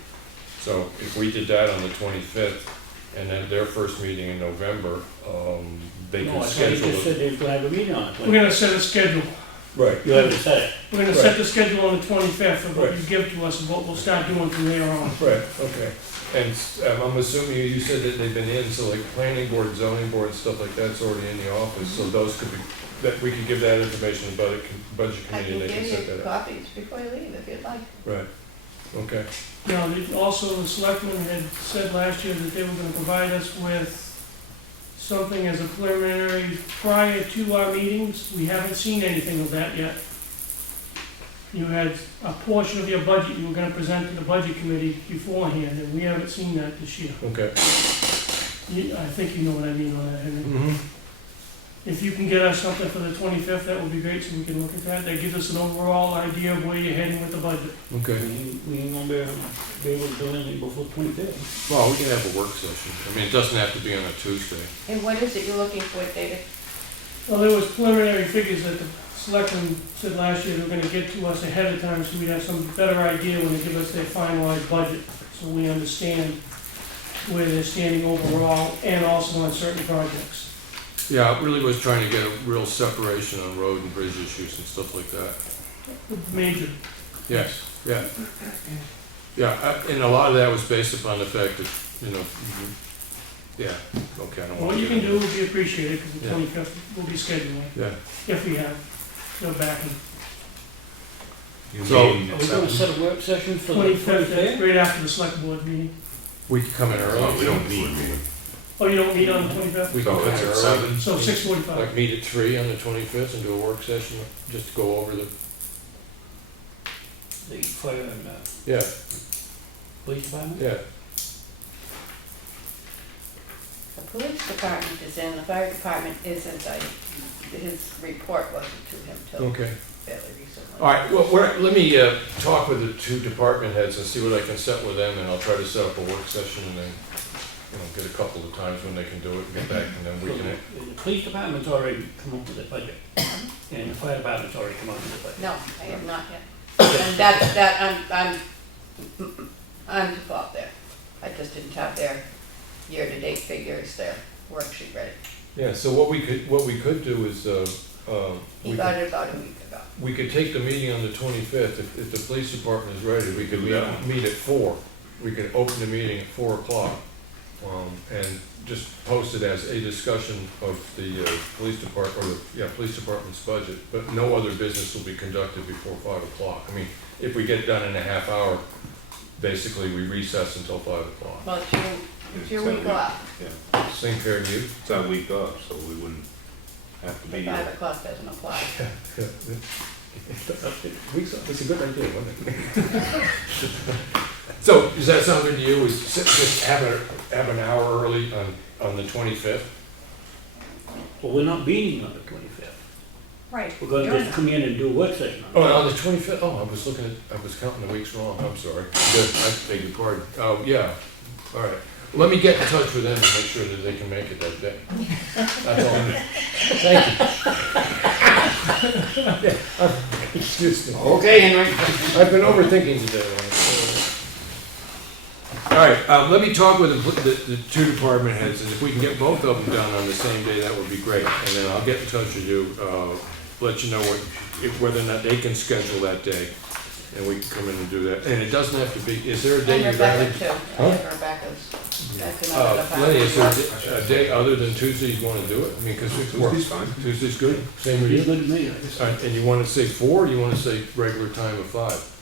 So if we did that on the 25th, and then their first meeting in November, they No, could I thought you schedule just it. said they were gonna have a meeting on it. We're gonna set a schedule. Right, You haven't said it. We're gonna set the schedule on the 25th of what you Right. give to us and what we'll start doing from there on. right, okay. And I'm assuming you said that they've been in, so like planning board, zoning board, stuff like that's already in the office, so those could be, that we could give that information to the budget I committee can and they can give set you that up. copies before you leave if you'd like. Right, okay. Now, also the selectmen had said last year that they were gonna provide us with something as a preliminary prior to our meetings. We haven't seen anything of that yet. You had a portion of your budget you were gonna present to the budget committee beforehand, and we haven't seen that this year. Okay. I think you know what I mean on that, Henry. Mm-hmm. If you can get us something for the 25th, that would be great, so we can look at that. That gives us an overall idea of where you're heading with the budget. Okay. We ain't gonna be able to do anything before 25th. Well, we can have a work session. I mean, it doesn't have to be on a Tuesday. And what is it you're looking for, David? Well, there was preliminary figures that the selectmen said last year they were gonna get to us ahead of time, so we'd have some better idea when they give us their finalized budget, so we understand where they're standing overall and also on certain projects. Yeah, it really was trying to get a real separation on road and bridge issues and stuff like that. Major. Yes, yeah. Yeah, and a lot of that was based upon the fact that, you know, yeah, okay, I don't want What to. you can do would be appreciated, because the Yeah. 25th will be scheduling, Yeah. if we have your backing. So- Are we gonna set a work session for the 25th, 25th? right after the select board meeting. We could come in early. Oh, we don't need. Oh, you don't meet on the 25th? We can So come in it's at early. 7? So 6:45. Like meet at 3 on the 25th and do a work session, just to go over the, The fire and yeah, police department? yeah. The police department is in, the fire department isn't. His report wasn't to him till Okay. fairly recently. All right, well, let me talk with the two department heads and see what I can set with them, and I'll try to set up a work session and then, you know, get a couple of times when they can do it and get back, and then we can. The police department's already come up with a budget, and the fire department's already come up with a budget. No, I have not yet. And I'm to fault there. I just didn't have their year-to-date figures, their worksheet ready. Yeah, so what we could do is, He got it about a week ago. we could take the meeting on the 25th, if the police department is ready, we could meet at 4. We could open the meeting at 4 o'clock, and just post it as a discussion of the police department's budget, but no other business will be conducted before 5 o'clock. I mean, if we get done in a half hour, basically we recess until 5 o'clock. Well, it's your week off. Yeah, Same fair to you? it's our week off, so we wouldn't have to The be 5 here. o'clock doesn't apply. That's a good idea, wasn't it? So, does that sound good to you? We just have an hour early on the 25th? Well, we're not meeting on the 25th. Right. We're gonna You're just come in and do a work session. Oh, on the 25th? Oh, I was counting the weeks wrong. I'm sorry. Good, I beg your pardon. Oh, yeah, all right. Let me get in touch with them and make sure that they can make it that day. That's all I need. Thank you. Excuse me. Okay, Henry. I've been overthinking today. All right, let me talk with the two department heads, and if we can get both of them done on the same day, that would be great. And then I'll get in touch with you, let you know whether or not they can schedule that day, and we can come in and do that. And it doesn't have to be, is there a day And you'd rather? Rebecca too. Huh? I have Rebecca's. That's another Lenny, is department. there a day other than Tuesday you want to do it? I mean, because Tuesday's fine. Tuesday's good, same with It's you? good to me. All right, and you want to say 4, or you want to say regular time of 5?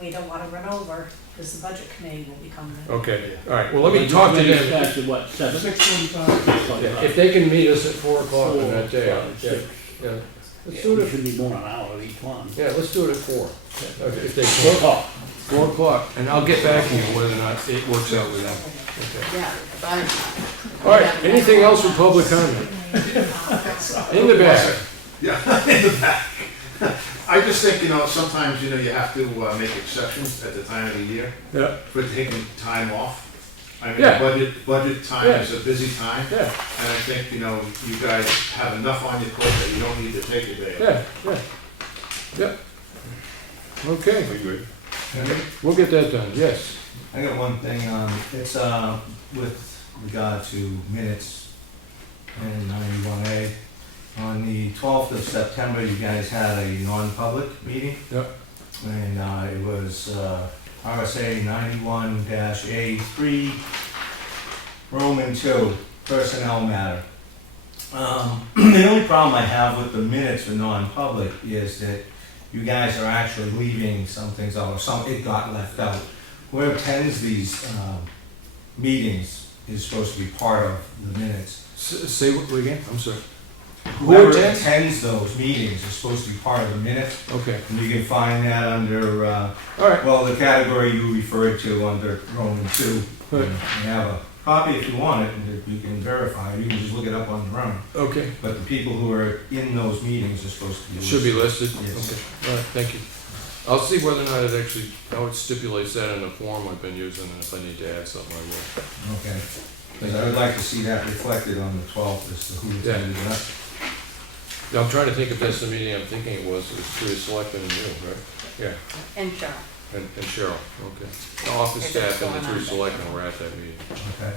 We don't wanna run over, because the budget committee will be coming in. Okay, all right, well, let me talk to them. Starts at what, 7? 6:45. Yeah, if they can meet us at 4 o'clock on that day, yeah, yeah. Let's do It it, should be more than an hour each one. yeah, let's do it at 4. Okay, if they 4 can. o'clock. 4 o'clock, and I'll get back to you whether or not it works out with them. Okay. Yeah, fine. All right, anything else for public comment? In the back. Yeah, in the back. I just think, sometimes, you have to make exceptions at the time of the year Yeah, for taking time off. I mean, Yeah. budget time Yeah. is a busy time, yeah, and I think, you guys have enough on your plate that you don't need to take a day off. yeah, yeah. Yeah. Okay, We good? we'll get that done, yes. I got one thing, it's, with regard to minutes and 91A. On the 12th of September, you guys had a non-public meeting. Yep. And it was RSA 91-A3, Roman 2, personnel matter. The only problem I have with the minutes for non-public is that you guys are actually leaving some things out, or it got left out. Whoever attends these meetings is supposed to be part of the minutes. Say what again? I'm sorry. Whoever attends those meetings is supposed to be part of the minutes. Okay. And you can find that under, All right. well, the category you referred to under Roman 2. Good. You have a copy if you want it, and you can verify it. You can just look it up on your own. Okay. But the people who are in those meetings are supposed to be listed. Should be listed? Yes. Okay. All right, thank you. I'll see whether or not it actually, how it stipulates that in the form I've been using, and if I need to add something, I will. Okay. Because I would like to see that reflected on the 12th as to who attended that. Yeah, I'm trying to think if that's the meeting I'm thinking it was three selectmen and you, right? Yeah, And Cheryl. and Cheryle, okay. The office If staff it's and the going three on. selectmen were at that meeting. Okay.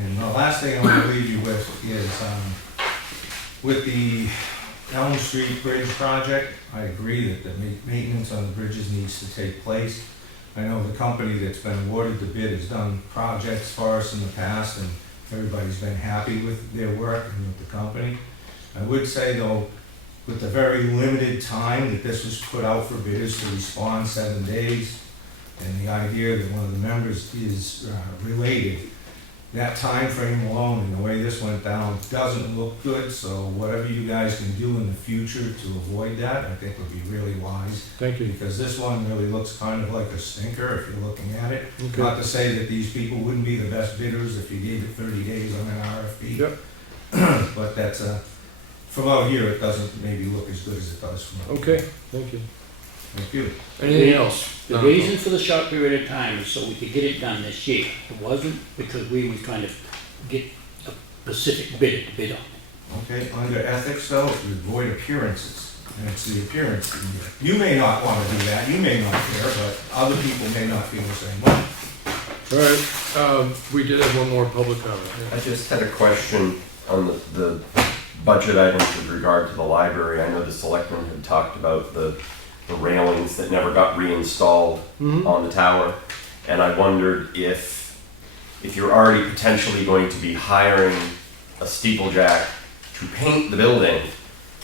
And the last thing I want to leave you with is, with the Elm Street Bridge project, I agree that the maintenance on the bridges needs to take place. I know the company that's been awarded the bid has done projects for us in the past, and everybody's been happy with their work and with the company. I would say though, with the very limited time that this was put out for bidders to respond 7 days, and the idea that one of the members is related, that time frame alone and the way this went down doesn't look good, so whatever you guys can do in the future to avoid that, I think would be really wise. Thank you. Because this one really looks kind of like a stinker if you're looking at it. Okay. Not to say that these people wouldn't be the best bidders if you gave it 30 days on an RFP. Yep. But that's from out here, it doesn't maybe look as good as it does from out Okay, here. thank you. Thank you. Anything else? The reason for the short period of time is so we could get it done this year. It wasn't because we were trying to get a specific bidder to bid on it. Okay, under ethics though, you avoid appearances, and it's the appearance. You may not want to do that, you may not care, but other people may not feel the same way. All right, we did have one more public comment. I just had a question on the budget items with regard to the library. I know the selectmen had talked about the railings that never got reinstalled on the tower. And I wondered if you're already potentially going to be hiring a steeplejack to paint the building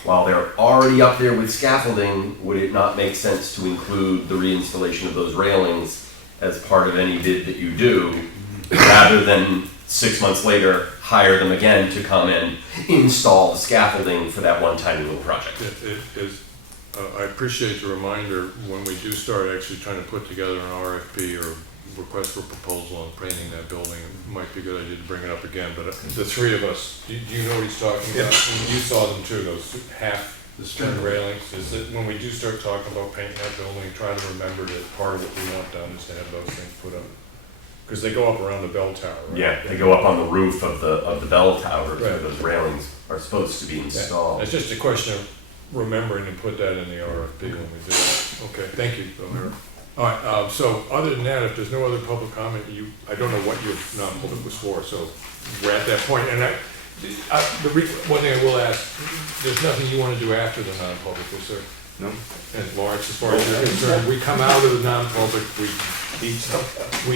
while they're already up there with scaffolding, would it not make sense to include the reinstallation of those railings as part of any bid that you do, rather than 6 months later hire them again to come and install the scaffolding for that one tiny little project? I appreciate the reminder when we do start actually trying to put together an RFP or request for proposal on painting that building. It might be a good idea to bring it up again, but the three of us, do you know what he's talking about? You saw them too, those half turn railings. Is that when we do start talking about painting that building, try to remember that part of what we want done is to have those things put up. Because they go up around the bell tower, right? Yeah, they go up on the roof of the bell tower, Right. where those railings are supposed to be installed. It's just a question of remembering to put that in the RFP when we do it. Okay, thank you, Bill Mayor. All right, so other than that, if there's no other public comment, I don't know what your non-public was for, so we're at that point. And one thing I will ask, there's nothing you want to do after the non-public, is there? No. And Lawrence, as far as you're concerned, we come out of the non-public, we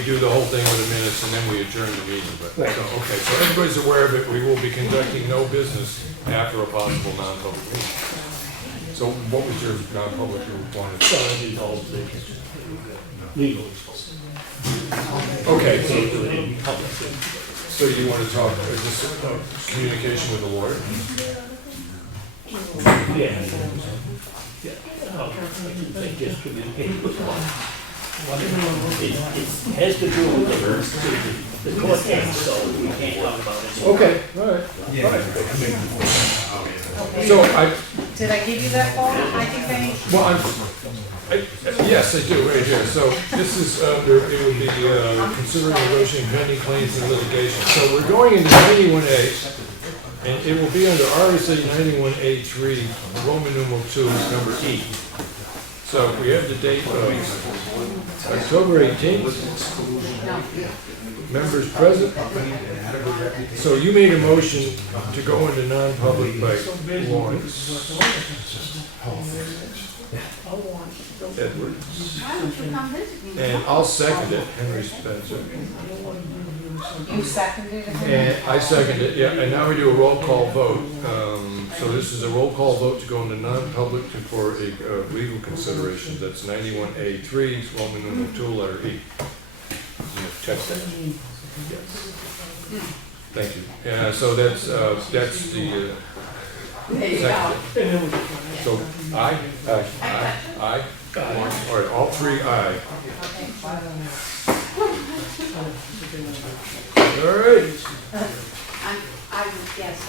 do the whole thing with the minutes, and then we adjourn the meeting. But okay, so everybody's aware of it. We will be conducting no business after a possible non-public meeting. So what was your non-public you wanted? Legal. Okay, so you want to talk, is this communication with the lawyer? Yeah. Just communicate with one. It has to do with the court case, so we can't talk about it. Okay, all right. So Did I give you that form? I think well, yes, I do, right here. So this is, it would be considering negotiating pending claims and litigation. So we're going into 91A, and it will be under RSA 91A3, Roman numeral 2, number E. So we have the date of October 18th. Members present. So you made a motion to go into non-public by Lawrence. Edwards. Why don't you come visit me? And I'll second it, Henry Spencer. You seconded it? And I second it, yeah, and now we do a roll call vote. So this is a roll call vote to go into non-public for a legal consideration. That's 91A3, Roman numeral 2, letter E. Check that. Yes. Thank you. Yeah, so that's the There you go. second. So, aye? Aye. Aye? All right, all three aye. All right. I would guess.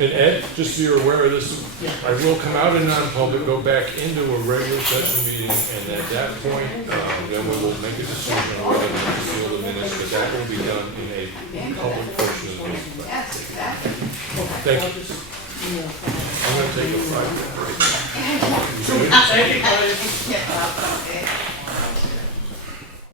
And Ed, just so you're aware of this, I will come out in non-public, go back into a regular session meeting, and at that point, then we will make a decision on whether to seal the minutes, but that will be done in a public portion of the meeting. Yes, exactly. Thank you. I'm gonna take a 5-minute break. Thank you.